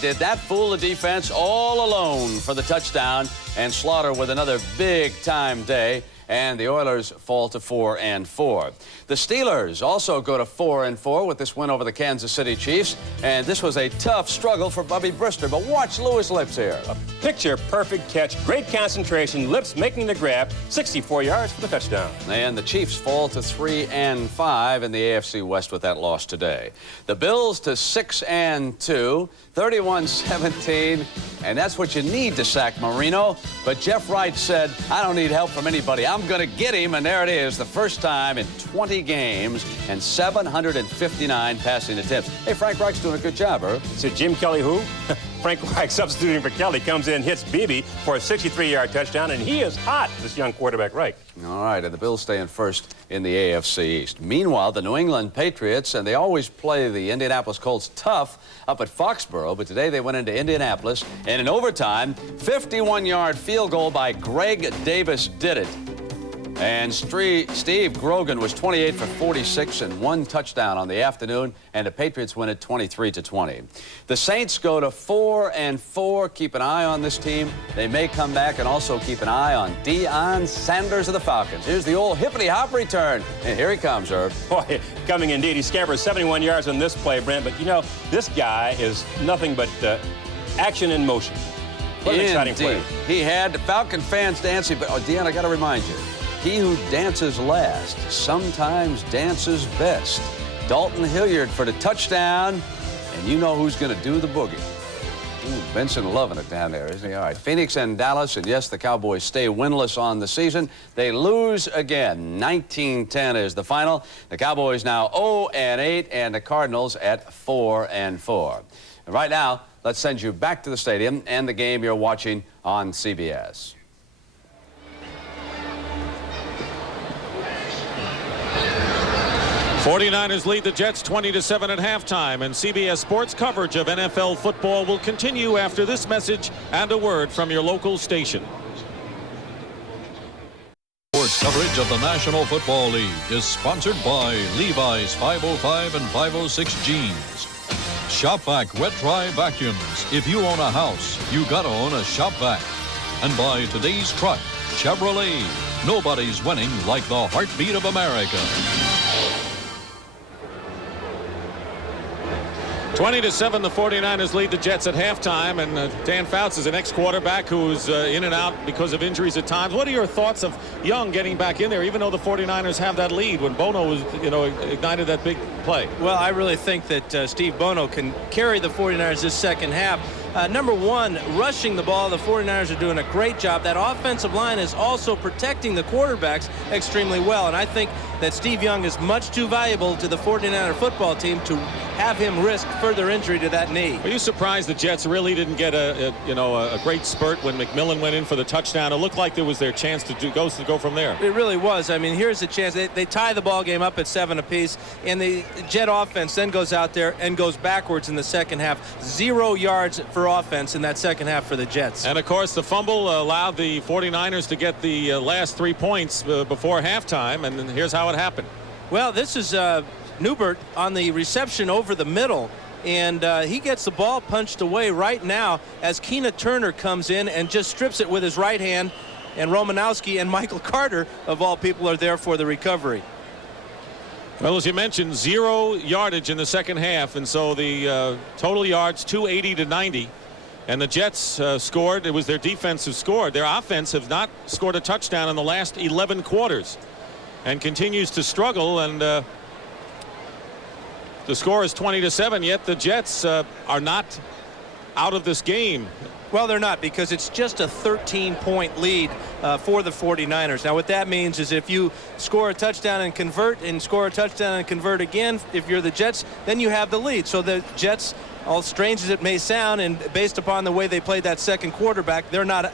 did that fool the defense all alone for the touchdown? And Slaughter with another big-time day. And the Oilers fall to 4-4. The Steelers also go to 4-4 with this win over the Kansas City Chiefs. And this was a tough struggle for Bubby Brister. But watch Louis Lips here. A picture-perfect catch, great concentration, Lips making the grab, 64 yards for the touchdown. And the Chiefs fall to 3-5 in the AFC West with that loss today. The Bills to 6-2, 31-17. And that's what you need to sack Marino. But Jeff Wright said, I don't need help from anybody. I'm going to get him. And there it is, the first time in 20 games and 759 passing attempts. Hey, Frank Reich's doing a good job, Herb. So Jim Kelly who? Frank Reich substituting for Kelly comes in, hits Beebe for a 63-yard touchdown, and he is hot, this young quarterback Reich. All right, and the Bills stay in first in the AFC East. Meanwhile, the New England Patriots, and they always play the Indianapolis Colts tough up at Foxborough, but today they went into Indianapolis, and in overtime, 51-yard field goal by Greg Davis did it. And Steve Grogan was 28 for 46 and 1 touchdown on the afternoon, and the Patriots win it 23-20. The Saints go to 4-4. Keep an eye on this team. They may come back, and also keep an eye on Deion Sanders of the Falcons. Here's the old hippity-hop return, and here he comes, Herb. Boy, coming indeed. He scampers 71 yards on this play, Brent, but you know, this guy is nothing but action in motion. What an exciting play. He had the Falcon fans dancing, but Deion, I got to remind you, he who dances last sometimes dances best. Dalton Hilliard for the touchdown, and you know who's going to do the boogie. Ooh, Benson loving it down there, isn't he? All right, Phoenix and Dallas, and yes, the Cowboys stay winless on the season. They lose again. 19-10 is the final. The Cowboys now 0-8, and the Cardinals at 4-4. And right now, let's send you back to the stadium and the game you're watching on CBS. 49ers lead the Jets 20-7 at halftime, and CBS Sports coverage of NFL football will continue after this message and a word from your local station. Sports coverage of the National Football League is sponsored by Levi's 505 and 506 jeans. Shop-Vac wet-dry vacuums. If you own a house, you gotta own a Shop-Vac. And by today's truck, Chevrolet. Nobody's winning like the heartbeat of America. 20-7, the 49ers lead the Jets at halftime, and Dan Fouts is an ex-quarterback who's in and out because of injuries at times. What are your thoughts of Young getting back in there, even though the 49ers have that lead when Bono was, ignited that big play? Well, I really think that Steve Bono can carry the 49ers this second half. Number one, rushing the ball. The 49ers are doing a great job. That offensive line is also protecting the quarterbacks extremely well, and I think that Steve Young is much too valuable to the 49er football team to have him risk further injury to that knee. Are you surprised the Jets really didn't get a great spurt when McMillan went in for the touchdown? It looked like there was their chance to go from there. It really was. I mean, here's the chance. They tie the ball game up at 7 apiece, and the Jet offense then goes out there and goes backwards in the second half. 0 yards for offense in that second half for the Jets. And of course, the fumble allowed the 49ers to get the last 3 points before halftime, and here's how it happened. Well, this is Newbert on the reception over the middle, and he gets the ball punched away right now as Keena Turner comes in and just strips it with his right hand, and Romanowski and Michael Carter, of all people, are there for the recovery. Well, as you mentioned, 0 yardage in the second half, and so the total yards 280 to 90. And the Jets scored. It was their defense who scored. Their offense have not scored a touchdown in the last 11 quarters and continues to struggle. And The score is 20-7, yet the Jets are not out of this game. Well, they're not, because it's just a 13-point lead for the 49ers. Now, what that means is if you score a touchdown and convert, and score a touchdown and convert again, if you're the Jets, then you have the lead. So the Jets, all strange as it may sound, and based upon the way they played that second quarter, they're not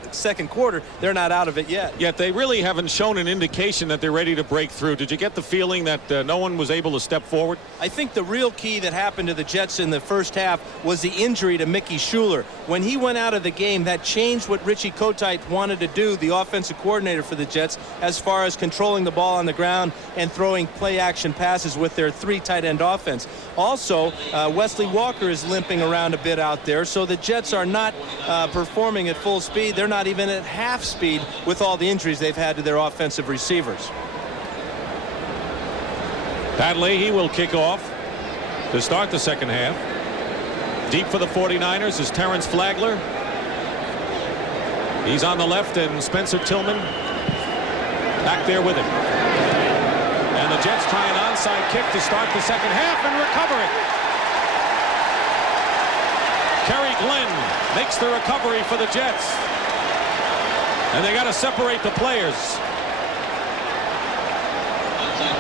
out of it yet. Yet they really haven't shown an indication that they're ready to break through. Did you get the feeling that no one was able to step forward? I think the real key that happened to the Jets in the first half was the injury to Mickey Schuler. When he went out of the game, that changed what Richie Kotite wanted to do, the offensive coordinator for the Jets, as far as controlling the ball on the ground and throwing play-action passes with their 3 tight end offense. Also, Wesley Walker is limping around a bit out there, so the Jets are not performing at full speed. They're not even at half speed with all the injuries they've had to their offensive receivers. Pat Leahy will kick off to start the second half. Deep for the 49ers is Terrence Flagler. He's on the left, and Spencer Tillman back there with him. And the Jets try an onside kick to start the second half and recover it. Kerry Glenn makes the recovery for the Jets. And they got to separate the players.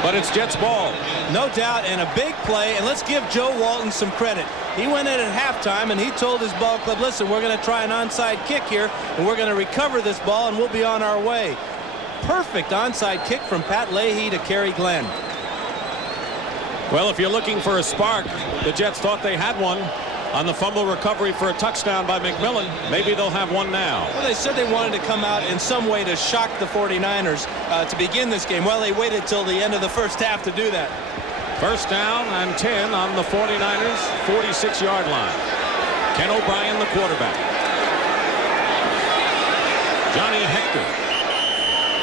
But it's Jets ball. No doubt, and a big play. And let's give Joe Walton some credit. He went in at halftime and he told his ball club, listen, we're going to try an onside kick here, and we're going to recover this ball, and we'll be on our way. Perfect onside kick from Pat Leahy to Kerry Glenn. Well, if you're looking for a spark, the Jets thought they had one on the fumble recovery for a touchdown by McMillan. Maybe they'll have one now. Well, they said they wanted to come out in some way to shock the 49ers to begin this game. Well, they waited till the end of the first half to do that. First down and 10 on the 49ers 46-yard line. Ken O'Brien, the quarterback. Johnny Hector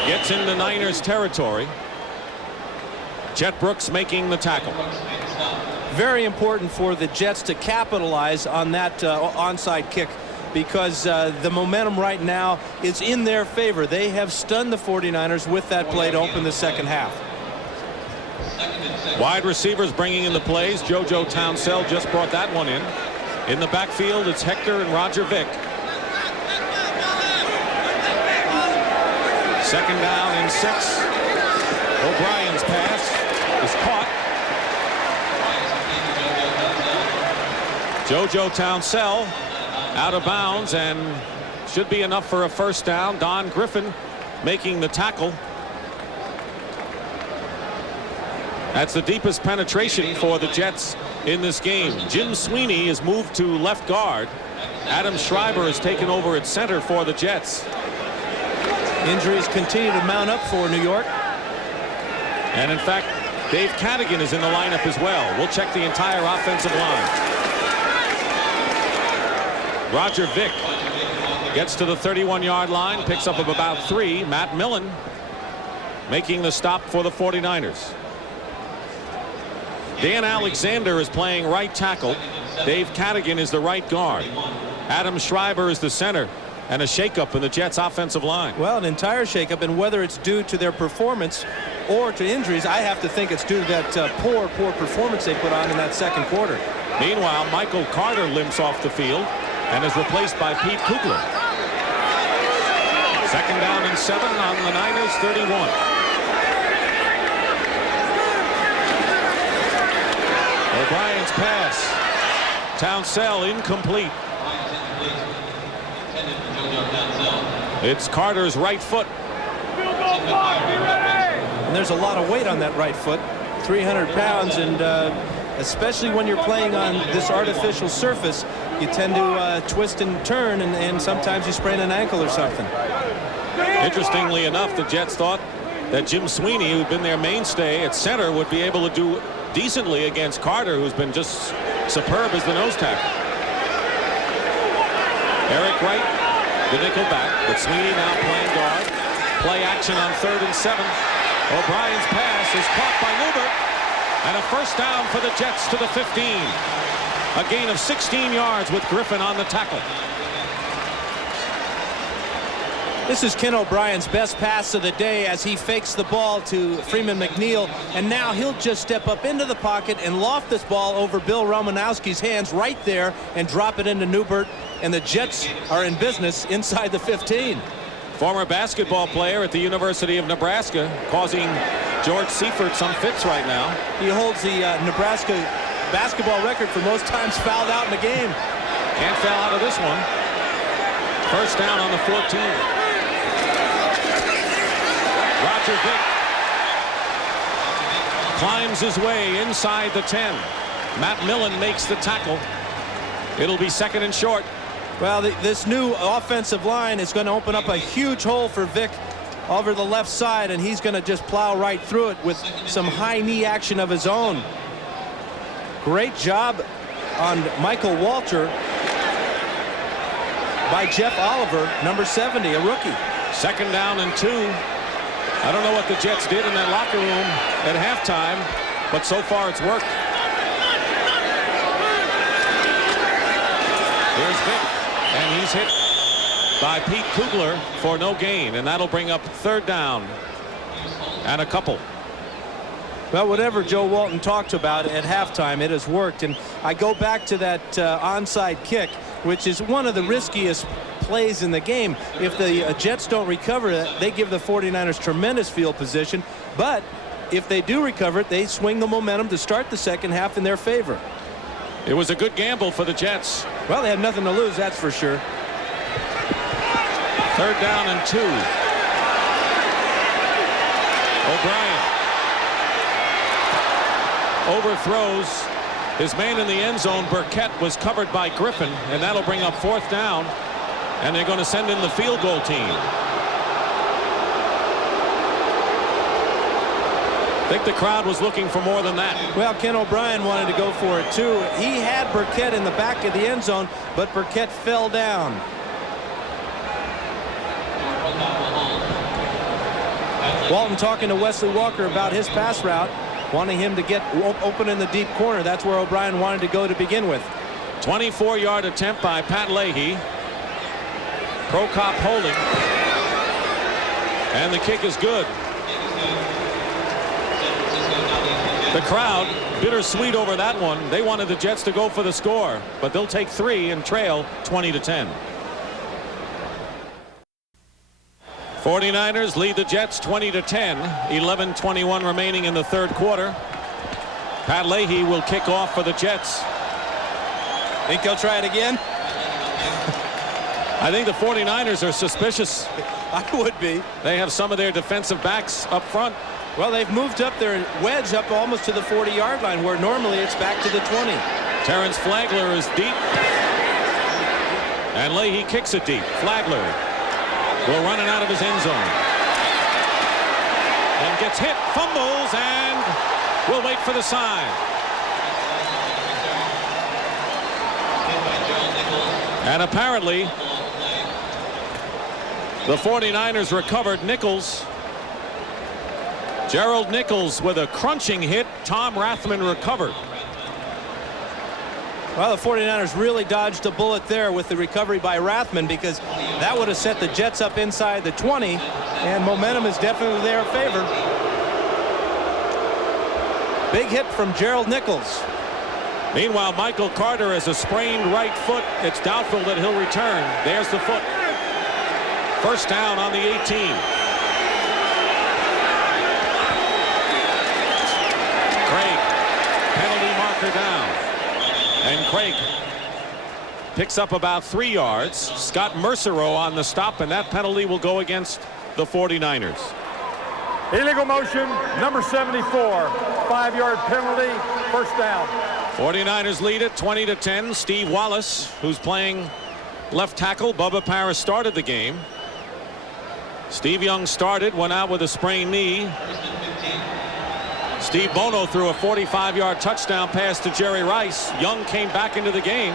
gets into Niners territory. Chet Brooks making the tackle. Very important for the Jets to capitalize on that onside kick, because the momentum right now is in their favor. They have stunned the 49ers with that play to open the second half. Wide receivers bringing in the plays. JoJo Townsell just brought that one in. In the backfield, it's Hector and Roger Vick. Second down and 6. O'Brien's pass is caught. JoJo Townsell out of bounds, and should be enough for a first down. Don Griffin making the tackle. That's the deepest penetration for the Jets in this game. Jim Sweeney is moved to left guard. Adam Schreiber is taken over at center for the Jets. Injuries continue to mount up for New York. And in fact, Dave Cadigan is in the lineup as well. We'll check the entire offensive line. Roger Vick gets to the 31-yard line, picks up of about 3. Matt Millen making the stop for the 49ers. Dan Alexander is playing right tackle. Dave Cadigan is the right guard. Adam Schreiber is the center, and a shakeup in the Jets offensive line. Well, an entire shakeup, and whether it's due to their performance or to injuries, I have to think it's due to that poor performance they put on in that second quarter. Meanwhile, Michael Carter limps off the field and is replaced by Pete Kugler. Second down and 7 on the Niners 31. O'Brien's pass. Townsell incomplete. It's Carter's right foot. And there's a lot of weight on that right foot. 300 pounds, and especially when you're playing on this artificial surface, you tend to twist and turn, and sometimes you sprain an ankle or something. Interestingly enough, the Jets thought that Jim Sweeney, who'd been their mainstay at center, would be able to do decently against Carter, who's been just superb as the nose tackle. Eric Wright, the nickel back, but Sweeney now playing guard. Play action on 3rd and 7. O'Brien's pass is caught by Lubert, and a first down for the Jets to the 15. A gain of 16 yards with Griffin on the tackle. This is Ken O'Brien's best pass of the day as he fakes the ball to Freeman McNeil, and now he'll just step up into the pocket and loft this ball over Bill Romanowski's hands right there and drop it into Newbert, and the Jets are in business inside the 15. Former basketball player at the University of Nebraska, causing George Seifert some fits right now. He holds the Nebraska basketball record for most times fouled out in the game. Can't foul out of this one. First down on the 14. Roger Vick climbs his way inside the 10. Matt Millen makes the tackle. It'll be second and short. Well, this new offensive line is going to open up a huge hole for Vick over the left side, and he's going to just plow right through it with some high knee action of his own. Great job on Michael Walter by Jeff Oliver, number 70, a rookie. Second down and 2. I don't know what the Jets did in that locker room at halftime, but so far it's worked. Here's Vick, and he's hit by Pete Kugler for no gain, and that'll bring up third down and a couple. Well, whatever Joe Walton talked about at halftime, it has worked. And I go back to that onside kick, which is one of the riskiest plays in the game. If the Jets don't recover it, they give the 49ers tremendous field position. But if they do recover it, they swing the momentum to start the second half in their favor. It was a good gamble for the Jets. Well, they had nothing to lose, that's for sure. Third down and 2. O'Brien overthrows his man in the end zone. Burkett was covered by Griffin, and that'll bring up fourth down, and they're going to send in the field goal team. I think the crowd was looking for more than that. Well, Ken O'Brien wanted to go for it too. He had Burkett in the back of the end zone, but Burkett fell down. Walton talking to Wesley Walker about his pass route, wanting him to get open in the deep corner. That's where O'Brien wanted to go to begin with. 24-yard attempt by Pat Leahy. Prokop holding. And the kick is good. The crowd bittersweet over that one. They wanted the Jets to go for the score, but they'll take 3 and trail 20-10. 49ers lead the Jets 20-10. 11:21 remaining in the third quarter. Pat Leahy will kick off for the Jets. Think he'll try it again? I think the 49ers are suspicious. I would be. They have some of their defensive backs up front. Well, they've moved up their wedge up almost to the 40-yard line, where normally it's back to the 20. Terrence Flagler is deep. And Leahy kicks it deep. Flagler will run it out of his end zone. And gets hit, fumbles, and will wait for the sign. And apparently, the 49ers recovered. Nichols. Gerald Nichols with a crunching hit. Tom Rathman recovered. Well, the 49ers really dodged a bullet there with the recovery by Rathman, because that would have set the Jets up inside the 20, and momentum is definitely their favor. Big hit from Gerald Nichols. Meanwhile, Michael Carter has a sprained right foot. It's doubtful that he'll return. There's the foot. First down on the 18. Craig, penalty marker down. And Craig picks up about 3 yards. Scott Mercereau on the stop, and that penalty will go against the 49ers. Illegal motion, number 74. 5-yard penalty, first down. 49ers lead it 20-10. Steve Wallace, who's playing left tackle. Bubba Parris started the game. Steve Young started, went out with a sprained knee. Steve Bono threw a 45-yard touchdown pass to Jerry Rice. Young came back into the game.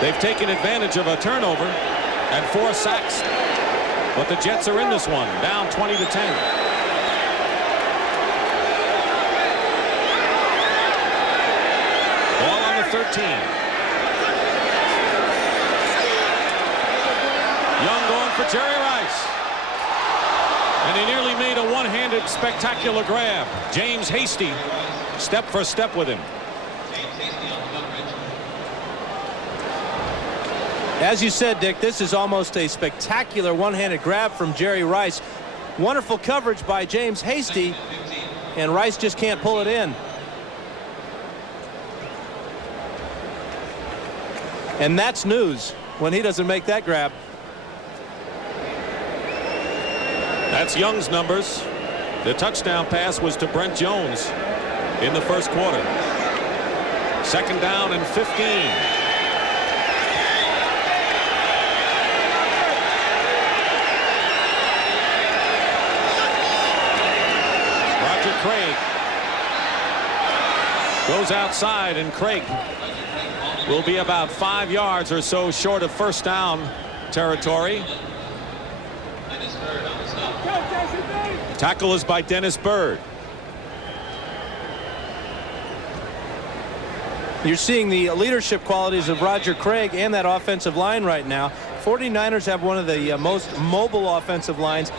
They've taken advantage of a turnover and 4 sacks. But the Jets are in this one, down 20-10. Ball on the 13. Young going for Jerry Rice. And he nearly made a one-handed spectacular grab. James Hasty, step for step with him. As you said, Dick, this is almost a spectacular one-handed grab from Jerry Rice. Wonderful coverage by James Hasty, and Rice just can't pull it in. And that's news when he doesn't make that grab. That's Young's numbers. The touchdown pass was to Brent Jones in the first quarter. 2nd down and 15. Roger Craig goes outside, and Craig will be about 5 yards or so short of first down territory. Tackle is by Dennis Byrd. You're seeing the leadership qualities of Roger Craig and that offensive line right now. 49ers have one of the most mobile offensive lines.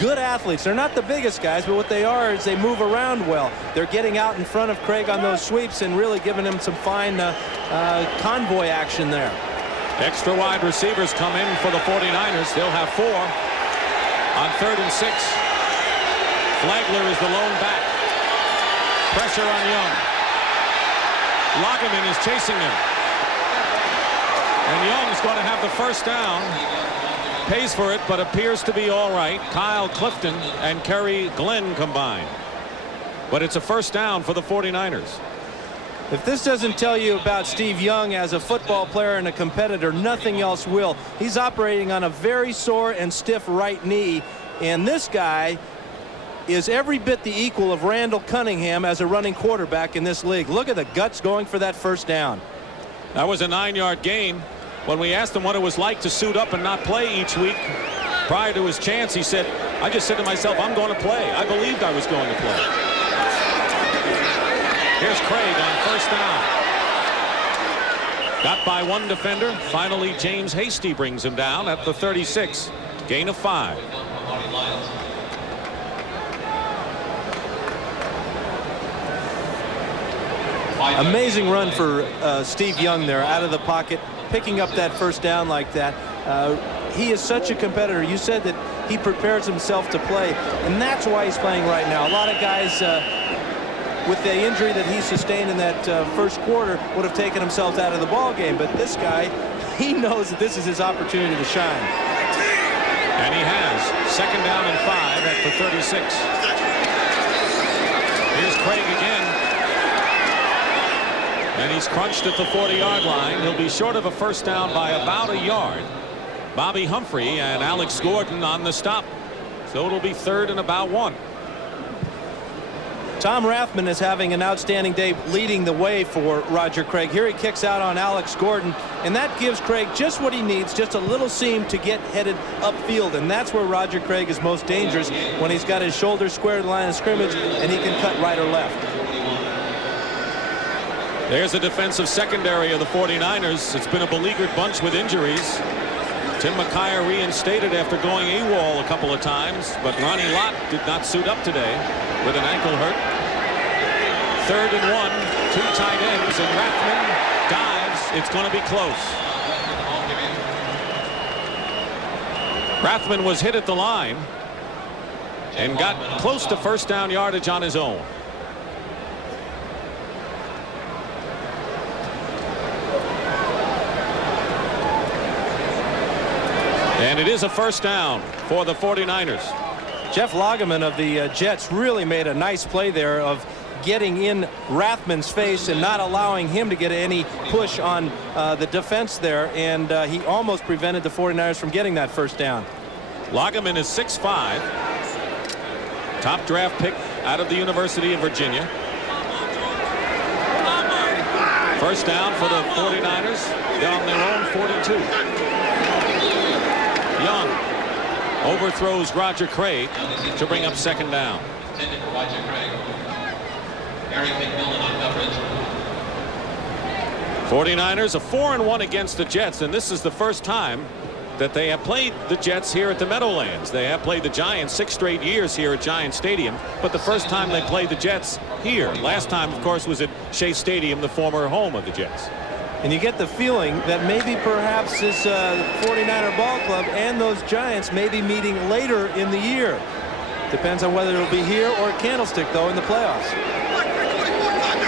Good athletes. They're not the biggest guys, but what they are is they move around well. They're getting out in front of Craig on those sweeps and really giving him some fine convoy action there. Extra wide receivers come in for the 49ers. They'll have 4 on 3rd and 6. Flagler is the lone back. Pressure on Young. Lageman is chasing him. And Young's going to have the first down. Pays for it, but appears to be all right. Kyle Clifton and Kerry Glenn combined. But it's a first down for the 49ers. If this doesn't tell you about Steve Young as a football player and a competitor, nothing else will. He's operating on a very sore and stiff right knee, and this guy is every bit the equal of Randall Cunningham as a running quarterback in this league. Look at the guts going for that first down. That was a 9-yard gain. When we asked him what it was like to suit up and not play each week prior to his chance, he said, I just said to myself, I'm going to play. I believed I was going to play. Here's Craig on first down. Got by one defender. Finally, James Hasty brings him down at the 36. Gain of 5. Amazing run for Steve Young there out of the pocket, picking up that first down like that. He is such a competitor. You said that he prepares himself to play, and that's why he's playing right now. A lot of guys with the injury that he sustained in that first quarter would have taken themselves out of the ball game, but this guy, he knows that this is his opportunity to shine. And he has. 2nd down and 5 at the 36. Here's Craig again. And he's crunched at the 40-yard line. He'll be short of a first down by about a yard. Bobby Humphrey and Alex Gordon on the stop. So it'll be 3rd and about 1. Tom Rathman is having an outstanding day leading the way for Roger Craig. Here he kicks out on Alex Gordon, and that gives Craig just what he needs, just a little seam to get headed upfield, and that's where Roger Craig is most dangerous, when he's got his shoulders square to the line of scrimmage and he can cut right or left. There's the defensive secondary of the 49ers. It's been a beleaguered bunch with injuries. Tim McKyer reinstated after going AWOL a couple of times, but Ronnie Lott did not suit up today with an ankle hurt. 3rd and 1, 2 tight ends, and Rathman dives. It's going to be close. Rathman was hit at the line and got close to first down yardage on his own. And it is a first down for the 49ers. Jeff Lageman of the Jets really made a nice play there of getting in Rathman's face and not allowing him to get any push on the defense there, and he almost prevented the 49ers from getting that first down. Lageman is 6'5", top draft pick out of the University of Virginia. First down for the 49ers down their own 42. Young overthrows Roger Craig to bring up 2nd down. Intended for Roger Craig. Eric McMillan on coverage. 49ers a 4-1 against the Jets, and this is the first time that they have played the Jets here at the Meadowlands. They have played the Giants 6 straight years here at Giant Stadium, but the first time they played the Jets here. Last time, of course, was at Shea Stadium, the former home of the Jets. And you get the feeling that maybe perhaps this 49er ball club and those Giants may be meeting later in the year. Depends on whether it'll be here or at Candlestick, though, in the playoffs.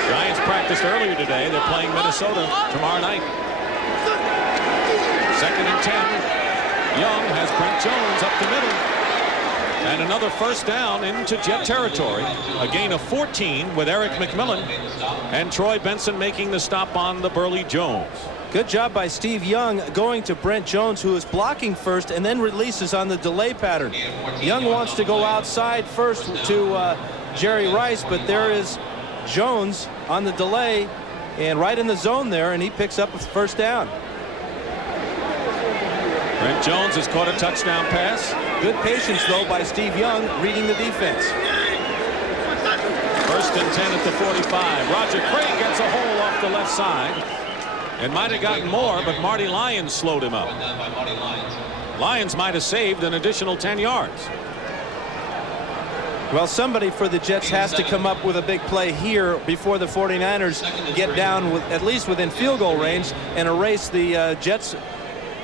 Giants practiced earlier today. They're playing Minnesota tomorrow night. 2nd and 10. Young has Brent Jones up the middle. And another first down into Jet territory. A gain of 14 with Eric McMillan. And Troy Benson making the stop on the Burley Jones. Good job by Steve Young going to Brent Jones, who is blocking first and then releases on the delay pattern. Young wants to go outside first to Jerry Rice, but there is Jones on the delay and right in the zone there, and he picks up a first down. Brent Jones has caught a touchdown pass. Good patience, though, by Steve Young, reading the defense. 1st and 10 at the 45. Roger Craig gets a hole off the left side. And might have gotten more, but Marty Lyons slowed him up. Lyons might have saved an additional 10 yards. Well, somebody for the Jets has to come up with a big play here before the 49ers get down with at least within field goal range and erase the Jets'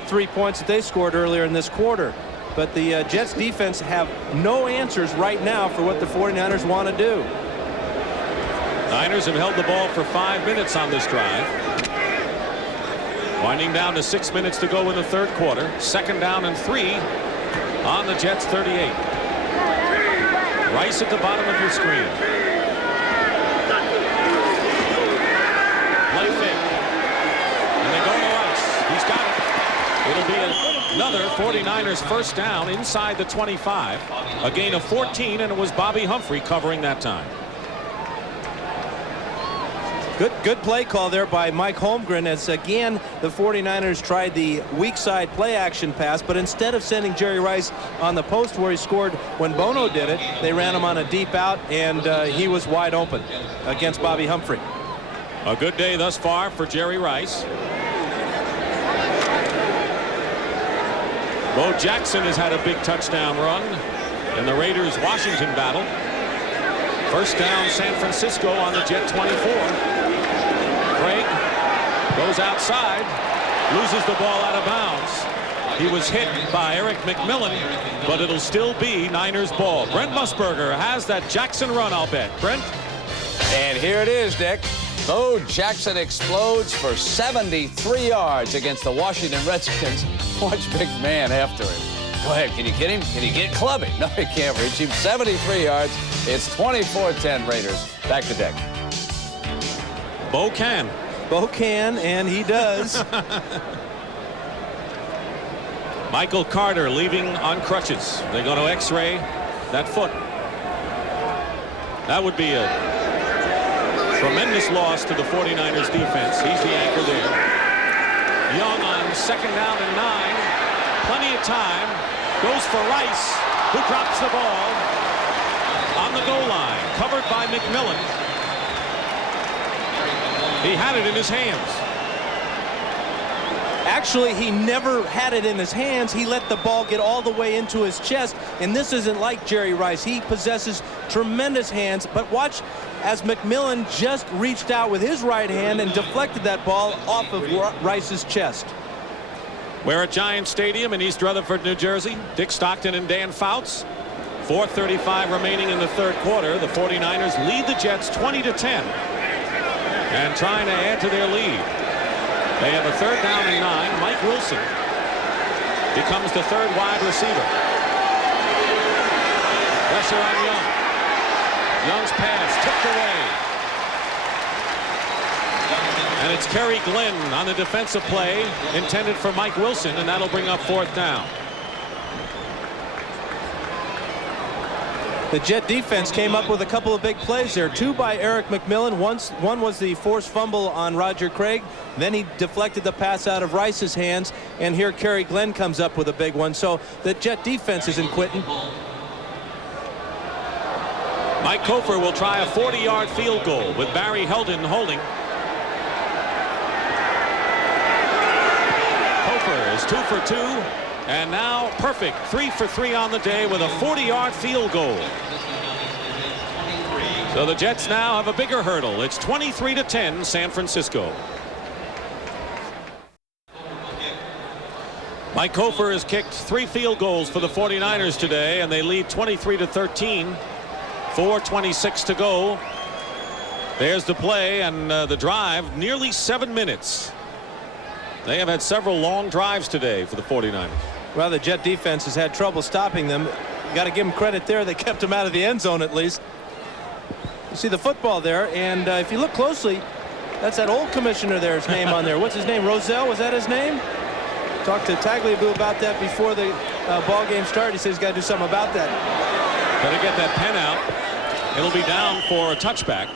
3 points that they scored earlier in this quarter. But the Jets defense have no answers right now for what the 49ers want to do. Niners have held the ball for 5 minutes on this drive. Winding down to 6 minutes to go in the 3rd quarter. 2nd down and 3 on the Jets 38. Rice at the bottom of your screen. Play fake. And they go to Rice. He's got it. It'll be another 49ers first down inside the 25. A gain of 14, and it was Bobby Humphrey covering that time. Good play call there by Mike Holmgren, as again the 49ers tried the weak side play action pass, but instead of sending Jerry Rice on the post where he scored when Bono did it, they ran him on a deep out, and he was wide open against Bobby Humphrey. A good day thus far for Jerry Rice. Bo Jackson has had a big touchdown run in the Raiders-Washington battle. First down San Francisco on the Jet 24. Craig goes outside, loses the ball out of bounds. He was hit by Eric McMillan, but it'll still be Niners ball. Brent Musburger has that Jackson run, I'll bet. Brent? And here it is, Dick. Bo Jackson explodes for 73 yards against the Washington Redskins. Watch big man after him. Go ahead, can you get him? Can he get Clubby? No, he can't reach him. 73 yards. It's 24-10 Raiders. Back to Dick. Bo can. Bo can, and he does. Michael Carter leaving on crutches. They're going to X-ray that foot. That would be a tremendous loss to the 49ers defense. He's the anchor there. Young on 2nd down and 9. Plenty of time. Goes for Rice, who drops the ball on the goal line. Covered by McMillan. He had it in his hands. Actually, he never had it in his hands. He let the ball get all the way into his chest, and this isn't like Jerry Rice. He possesses tremendous hands, but watch as McMillan just reached out with his right hand and deflected that ball off of Rice's chest. We're at Giant Stadium in East Rutherford, New Jersey. Dick Stockton and Dan Fouts. 4:35 remaining in the 3rd quarter. The 49ers lead the Jets 20-10 and trying to add to their lead. They have a 3rd down and 9. Mike Wilson becomes the 3rd wide receiver. Pressure on Young. Young's pass tipped away. And it's Kerry Glenn on the defensive play intended for Mike Wilson, and that'll bring up 4th down. The Jet defense came up with a couple of big plays there. 2 by Eric McMillan. One was the forced fumble on Roger Craig. Then he deflected the pass out of Rice's hands. And here Kerry Glenn comes up with a big one. So the Jet defense isn't quitting. Mike Kofer will try a 40-yard field goal with Barry Heldon holding. Kofer is 2 for 2 And now perfect, 3 for 3 on the day with a 40-yard field goal. So the Jets now have a bigger hurdle. It's 23-10 San Francisco. Mike Hofer has kicked 3 field goals for the 49ers today, and they lead 23-13. 4:26 to go. There's the play and the drive, nearly 7 minutes. They have had several long drives today for the 49ers. Well, the Jet defense has had trouble stopping them. You got to give them credit there. They kept them out of the end zone at least. You see the football there, and if you look closely, that's that old commissioner there's name on there. What's his name? Rozelle, was that his name? Talked to Tagliabue about that before the ball game started. He says he's got to do something about that. Better get that pen out. It'll be down for a touchback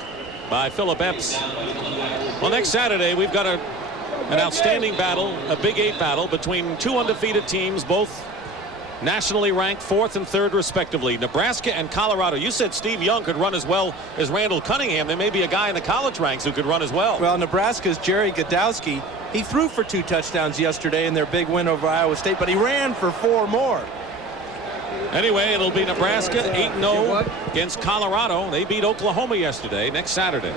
by Philip Epps. Well, next Saturday we've got an outstanding battle, a Big 8 battle between 2 undefeated teams, both nationally ranked 4th and 3rd respectively. Nebraska and Colorado. You said Steve Young could run as well as Randall Cunningham. There may be a guy in the college ranks who could run as well. Well, Nebraska's Jerry Godowski. He threw for 2 touchdowns yesterday in their big win over Iowa State, but he ran for 4 more. Anyway, it'll be Nebraska 8-0 against Colorado. They beat Oklahoma yesterday. Next Saturday.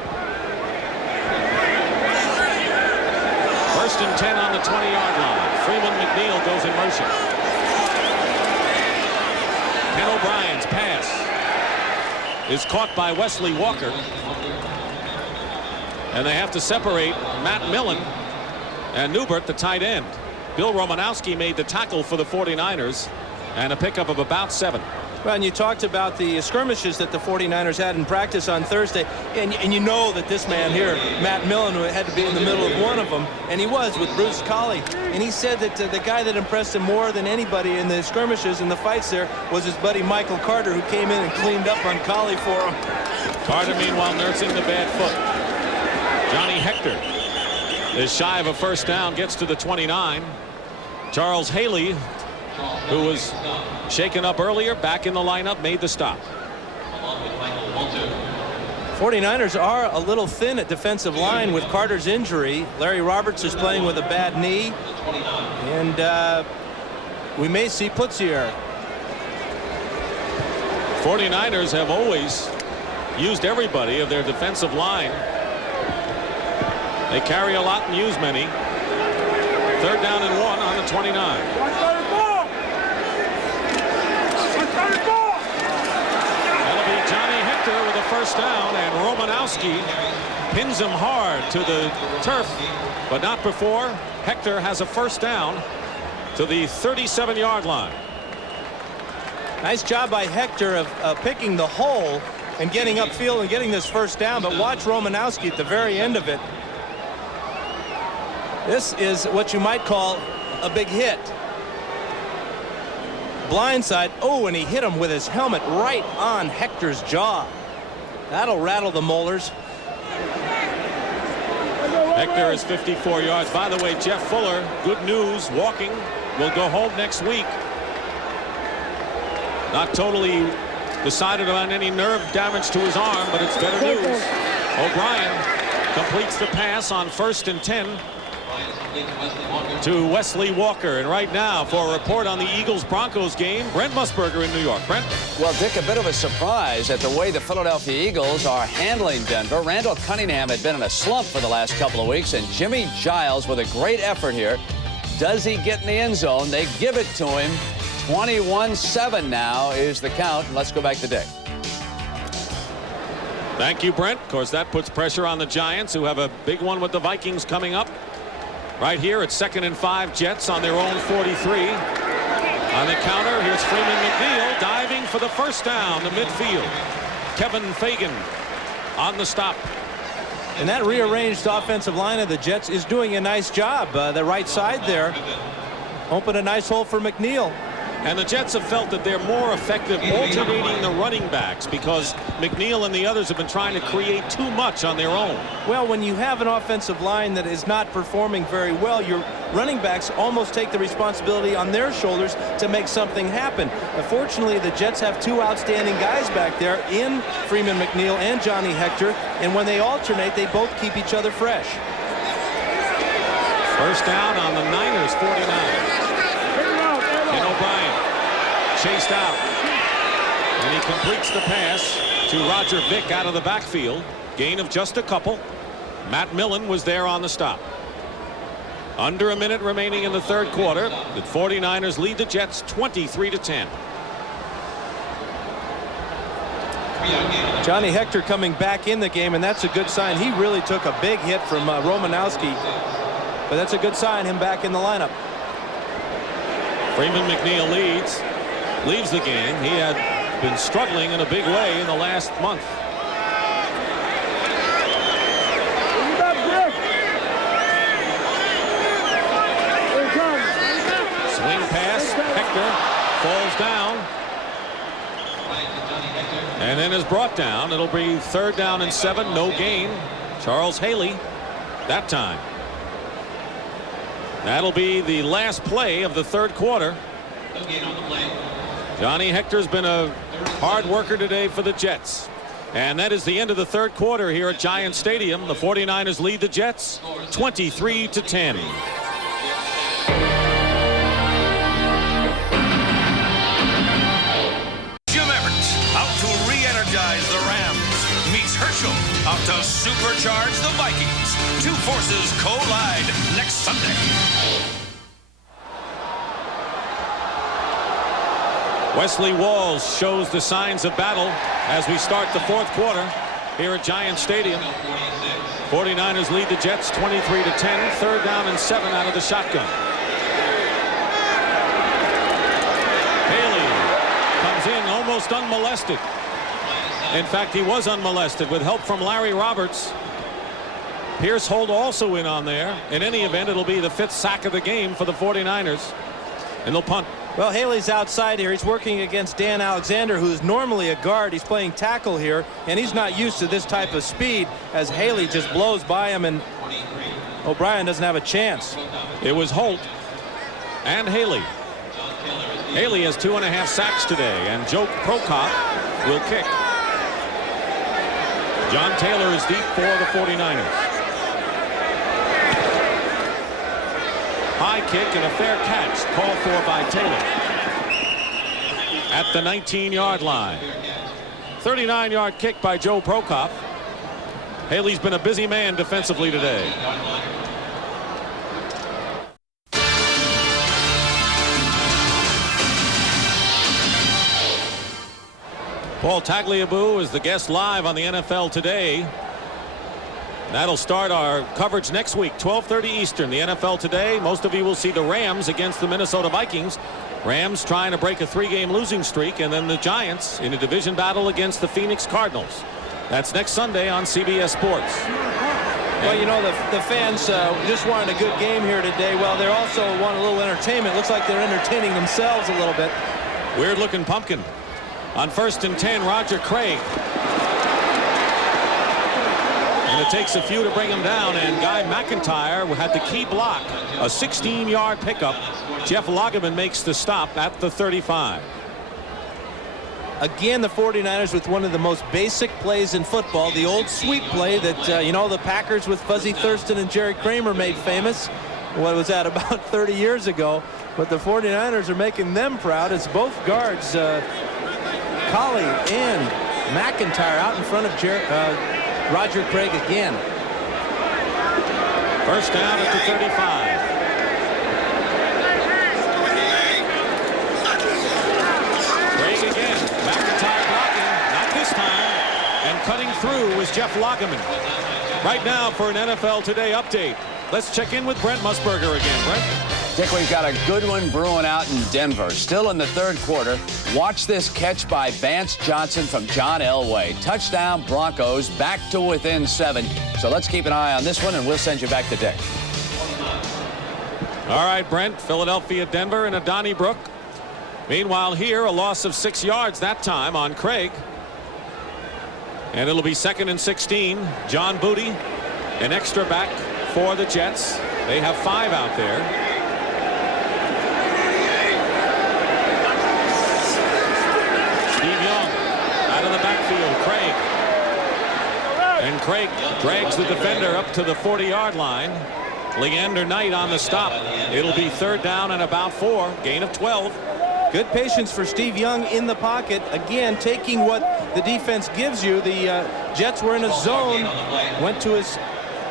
1st and 10 on the 20-yard line. Freeman McNeil goes in motion. Ken O'Brien's pass is caught by Wesley Walker. And they have to separate Matt Millen and Newbert, the tight end. Bill Romanowski made the tackle for the 49ers. And a pickup of about 7. Well, and you talked about the skirmishes that the 49ers had in practice on Thursday, and you know that this man here, Matt Millen, had to be in the middle of one of them, and he was with Bruce Colley. And he said that the guy that impressed him more than anybody in the skirmishes and the fights there was his buddy Michael Carter, who came in and cleaned up on Colley for him. Carter, meanwhile, nursing the bad foot. Johnny Hector is shy of a first down, gets to the 29. Charles Haley, who was shaken up earlier, back in the lineup, made the stop. 49ers are a little thin at defensive line with Carter's injury. Larry Roberts is playing with a bad knee, and we may see Putzier. 49ers have always used everybody of their defensive line. They carry a lot and use many. 3rd down and 1 on the 29. With a first down, and Romanowski pins him hard to the turf, but not before Hector has a first down to the 37-yard line. Nice job by Hector of picking the hole and getting upfield and getting this first down, but watch Romanowski at the very end of it. This is what you might call a big hit. Blindside. Oh, and he hit him with his helmet right on Hector's jaw. That'll rattle the molars. Hector is 54 yards. By the way, Jeff Fuller, good news, walking, will go home next week. Not totally decided on any nerve damage to his arm, but it's better news. O'Brien completes the pass on 1st and 10 to Wesley Walker. And right now, for a report on the Eagles-Broncos game, Brent Musburger in New York. Brent? Well, Dick, a bit of a surprise at the way the Philadelphia Eagles are handling Denver. Randall Cunningham had been in a slump for the last couple of weeks, and Jimmy Giles with a great effort here. Does he get in the end zone? They give it to him. 21-7 now is the count. Let's go back to Dick. Thank you, Brent. Of course, that puts pressure on the Giants, who have a big one with the Vikings coming up. Right here, it's 2nd and 5, Jets on their own 43. On the counter, here's Freeman McNeil diving for the first down to midfield. Kevin Fagan on the stop. And that rearranged offensive line of the Jets is doing a nice job. The right side there, open a nice hole for McNeil. And the Jets have felt that they're more effective alternating the running backs because McNeil and the others have been trying to create too much on their own. Well, when you have an offensive line that is not performing very well, your running backs almost take the responsibility on their shoulders to make something happen. Unfortunately, the Jets have 2 outstanding guys back there in Freeman McNeil and Johnny Hector, and when they alternate, they both keep each other fresh. First down on the Niners 49. chased out. And he completes the pass to Roger Vick out of the backfield. Gain of just a couple. Matt Millen was there on the stop. Under a minute remaining in the third quarter. The 49ers lead the Jets 23-10. Johnny Hector coming back in the game, and that's a good sign. He really took a big hit from Romanowski, but that's a good sign, him back in the lineup. Freeman McNeil leaves the game. He had been struggling in a big way in the last month. Swing pass. Hector falls down. And then is brought down. It'll be 3rd down and 7. No gain. Charles Haley that time. That'll be the last play of the third quarter. Johnny Hector's been a hard worker today for the Jets. And that is the end of the third quarter here at Giant Stadium. The 49ers lead the Jets 23-10. The Rams meets Herschel out to supercharge the Vikings. Two forces collide next Sunday. Wesley Walls shows the signs of battle as we start the fourth quarter here at Giant Stadium. 49ers lead the Jets 23-10. 3rd down and 7 out of the shotgun. Haley comes in almost unmolested. In fact, he was unmolested with help from Larry Roberts. Pierce Holt also in on there. In any event, it'll be the 5th sack of the game for the 49ers. And they'll punt. Well, Haley's outside here. He's working against Dan Alexander, who's normally a guard. He's playing tackle here, and he's not used to this type of speed as Haley just blows by him, and O'Brien doesn't have a chance. It was Holt and Haley. Haley has 2.5 sacks today, and Joe Prokop will kick. John Taylor is deep for the 49ers. High kick and a fair catch called for by Taylor. At the 19-yard line. 39-yard kick by Joe Prokop. Haley's been a busy man defensively today. Paul Tagliabue is the guest live on the NFL Today. That'll start our coverage next week, 12:30 Eastern. The NFL Today. Most of you will see the Rams against the Minnesota Vikings. Rams trying to break a 3-game losing streak, and then the Giants in a division battle against the Phoenix Cardinals. That's next Sunday on CBS Sports. Well, you know, the fans just wanted a good game here today. Well, they also want a little entertainment. Looks like they're entertaining themselves a little bit. Weird-looking pumpkin. On 1st and 10, Roger Craig. And it takes a few to bring him down, and Guy McIntyre had the key block. A 16-yard pickup. Jeff Lageman makes the stop at the 35. Again, the 49ers with one of the most basic plays in football, the old sweep play that, you know, the Packers with Fuzzy Thurston and Jerry Kramer made famous. What was that, about 30 years ago? But the 49ers are making them proud as both guards, Colley and McIntyre, out in front of Roger Craig again. First down at the 35. Craig again. McIntyre blocking. Not this time. And cutting through was Jeff Lageman. Right now for an NFL Today update. Let's check in with Brent Musburger again. Brent? Dick, we've got a good one brewing out in Denver. Still in the third quarter. Watch this catch by Vance Johnson from John Elway. Touchdown Broncos, back to within 7. So let's keep an eye on this one, and we'll send you back to Dick. All right, Brent. Philadelphia, Denver in a Donnybrook. Meanwhile here, a loss of 6 yards that time on Craig. And it'll be 2nd and 16. John Booty, an extra back for the Jets. They have 5 out there. Craig. And Craig drags the defender up to the 40-yard line. Leander Knight on the stop. It'll be 3rd down and about 4. Gain of 12. Good patience for Steve Young in the pocket. Again, taking what the defense gives you. The Jets were in a zone, went to his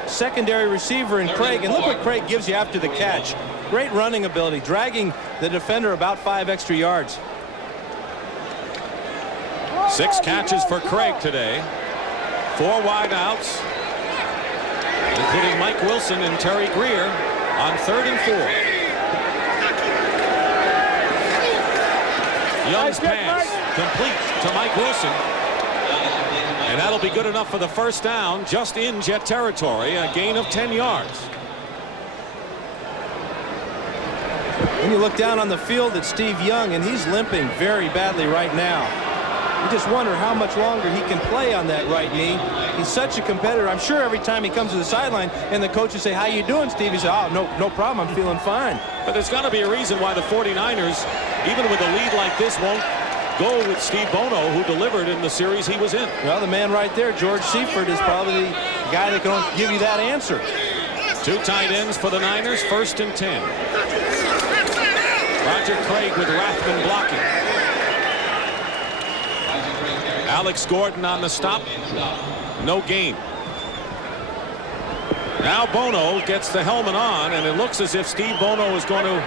secondary receiver in Craig, and look what Craig gives you after the catch. Great running ability, dragging the defender about 5 extra yards. 6 catches for Craig today. 4 wideouts, including Mike Wilson and Terry Greer on 3rd and 4. Young's pass complete to Mike Wilson. And that'll be good enough for the first down just in Jet territory, a gain of 10 yards. When you look down on the field at Steve Young, and he's limping very badly right now. You just wonder how much longer he can play on that right knee. He's such a competitor. I'm sure every time he comes to the sideline and the coaches say, "How you doing, Steve?" He says, "Oh, no problem. I'm feeling fine." But there's got to be a reason why the 49ers, even with a lead like this, won't go with Steve Bono, who delivered in the series he was in. Well, the man right there, George Seifert, is probably the guy that can give you that answer. 2 tight ends for the Niners, 1st and 10. Roger Craig with Rathman blocking. Alex Gordon on the stop. No gain. Now Bono gets the helmet on, and it looks as if Steve Bono is going to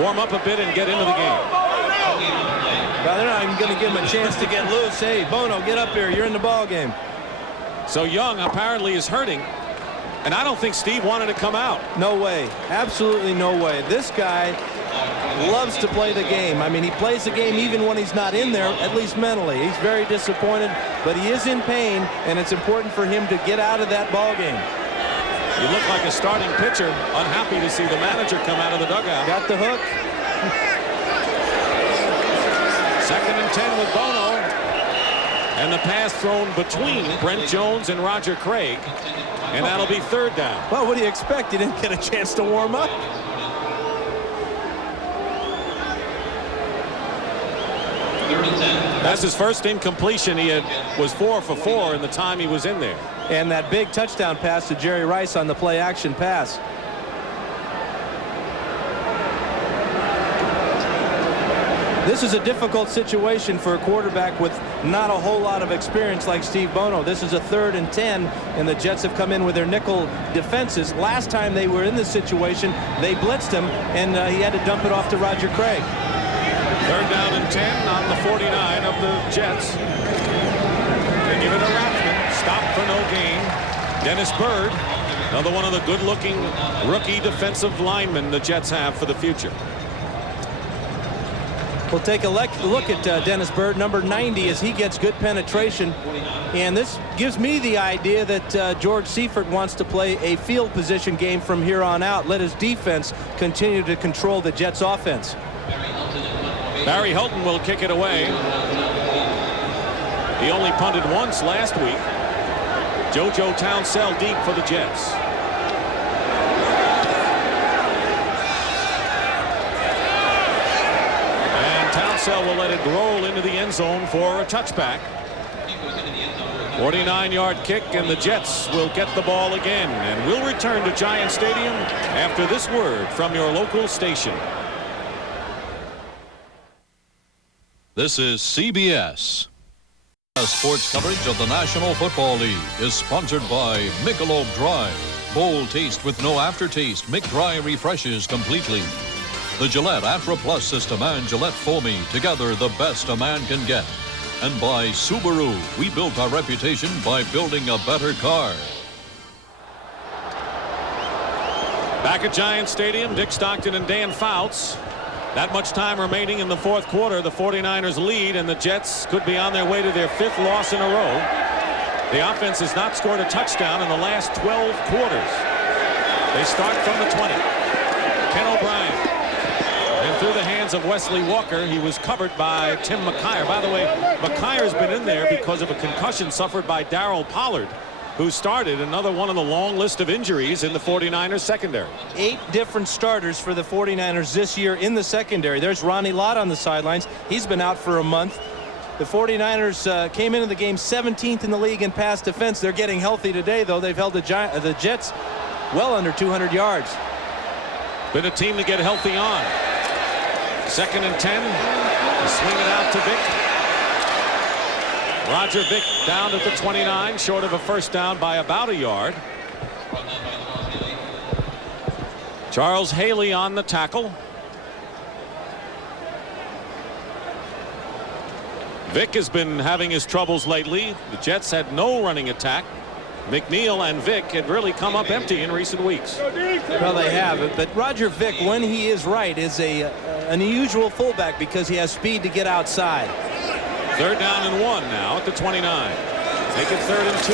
warm up a bit and get into the game. Well, they're not even going to give him a chance to get loose. Hey, Bono, get up here. You're in the ball game. So Young apparently is hurting, and I don't think Steve wanted to come out. No way. Absolutely no way. This guy loves to play the game. I mean, he plays the game even when he's not in there, at least mentally. He's very disappointed, but he is in pain, and it's important for him to get out of that ball game. You look like a starting pitcher, unhappy to see the manager come out of the dugout. Got the hook. 2nd and 10 with Bono. And the pass thrown between Brent Jones and Roger Craig. And that'll be 3rd down. Well, what do you expect? He didn't get a chance to warm up. That's his first incompletion. He was 4 for 4 in the time he was in there. And that big touchdown pass to Jerry Rice on the play action pass. This is a difficult situation for a quarterback with not a whole lot of experience like Steve Bono. This is a 3rd and 10, and the Jets have come in with their nickel defenses. Last time they were in this situation, they blitzed him, and he had to dump it off to Roger Craig. 3rd down and 10 on the 49 of the Jets. They give it to Rathman. Stop for no gain. Dennis Byrd, another one of the good-looking rookie defensive linemen the Jets have for the future. We'll take a look at Dennis Byrd, number 90, as he gets good penetration. And this gives me the idea that George Seifert wants to play a field position game from here on out. Let his defense continue to control the Jets' offense. Barry Hilton will kick it away. He only punted once last week. JoJo Townsell deep for the Jets. Townsell will let it roll into the end zone for a touchback. 49-yard kick, and the Jets will get the ball again, and we'll return to Giant Stadium after this word from your local station. This is CBS. Sports coverage of the National Football League is sponsored by Michelob Dry. Bold taste with no aftertaste. Mick Dry refreshes completely. The Gillette Afra Plus system and Gillette Foamy, together the best a man can get. And by Subaru, we built our reputation by building a better car. Back at Giant Stadium, Dick Stockton and Dan Fouts. That much time remaining in the 4th quarter. The 49ers lead, and the Jets could be on their way to their 5th loss in a row. The offense has not scored a touchdown in the last 12 quarters. They start from the 20. Ken O'Brien. And through the hands of Wesley Walker, he was covered by Tim McKyer. By the way, McKyer's been in there because of a concussion suffered by Darryl Pollard, who started another one on the long list of injuries in the 49ers secondary. 8 different starters for the 49ers this year in the secondary. There's Ronnie Lott on the sidelines. He's been out for a month. The 49ers came into the game 17th in the league in pass defense. They're getting healthy today, though. They've held the Jets well under 200 yards. Been a team to get healthy on. 2nd and 10. Swing it out to Vick. Roger Vick down at the 29, short of a first down by about a yard. Charles Haley on the tackle. Vick has been having his troubles lately. The Jets had no running attack. McNeil and Vick had really come up empty in recent weeks. Well, they have, but Roger Vick, when he is right, is an unusual fullback because he has speed to get outside. 3rd down and 1 now at the 29. Make it 3rd and 2.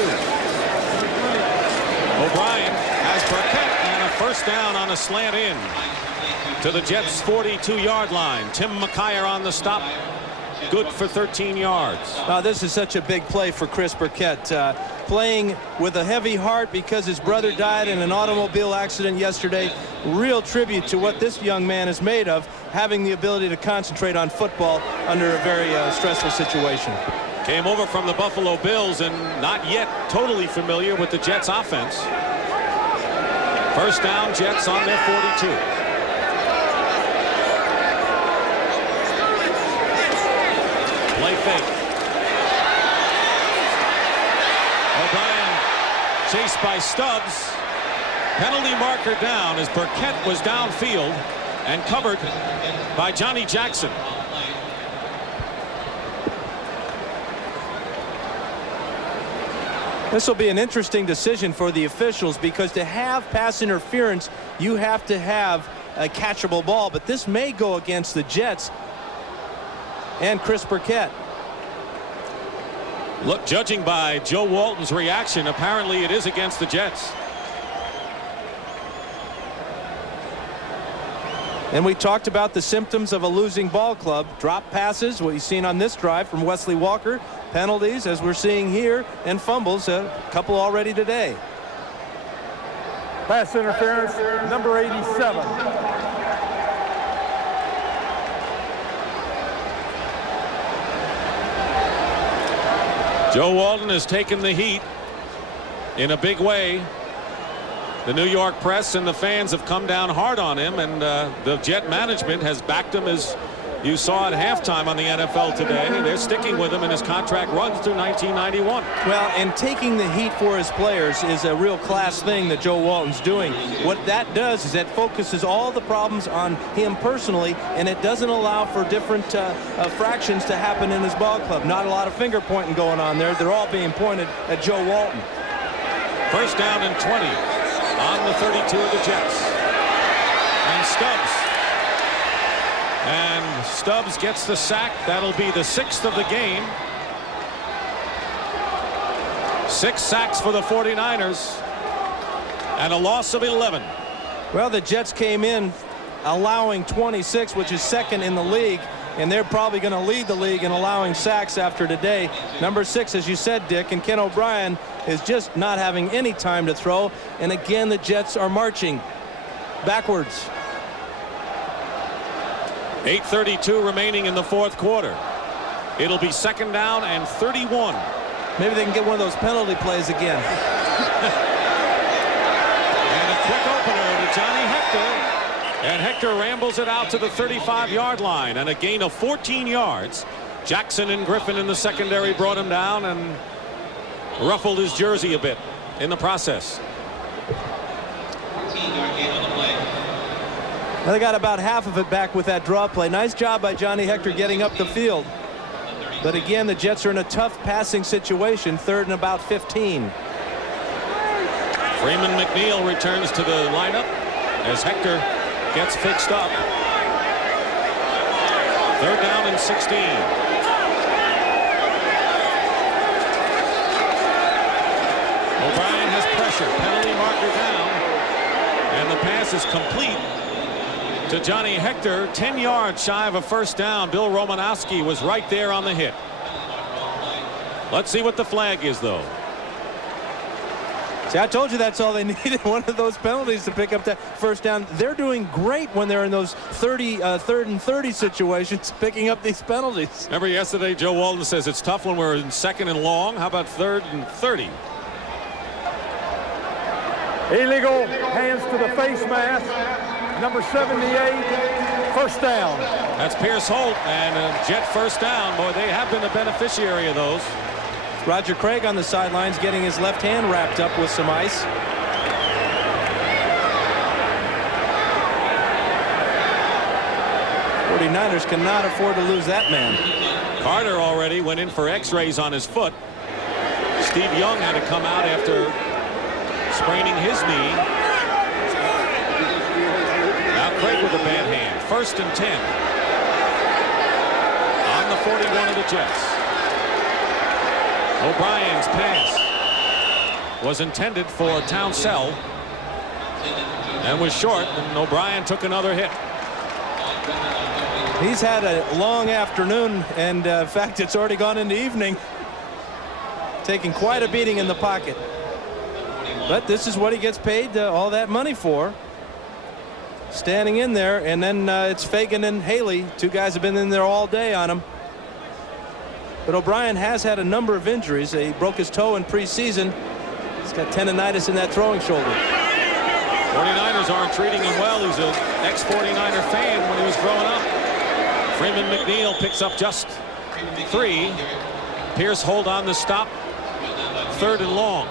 O'Brien has Burkett and a first down on a slant in to the Jets' 42-yard line. Tim McKyer on the stop. Good for 13 yards. This is such a big play for Chris Burkett. Playing with a heavy heart because his brother died in an automobile accident yesterday. Real tribute to what this young man is made of, having the ability to concentrate on football under a very stressful situation. Came over from the Buffalo Bills and not yet totally familiar with the Jets offense. First down, Jets on their 42. Play fake. O'Brien chased by Stubbs. Penalty marker down as Burkett was downfield and covered by Johnny Jackson. This will be an interesting decision for the officials because to have pass interference, you have to have a catchable ball. But this may go against the Jets and Chris Burkett. Look, judging by Joe Walton's reaction, apparently it is against the Jets. And we talked about the symptoms of a losing ball club. Drop passes, what you've seen on this drive from Wesley Walker. Penalties, as we're seeing here, and fumbles, a couple already today. Pass interference, number 87. Joe Walton has taken the heat in a big way. The New York press and the fans have come down hard on him, and the Jet management has backed him, as you saw at halftime on the NFL Today. They're sticking with him, and his contract runs through 1991. Well, and taking the heat for his players is a real class thing that Joe Walton's doing. What that does is that focuses all the problems on him personally, and it doesn't allow for different fractions to happen in his ball club. Not a lot of finger pointing going on there. They're all being pointed at Joe Walton. First down and 20 on the 32 of the Jets. And Stubbs gets the sack. That'll be the 6th of the game. 6 sacks for the 49ers and a loss of 11. Well, the Jets came in allowing 26, which is 2nd in the league, and they're probably going to lead the league in allowing sacks after today. Number 6, as you said, Dick, and Ken O'Brien is just not having any time to throw, and again the Jets are marching backwards. 8:32 remaining in the 4th quarter. It'll be 2nd down and 31. Maybe they can get one of those penalty plays again. And a quick opener to Johnny Hector. And Hector rambles it out to the 35-yard line, and a gain of 14 yards. Jackson and Griffin in the secondary brought him down and ruffled his jersey a bit in the process. Now they got about half of it back with that draw play. Nice job by Johnny Hector getting up the field. But again, the Jets are in a tough passing situation. 3rd and about 15. Freeman McNeil returns to the lineup as Hector gets fixed up. 3rd down and 16. O'Brien has pressure. Penalty marker down. And the pass is complete to Johnny Hector. 10 yards shy of a first down. Bill Romanowski was right there on the hit. Let's see what the flag is, though. See, I told you that's all they needed, one of those penalties to pick up that first down. They're doing great when they're in those 3rd and 30 situations, picking up these penalties. Remember yesterday, Joe Walton says it's tough when we're in 2nd and long. How about 3rd and 30? Illegal, hands to the face mask. Number 78, first down. That's Pierce Holt and a Jet first down. Boy, they have been the beneficiary of those. Roger Craig on the sidelines getting his left hand wrapped up with some ice. '49ers cannot afford to lose that man. Carter already went in for x-rays on his foot. Steve Young had to come out after spraining his knee. Now Craig with a bad hand. 1st and 10 on the 41 of the Jets. O'Brien's pass was intended for Townsell and was short, and O'Brien took another hit. He's had a long afternoon, and in fact, it's already gone into evening. Taking quite a beating in the pocket. But this is what he gets paid all that money for. Standing in there, and then it's Fagan and Haley. Two guys have been in there all day on him. But O'Brien has had a number of injuries. He broke his toe in preseason. He's got tendonitis in that throwing shoulder. 49ers aren't treating him well. He's an ex-49er fan when he was growing up. Freeman McNeil picks up just 3. Pierce Holt on the stop. 3rd and long.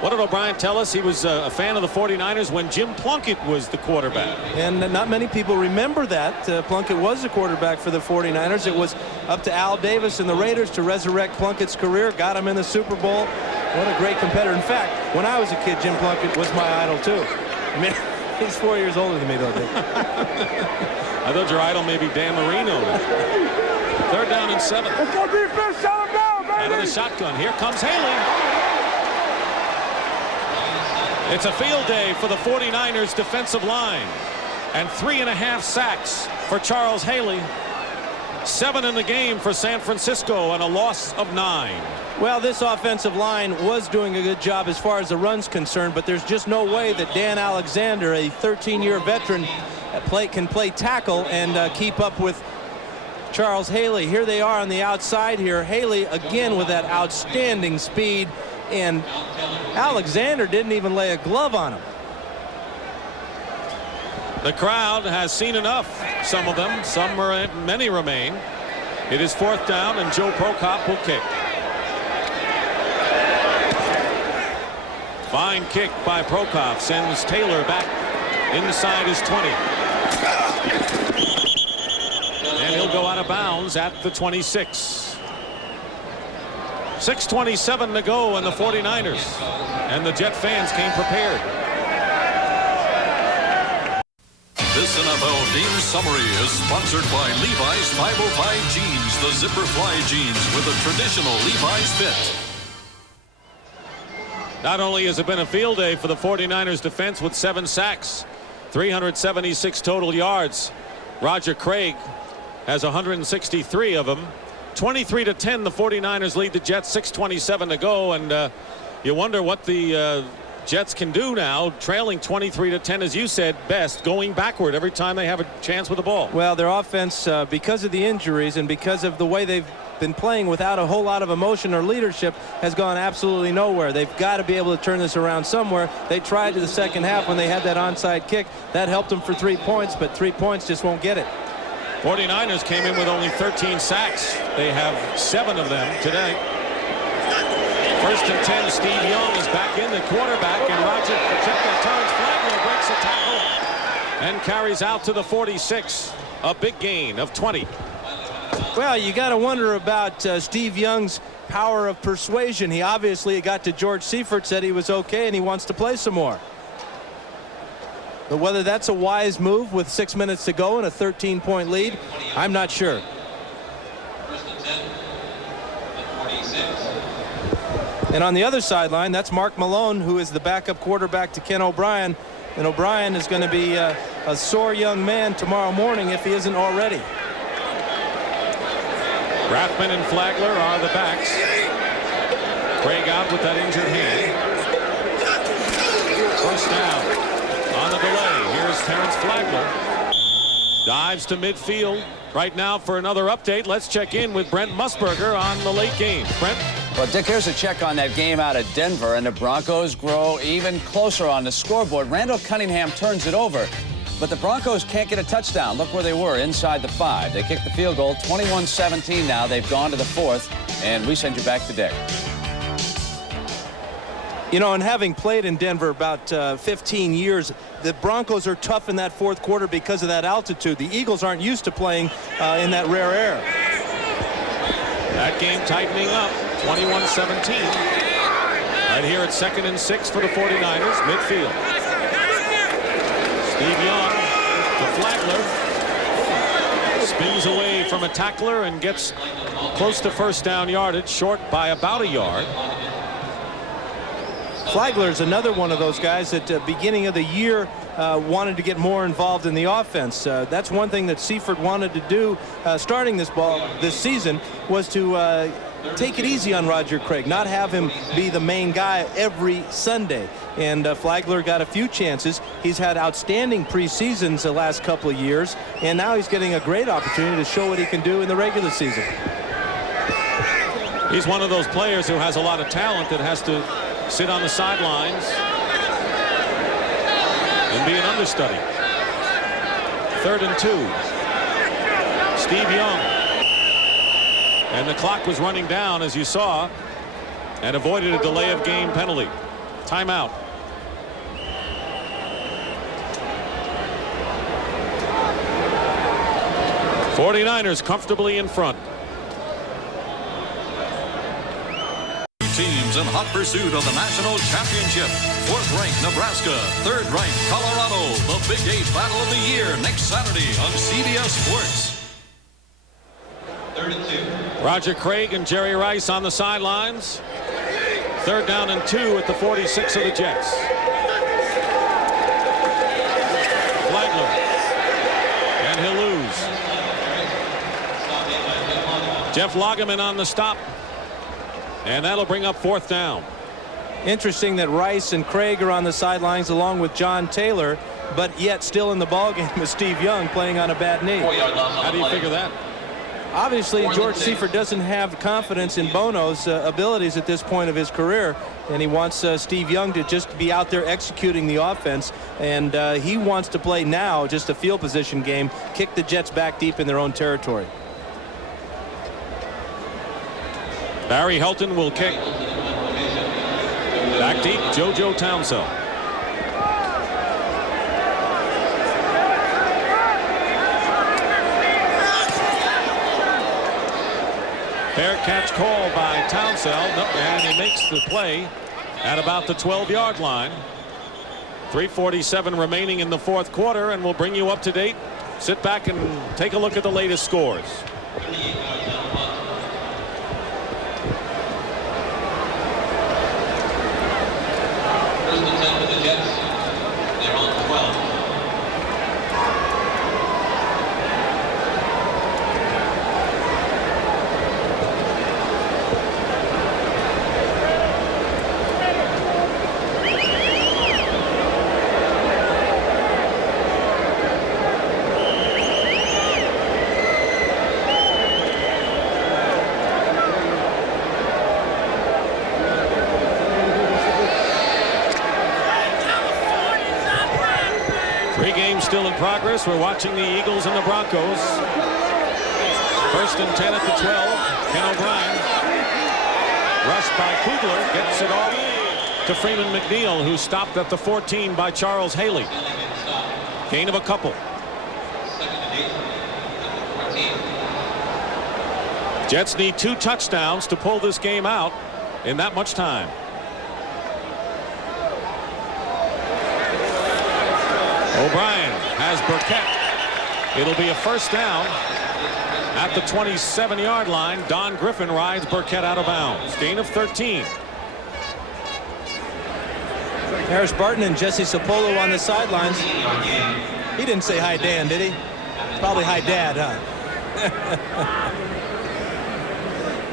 What did O'Brien tell us? He was a fan of the 49ers when Jim Plunkett was the quarterback. And not many people remember that. Plunkett was the quarterback for the 49ers. It was up to Al Davis and the Raiders to resurrect Plunkett's career. Got him in the Super Bowl. What a great competitor. In fact, when I was a kid, Jim Plunkett was my idol, too. I mean, he's 4 years older than me, though, Dick. I thought your idol may be Dan Marino. 3rd down and 7. Let's go defense, shut him down, baby. Out of the shotgun. Here comes Haley. It's a field day for the 49ers defensive line. And 3.5 sacks for Charles Haley. 7 in the game for San Francisco and a loss of 9. Well, this offensive line was doing a good job as far as the run's concerned, but there's just no way that Dan Alexander, a 13-year veteran, can play tackle and keep up with Charles Haley. Here they are on the outside here. Haley again with that outstanding speed, and Alexander didn't even lay a glove on him. The crowd has seen enough. Some of them, many remain. It is 4th down, and Joe Prokop will kick. Fine kick by Prokop, sends Taylor back inside his 20. And he'll go out of bounds at the 26. 6:27 to go in the 49ers, and the Jet fans came prepared. This NFL game summary is sponsored by Levi's 505 jeans, the Zipper Fly jeans with a traditional Levi's fit. Not only has it been a field day for the 49ers defense with 7 sacks, 376 total yards. Roger Craig has 163 of them. 23-10, the 49ers lead the Jets. 6:27 to go, and you wonder what the Jets can do now, trailing 23-10, as you said, best, going backward every time they have a chance with the ball. Well, their offense, because of the injuries and because of the way they've been playing without a whole lot of emotion or leadership, has gone absolutely nowhere. They've got to be able to turn this around somewhere. They tried to the second half when they had that onside kick. That helped them for 3 points, but 3 points just won't get it. 49ers came in with only 13 sacks. They have 7 of them today. 1st and 10, Steve Young is back in, the quarterback, and Roger Pacheco turns. Flagler breaks a tackle and carries out to the 46. A big gain of 20. Well, you got to wonder about Steve Young's power of persuasion. He obviously got to George Seifert, said he was okay, and he wants to play some more. But whether that's a wise move with 6 minutes to go and a 13-point lead, I'm not sure. And on the other sideline, that's Mark Malone, who is the backup quarterback to Ken O'Brien. And O'Brien is going to be a sore young man tomorrow morning if he isn't already. Rathman and Flagler are the backs. Craig out with that injured hand. First down. On the delay, here's Terrence Flagler. Dives to midfield. Right now for another update, let's check in with Brent Musburger on the late game. Brent? Well, Dick, here's a check on that game out of Denver, and the Broncos grow even closer on the scoreboard. Randall Cunningham turns it over. But the Broncos can't get a touchdown. Look where they were, inside the 5. They kicked the field goal, 21-17 now. They've gone to the 4th, and we send you back to Dick. You know, and having played in Denver about 15 years, the Broncos are tough in that 4th quarter because of that altitude. The Eagles aren't used to playing in that rare air. That game tightening up, 21-17. Right here at 2nd and 6 for the 49ers, midfield. Steve Young to Flagler. Spins away from a tackler and gets close to first down yardage, short by about a yard. Flagler is another one of those guys that beginning of the year wanted to get more involved in the offense. That's one thing that Seifert wanted to do starting this season, was to take it easy on Roger Craig, not have him be the main guy every Sunday. And Flagler got a few chances. He's had outstanding preseasons the last couple of years, and now he's getting a great opportunity to show what he can do in the regular season. He's one of those players who has a lot of talent that has to sit on the sidelines and be an understudy. 3rd and 2. Steve Young. And the clock was running down, as you saw, and avoided a delay of game penalty. Timeout. '49ers comfortably in front. Teams in hot pursuit of the national championship. 4th-ranked Nebraska, 3rd-ranked Colorado. The Big 8 battle of the year next Saturday on CBS Sports. 3rd and 2. Roger Craig and Jerry Rice on the sidelines. 3rd down and 2 at the 46 of the Jets. Flagler. And he'll lose. Jeff Lageman on the stop. And that'll bring up 4th down. Interesting that Rice and Craig are on the sidelines along with John Taylor, but yet still in the ballgame is Steve Young playing on a bad knee. How do you figure that? Obviously, George Seifert doesn't have confidence in Bono's abilities at this point of his career, and he wants Steve Young to just be out there executing the offense, and he wants to play now just a field position game, kick the Jets back deep in their own territory. Barry Helton will kick. Back deep, JoJo Townsend. Fair catch call by Townsend, and he makes the play at about the 12-yard line. 3:47 remaining in the 4th quarter, and we'll bring you up to date. Sit back and take a look at the latest scores. First and 10 for the Jets. They're on 12. Still in progress. We're watching the Eagles and the Broncos. 1st and 10 at the 12. Ken O'Brien. Rushed by Kugler. Gets it off to Freeman McNeil, who stopped at the 14 by Charles Haley. Gain of a couple. Jets need 2 touchdowns to pull this game out in that much time. O'Brien has Burkett. It'll be a 1st down at the 27-yard line. Don Griffin rides Burkett out of bounds. Gain of 13. Harris Barton and Jesse Sapolo on the sidelines. He didn't say hi, Dan, did he? Probably hi, Dad, huh?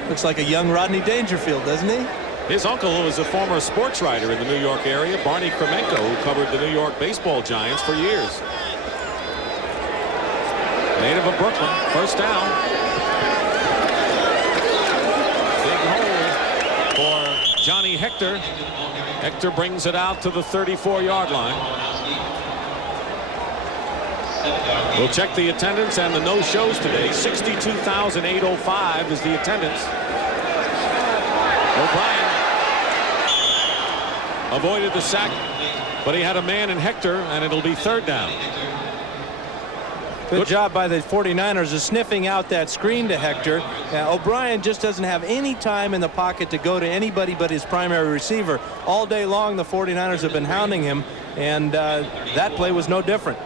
Looks like a young Rodney Dangerfield, doesn't he? His uncle was a former sports writer in the New York area, Barney Kremenko, who covered the New York baseball Giants for years. Native of Brooklyn. 1st down. Big hole for Johnny Hector. Hector brings it out to the 34-yard line. We'll check the attendance and the no-shows today. 62,805 is the attendance. O'Brien avoided the sack, but he had a man in Hector, and it'll be third down. Good job by the 49ers of sniffing out that screen to Hector. O'Brien just doesn't have any time in the pocket to go to anybody but his primary receiver. All day long, the 49ers have been hounding him, and that play was no different.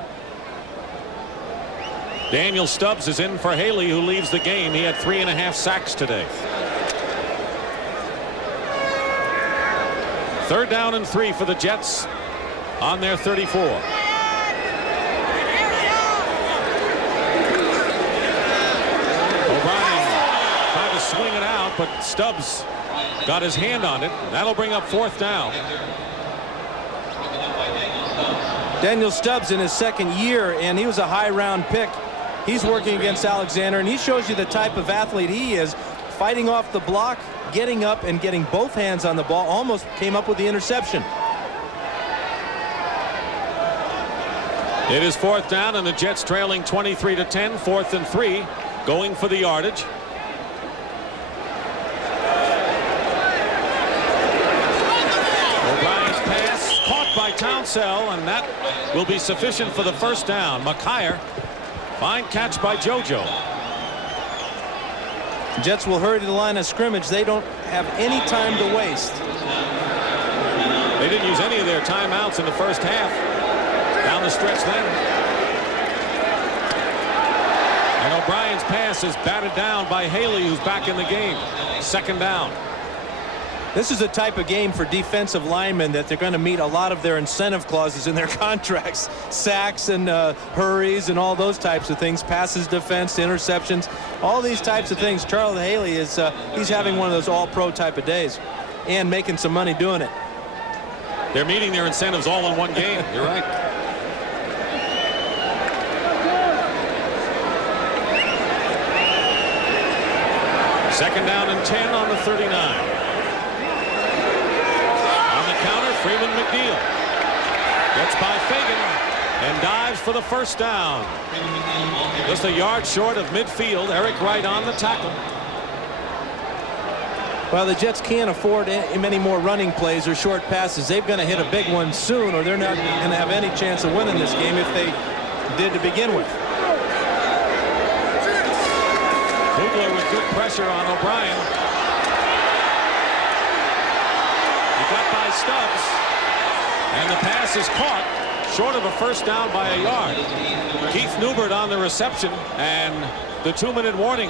Daniel Stubbs is in for Haley, who leaves the game. He had 3.5 sacks today. Third down and 3 for the Jets on their 34. O'Brien tried to swing it out, but Stubbs got his hand on it. That'll bring up fourth down. Daniel Stubbs in his second year, and he was a high round pick. He's working against Alexander, and he shows you the type of athlete he is, fighting off the block, getting up and getting both hands on the ball. Almost came up with the interception. It is fourth down, and the Jets trailing 23-10, 4th and 3, going for the yardage. O'Brien's pass caught by Townsell, and that will be sufficient for the first down. McKyer, fine catch by JoJo. Jets will hurry to the line of scrimmage. They don't have any time to waste. They didn't use any of their timeouts in the first half. Down the stretch then. And O'Brien's pass is batted down by Haley, who's back in the game. Second down. This is a type of game for defensive linemen that they're going to meet a lot of their incentive clauses in their contracts. Sacks and hurries and all those types of things. Passes, defense, interceptions, all these types of things. Charles Haley is he's having one of those all-pro type of days and making some money doing it. They're meeting their incentives all in one game. You're right. Second down and 10 on the 39. Counter, Freeman McNeil gets by Fagan and dives for the first down. Just a yard short of midfield. Eric Wright on the tackle. Well, the Jets can't afford many more running plays or short passes. They've got to hit a big one soon, or they're not going to have any chance of winning this game if they did to begin with. Kugler with good pressure on O'Brien. Got by Stubbs, and the pass is caught short of a first down by a yard. Keith Newbert on the reception, and the 2-minute warning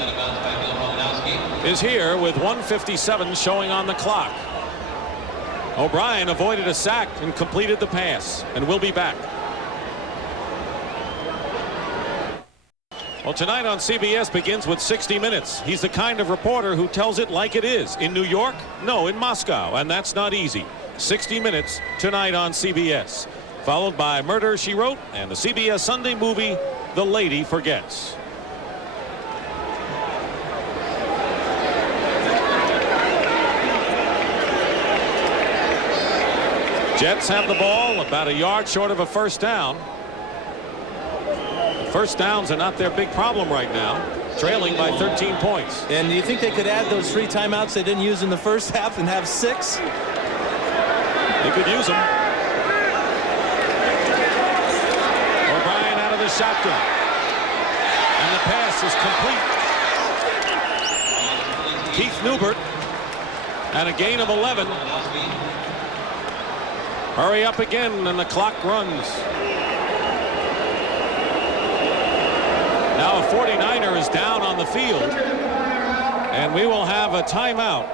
is here with 1:57 showing on the clock. O'Brien avoided a sack and completed the pass, and will be back. Well, tonight on CBS begins with 60 Minutes. He's the kind of reporter who tells it like it is. In New York? No, in Moscow, and that's not easy. 60 Minutes tonight on CBS. Followed by Murder, She Wrote, and the CBS Sunday movie, The Lady Forgets. Jets have the ball about a yard short of a first down. First downs are not their big problem right now, trailing by 13 points. And do you think they could add those 3 timeouts they didn't use in the first half and have 6? They could use them. O'Brien out of the shotgun. And the pass is complete. Keith Newbert, and a gain of 11. Hurry up again, and the clock runs. Now a 49er is down on the field, and we will have a timeout.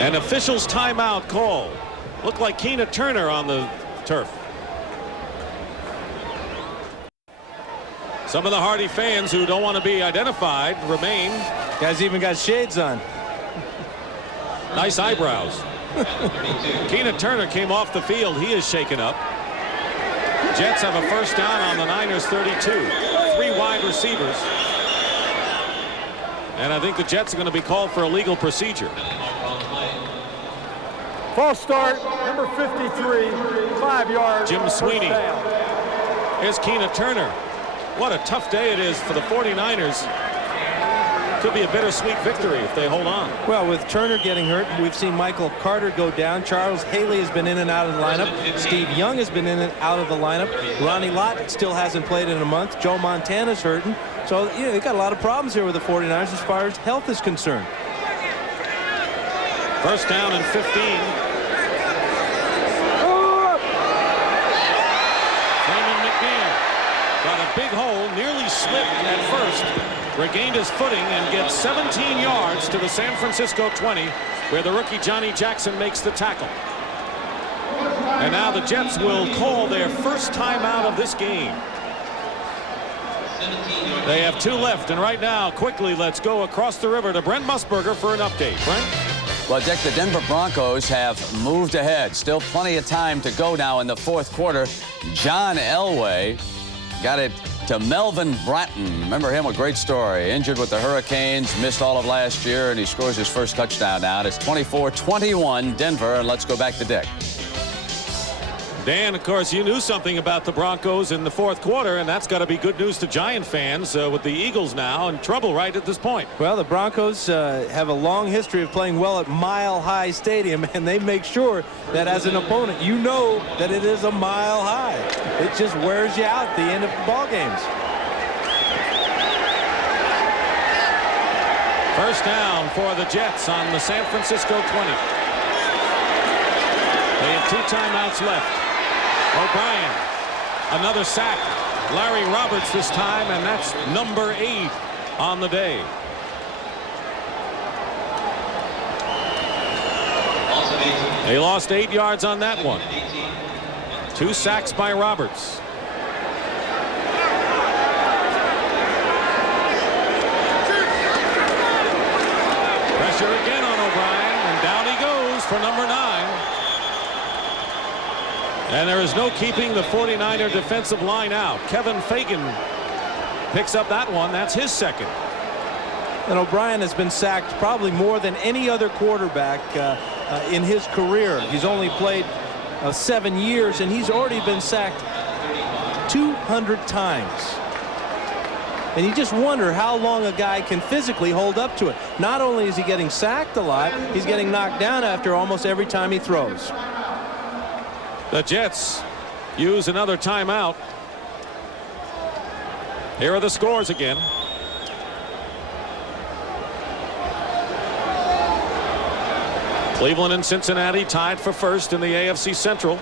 An official's timeout call. Looked like Keena Turner on the turf. Some of the Hardy fans who don't want to be identified remain. Guy's even got shades on. Nice eyebrows. Keena Turner came off the field. He is shaken up. Jets have a first down on the Niners 32. 3 wide receivers. And I think the Jets are going to be called for illegal procedure. False start, number 53, 5 yards. Jim Sweeney. First down. Here's Keena Turner. What a tough day it is for the 49ers. Could be a bittersweet victory if they hold on. Well, with Turner getting hurt, we've seen Michael Carter go down. Charles Haley has been in and out of the lineup. Steve Young has been in and out of the lineup. Ronnie Lott still hasn't played in a month. Joe Montana's hurting. So, you know, they've got a lot of problems here with the 49ers as far as health is concerned. First down and 15. Freeman McNeil got a big hole, nearly slipped at first, regained his footing and gets 17 yards to the San Francisco 20, where the rookie Johnny Jackson makes the tackle. And now the Jets will call their first timeout of this game. They have 2 left, and right now, quickly, let's go across the river to Brent Musburger for an update. Brent? Well, Dick, the Denver Broncos have moved ahead. Still plenty of time to go now in the fourth quarter. John Elway got it to Melvin Bratton. Remember him? A great story. Injured with the Hurricanes, missed all of last year, and he scores his first touchdown now. It's 24-21 Denver, and let's go back to Dick. Dan, of course, you knew something about the Broncos in the fourth quarter, and that's got to be good news to Giant fans with the Eagles now in trouble right at this point. Well, the Broncos have a long history of playing well at Mile High Stadium, and they make sure that as an opponent, you know that it is a mile high. It just wears you out at the end of ball games. First down for the Jets on the San Francisco 20. They have 2 timeouts left. O'Brien, another sack. Larry Roberts this time, and that's number 8 on the day. They lost 8 yards on that one. 2 sacks by Roberts. Pressure again on O'Brien, and down he goes for number 9. And there is no keeping the 49er defensive line out. Kevin Fagan picks up that one. That's his second. And O'Brien has been sacked probably more than any other quarterback in his career. He's only played 7 years, and he's already been sacked 200 times. And you just wonder how long a guy can physically hold up to it. Not only is he getting sacked a lot, he's getting knocked down after almost every time he throws. The Jets use another timeout. Here are the scores again. Cleveland and Cincinnati tied for first in the AFC Central.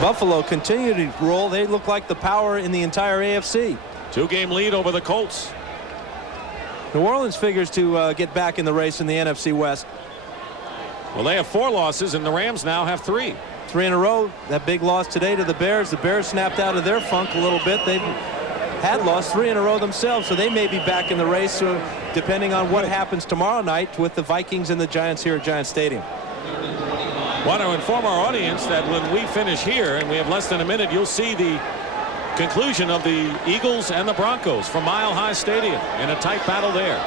Buffalo continue to roll. They look like the power in the entire AFC. 2-game lead over the Colts. New Orleans figures to get back in the race in the NFC West. Well, they have 4 losses, and the Rams now have 3. 3 in a row. That big loss today to the Bears. The Bears snapped out of their funk a little bit. They've had lost 3 in a row themselves, so they may be back in the race, so depending on what happens tomorrow night with the Vikings and the Giants here at Giant Stadium. Want to inform our audience that when we finish here, and we have less than a minute, you'll see the conclusion of the Eagles and the Broncos from Mile High Stadium in a tight battle there.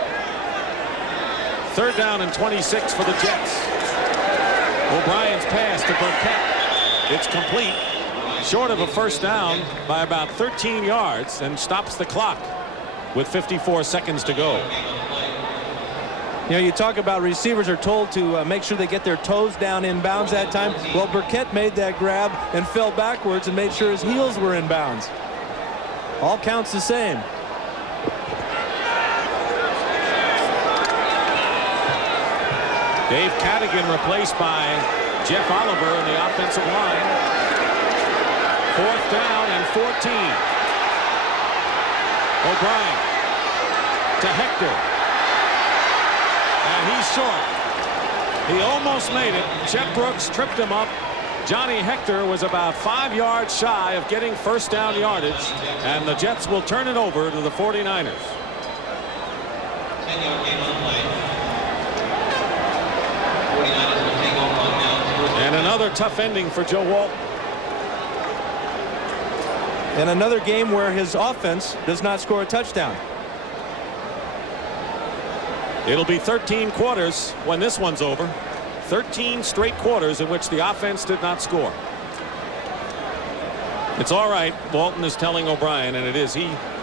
3rd down and 26 for the Jets. O'Brien's pass to Burkett. It's complete, short of a first down by about 13 yards, and stops the clock with 54 seconds to go. You know, you talk about receivers are told to make sure they get their toes down in bounds that time. Well, Burkett made that grab and fell backwards and made sure his heels were in bounds. All counts the same. Dave Cadigan replaced by Jeff Oliver in the offensive line. 4th down and 14. O'Brien to Hector. And he's short. He almost made it. Chet Brooks tripped him up. Johnny Hector was about 5 yards shy of getting first down yardage, and the Jets will turn it over to the 49ers. 10-yard game on the play. 49ers will take over on down. And another tough ending for Joe Walton. And another game where his offense does not score a touchdown. It'll be 13 quarters when this one's over. 13 straight quarters in which the offense did not score. It's all right, Walton is telling O'Brien, and it is.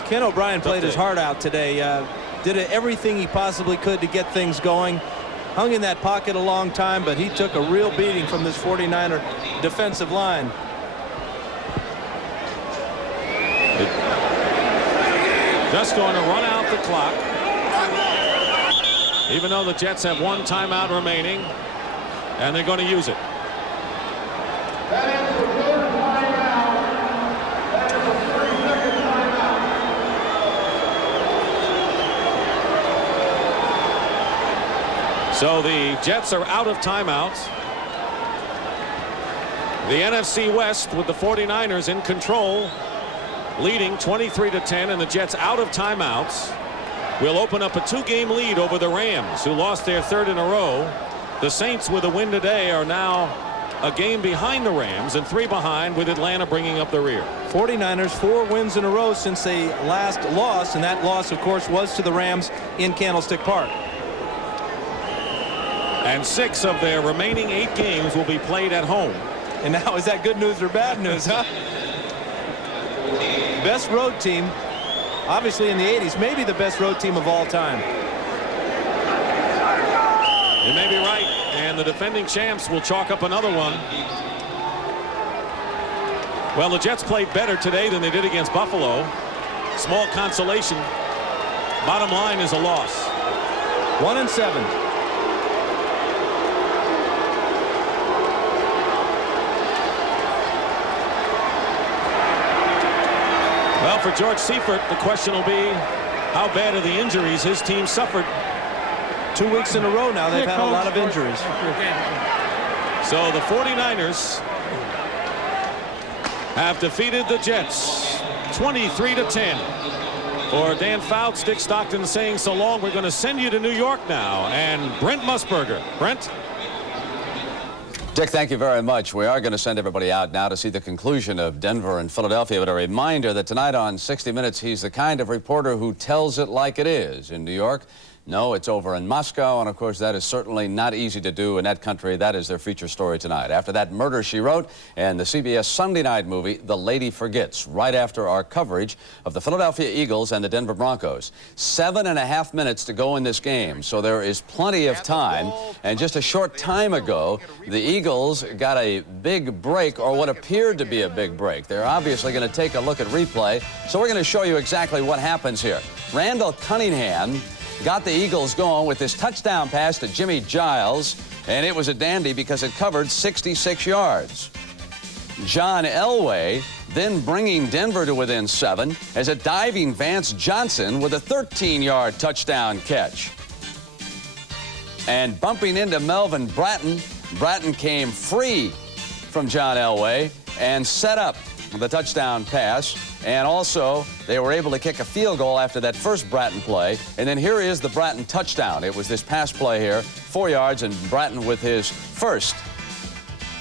Ken O'Brien played his heart out today. Did everything he possibly could to get things going. Hung in that pocket a long time, but he took a real beating from this 49er defensive line. Just going to run out the clock. Even though the Jets have one timeout remaining, and they're going to use it. So the Jets are out of timeouts. The NFC West with the 49ers in control, leading 23-10, and the Jets out of timeouts will open up a 2-game lead over the Rams, who lost their 3rd in a row. The Saints, with a win today, are now a game behind the Rams and 3 behind, with Atlanta bringing up the rear. 49ers 4 wins in a row since they last lost, and that loss, of course, was to the Rams in Candlestick Park. And 6 of their remaining 8 games will be played at home. And now, is that good news or bad news, huh? Best road team, obviously in the 80s, maybe the best road team of all time. You may be right, and the defending champs will chalk up another one. Well, the Jets played better today than they did against Buffalo. Small consolation. Bottom line is a loss. 1-7. Well, for George Seifert, the question will be, how bad are the injuries his team suffered? 2 weeks in a row now, they've had a lot of injuries. So the 49ers have defeated the Jets 23-10. For Dan Fouts, Dick Stockton saying so long. We're going to send you to New York now. And Brent Musburger. Brent? Dick, thank you very much. We are going to send everybody out now to see the conclusion of Denver and Philadelphia. But a reminder that tonight on 60 Minutes, he's the kind of reporter who tells it like it is. In New York, no, it's over in Moscow. And, of course, that is certainly not easy to do in that country. That is their feature story tonight. After that, Murder, She Wrote, and the CBS Sunday night movie, The Lady Forgets, right after our coverage of the Philadelphia Eagles and the Denver Broncos. 7.5 minutes to go in this game, so there is plenty of time. And just a short time ago, the Eagles got a big break, or what appeared to be a big break. They're obviously going to take a look at replay, so we're going to show you exactly what happens here. Randall Cunningham got the Eagles going with this touchdown pass to Jimmy Giles, and it was a dandy because it covered 66 yards. John Elway then bringing Denver to within 7 as a diving Vance Johnson with a 13-yard touchdown catch. And bumping into Melvin Bratton, Bratton came free from John Elway and set up the touchdown pass. And also, they were able to kick a field goal after that first Bratton play. And then here is the Bratton touchdown. It was this pass play here, 4 yards, and Bratton with his first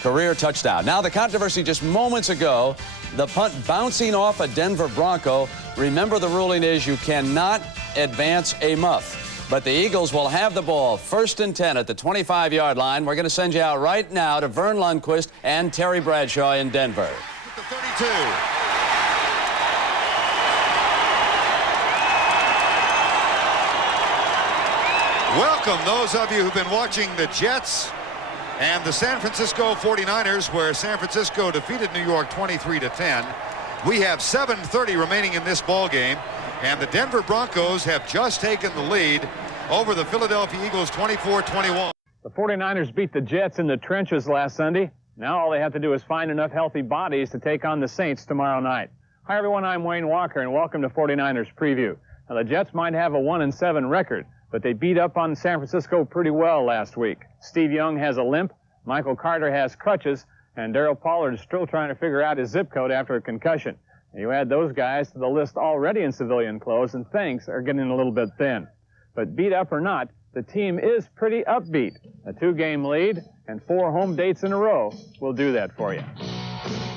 career touchdown. Now, the controversy just moments ago, the punt bouncing off a Denver Bronco. Remember, the ruling is you cannot advance a muff. But the Eagles will have the ball 1st and 10 at the 25-yard line. We're going to send you out right now to Vern Lundquist and Terry Bradshaw in Denver. The 32. Welcome those of you who've been watching the Jets and the San Francisco 49ers, where San Francisco defeated New York 23-10. We have 7:30 remaining in this ball game, and the Denver Broncos have just taken the lead over the Philadelphia Eagles 24-21. The 49ers beat the Jets in the trenches last Sunday. Now all they have to do is find enough healthy bodies to take on the Saints tomorrow night. Hi, everyone. I'm Wayne Walker, and welcome to 49ers Preview. Now, the Jets might have a 1-7 record, but they beat up on San Francisco pretty well last week. Steve Young has a limp, Michael Carter has crutches, and Darryl Pollard is still trying to figure out his zip code after a concussion. And you add those guys to the list already in civilian clothes, and things are getting a little bit thin. But beat up or not, the team is pretty upbeat. A 2-game lead and 4 home dates in a row will do that for you.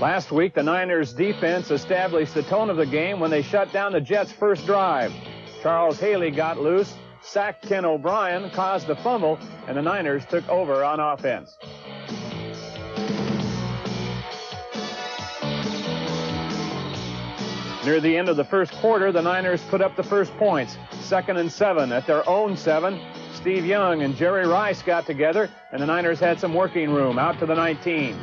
Last week, the Niners defense established the tone of the game when they shut down the Jets' first drive. Charles Haley got loose, sacked Ken O'Brien, caused the fumble, and the Niners took over on offense. Near the end of the first quarter, the Niners put up the first points. 2nd and 7 at their own 7. Steve Young and Jerry Rice got together, and the Niners had some working room out to the 19.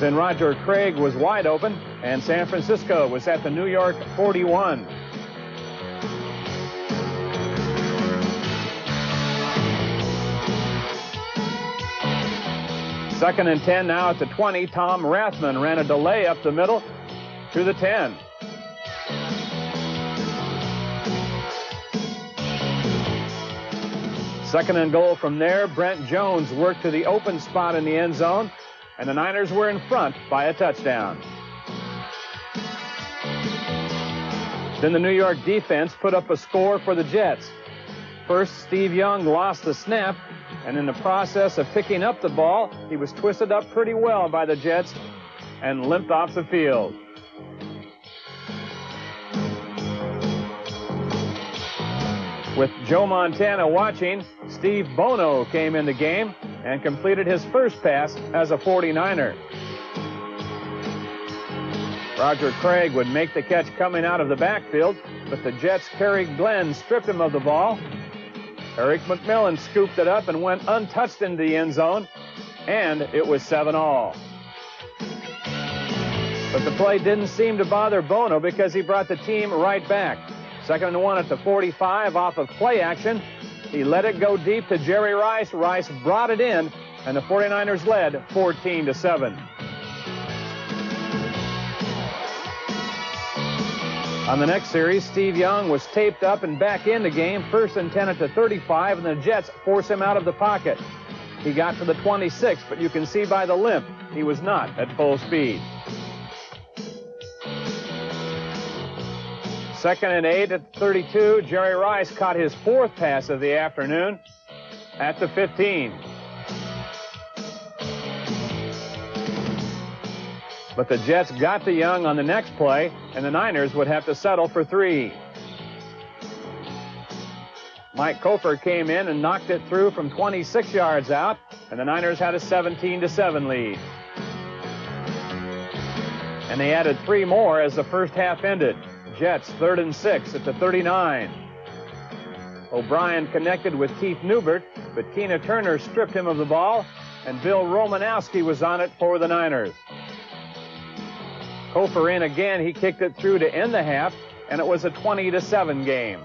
Then Roger Craig was wide open, and San Francisco was at the New York 41. Second and 10 now at the 20. Tom Rathman ran a delay up the middle to the 10. Second and goal from there. Brent Jones worked to the open spot in the end zone, and the Niners were in front by a touchdown. Then the New York defense put up a score for the Jets. First, Steve Young lost the snap, and in the process of picking up the ball, he was twisted up pretty well by the Jets and limped off the field. With Joe Montana watching, Steve Bono came in the game and completed his first pass as a 49er. Roger Craig would make the catch coming out of the backfield, but the Jets' Kerry Glenn stripped him of the ball. Eric McMillan scooped it up and went untouched into the end zone, and it was 7-all. But the play didn't seem to bother Bono because he brought the team right back. 2nd and 1 at the 45 off of play action. He let it go deep to Jerry Rice. Rice brought it in, and the 49ers led 14-7. On the next series, Steve Young was taped up and back in the game. 1st and 10 at the 35, and the Jets force him out of the pocket. He got to the 26, but you can see by the limp, he was not at full speed. 2nd and 8 at the 32, Jerry Rice caught his 4th pass of the afternoon at the 15. But the Jets got to Young on the next play, and the Niners would have to settle for 3. Mike Kofer came in and knocked it through from 26 yards out, and the Niners had a 17-7 lead. And they added 3 more as the first half ended. Jets 3rd and 6 at the 39. O'Brien connected with Keith Newbert, but Keena Turner stripped him of the ball, and Bill Romanowski was on it for the Niners. Kofer in again. He kicked it through to end the half, and it was a 20-7 game.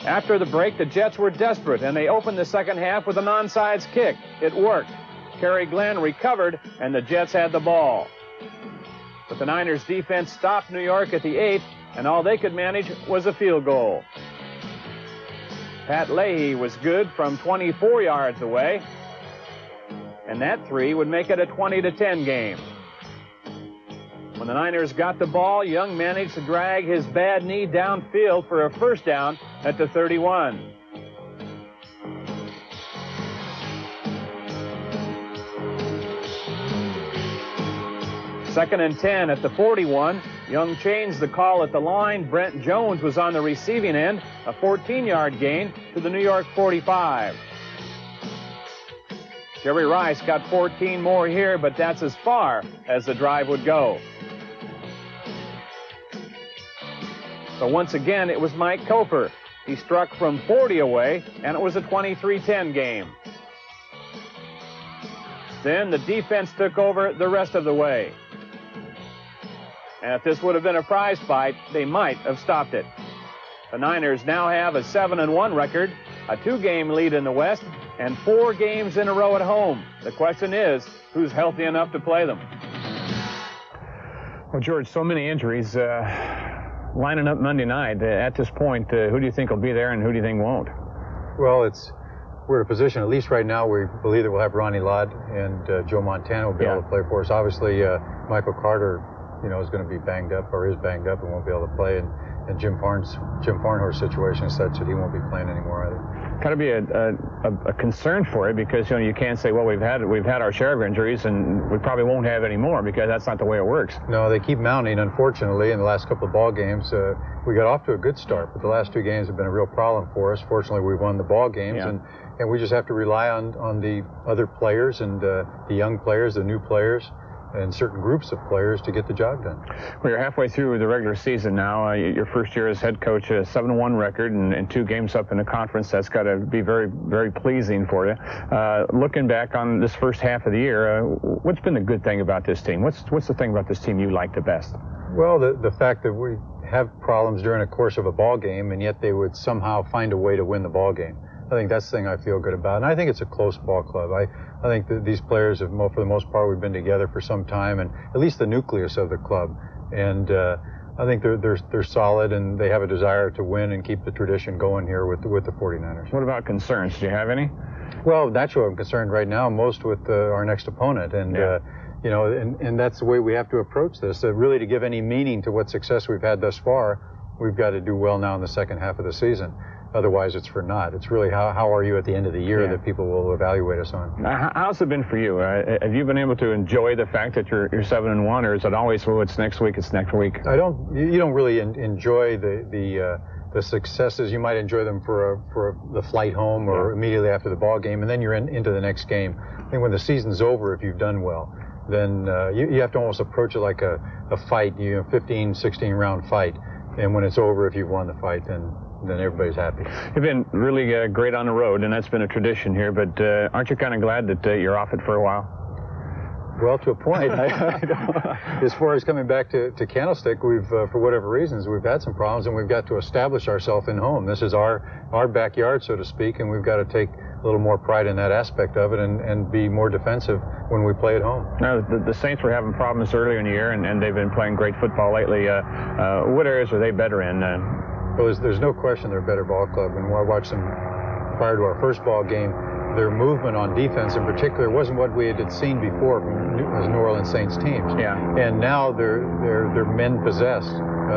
After the break, the Jets were desperate, and they opened the second half with an onside kick. It worked. Kerry Glenn recovered, and the Jets had the ball. But the Niners defense stopped New York at the 8, and all they could manage was a field goal. Pat Leahy was good from 24 yards away, and that 3 would make it a 20-10 game. When the Niners got the ball, Young managed to drag his bad knee downfield for a first down at the 31. Second and 10 at the 41. Young changed the call at the line. Brent Jones was on the receiving end, a 14-yard gain to the New York 45. Jerry Rice got 14 more here, but that's as far as the drive would go. So once again, it was Mike Kofer. He struck from 40 away, and it was a 23-10 game. Then the defense took over the rest of the way. And if this would have been a prize fight, they might have stopped it. The Niners now have a 7-1 record, a 2-game lead in the West, and 4 games in a row at home. The question is, who's healthy enough to play them? Well, George, so many injuries lining up Monday night. At this point, who do you think will be there and who do you think won't? Well, we're in a position, at least right now, we believe that we'll have Ronnie Lott and Joe Montana will be able to play for us. Obviously, Michael Carter, is going to be banged up or is banged up and won't be able to play. And And Jim Farnhorst's situation is such that he won't be playing anymore either. Got to be a concern for it, because you can't say, well, we've had our share of injuries and we probably won't have any more, because that's not the way it works. No, they keep mounting. Unfortunately, in the last couple of ball games, we got off to a good start, but the last 2 games have been a real problem for us. Fortunately, we've won the ball games, and we just have to rely on the other players and the young players, the new players, and certain groups of players to get the job done. Well, you're halfway through the regular season now. Your first year as head coach, a 7-1 record and 2 games up in the conference. That's got to be very, very pleasing for you. Looking back on this first half of the year, what's been the good thing about this team? What's the thing about this team you like the best? Well, the fact that we have problems during the course of a ball game, and yet they would somehow find a way to win the ball game. I think that's the thing I feel good about. And I think it's a close ball club. I think that these players have, for the most part, we've been together for some time, and at least the nucleus of the club. And I think they're solid, and they have a desire to win and keep the tradition going here with the 49ers. What about concerns? Do you have any? Well, naturally, I'm concerned right now most with our next opponent. And, and that's the way we have to approach this. Really, to give any meaning to what success we've had thus far, we've got to do well now in the second half of the season. Otherwise, it's for naught. It's really how are you at the end of the year that people will evaluate us on. How's it been for you? Have you been able to enjoy the fact that you're 7-1, or is it always, well, it's next week, it's next week? You don't really enjoy the successes. You might enjoy them for the flight home or immediately after the ball game, and then you're into the next game. I think when the season's over, if you've done well, then you have to almost approach it like a fight, 15, 16 round fight. And when it's over, if you've won the fight, then everybody's happy. You've been really great on the road, and that's been a tradition here, but aren't you kind of glad that you're off it for a while? Well, to a point. As far as coming back to Candlestick, we've, for whatever reasons, we've had some problems, and we've got to establish ourselves in home. This is our backyard, so to speak, and we've got to take a little more pride in that aspect of it and be more defensive when we play at home. Now, the Saints were having problems earlier in the year, and they've been playing great football lately. What areas are they better in? Well, there's no question they're a better ball club. And when I watched them prior to our first ball game, their movement on defense in particular wasn't what we had seen before from New Orleans Saints teams. Yeah. And now they're men possessed.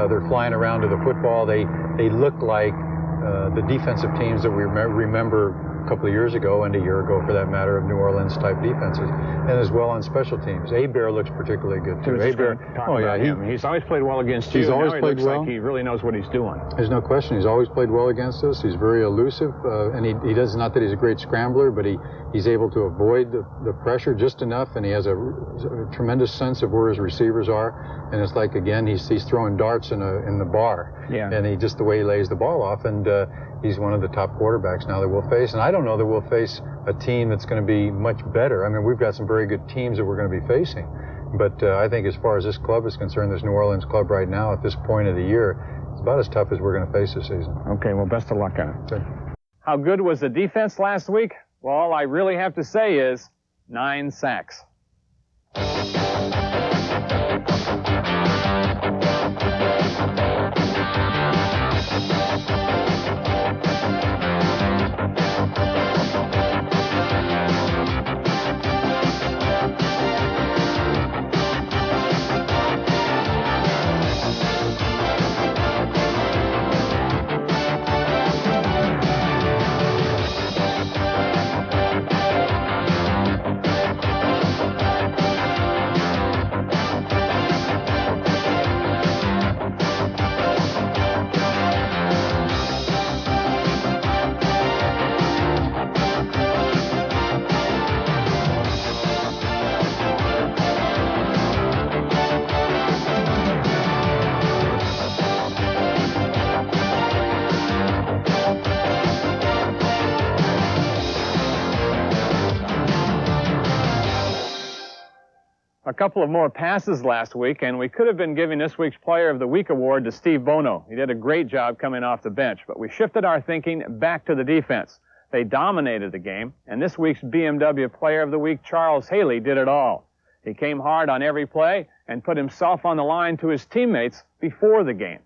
They're flying around to the football. They look like the defensive teams that we remember a couple of years ago and a year ago, for that matter, of New Orleans type defenses, and as well on special teams. Abear looks particularly good too. He's always played well against you. He's always played well. Like he really knows what he's doing. There's no question. He's always played well against us. He's very elusive, and he does, not that he's a great scrambler, but he's able to avoid the pressure just enough, and he has a tremendous sense of where his receivers are. And it's like, again, he's throwing darts in the bar, and just the way he lays the ball off, and he's one of the top quarterbacks now that we'll face. And I don't know that we'll face a team that's going to be much better. I mean, we've got some very good teams that we're going to be facing. But I think as far as this club is concerned, this New Orleans club right now at this point of the year, it's about as tough as we're going to face this season. Okay, well, best of luck on it. Okay. How good was the defense last week? Well, all I really have to say is 9 sacks. A couple of more passes last week, and we could have been giving this week's Player of the Week award to Steve Bono. He did a great job coming off the bench, but we shifted our thinking back to the defense. They dominated the game, and this week's BMW Player of the Week, Charles Haley, did it all. He came hard on every play and put himself on the line to his teammates before the game.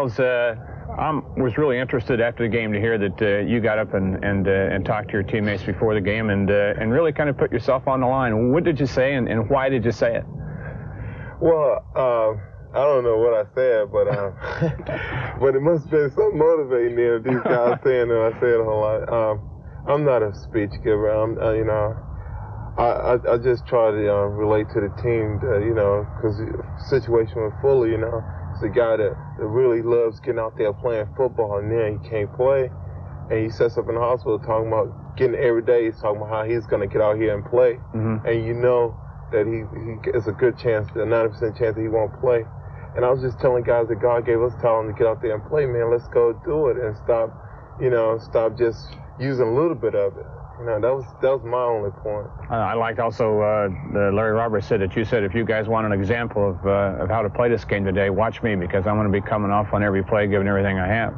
Miles, I was really interested after the game to hear that you got up and talked to your teammates before the game and really kind of put yourself on the line. What did you say, and why did you say it? Well, I don't know what I said, but it must have been so motivating if these guys saying that I said a whole lot. I'm not a speech giver. I just try to relate to the team, because the situation with Fuller, it's a guy that really loves getting out there playing football, and then he can't play, and he sets up in the hospital talking about getting every day. He's talking about how he's going to get out here and play, and that he is a good chance, a 90% chance that he won't play. And I was just telling guys that God gave us talent to get out there and play, man. Let's go do it and stop just using a little bit of it. That was my only point. I liked also Larry Roberts said that you said if you guys want an example of how to play this game today, watch me, because I'm going to be coming off on every play, giving everything I have.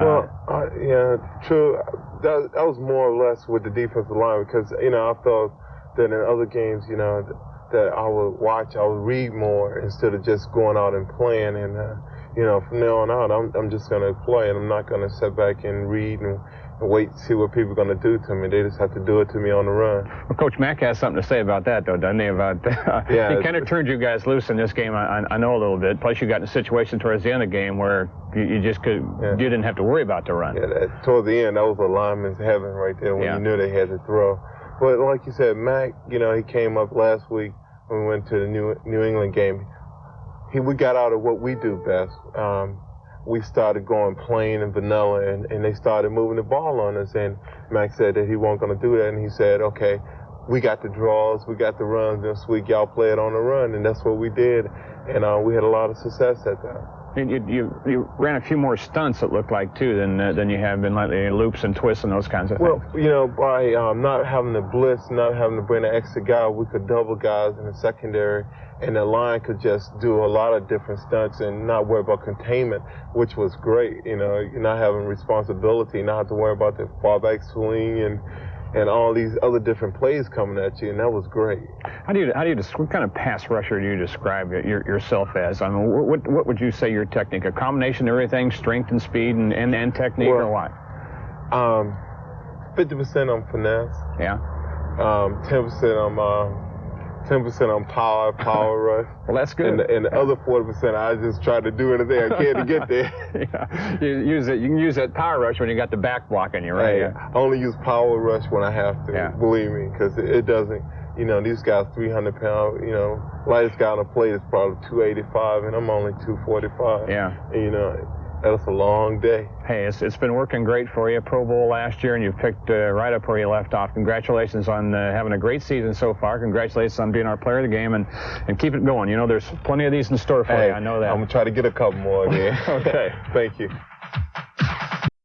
Yeah, true. That was more or less with the defensive line, because I felt that in other games, that I would read more instead of just going out and playing. And from now on out, I'm just going to play, and I'm not going to sit back and read and wait to see what people are going to do to me. They just have to do it to me on the run. Well, Coach Mack has something to say about that, though, doesn't he? About yeah, he kind of turned you guys loose in this game. I know a little bit. Plus, you got in a situation towards the end of the game where you just you didn't have to worry about the run. Yeah, towards the end, that was a lineman's heaven right there when you knew they had to throw. But like you said, Mack, he came up last week when we went to the New England game. We got out of what we do best. We started going plain and vanilla, and they started moving the ball on us. And Mack said that he wasn't going to do that, and he said, okay, we got the draws, we got the runs this week, y'all play it on the run, and that's what we did. And we had a lot of success at that. You ran a few more stunts, it looked like, too, than you have been lately, loops and twists and those kinds of things. Well, by not having to blitz, not having to bring an extra guy, we could double guys in the secondary, and the line could just do a lot of different stunts and not worry about containment, which was great. You're not having responsibility, not have to worry about the far back swing and all these other different plays coming at you, and that was great. What kind of pass rusher do you describe yourself as? I mean, what would you say your technique? A combination of everything, strength and speed and technique, or what? 50% on finesse. Yeah. 10% on power rush. Well, that's good. And the other 40%, I just try to do anything I can to get there. Yeah. You can use that power rush when you got the back blocking you, right? Hey, I only use power rush when I have to, believe me, because it doesn't, these guys 300 pounds, lightest guy on the plate is probably 285, and I'm only 245. Yeah. And, that's a long day. Hey, it's been working great for you. Pro Bowl last year, and you picked right up where you left off. Congratulations on having a great season so far. Congratulations on being our player of the game, and keep it going. There's plenty of these in store for you. I know that. I'm going to try to get a couple more there. Okay. Thank you.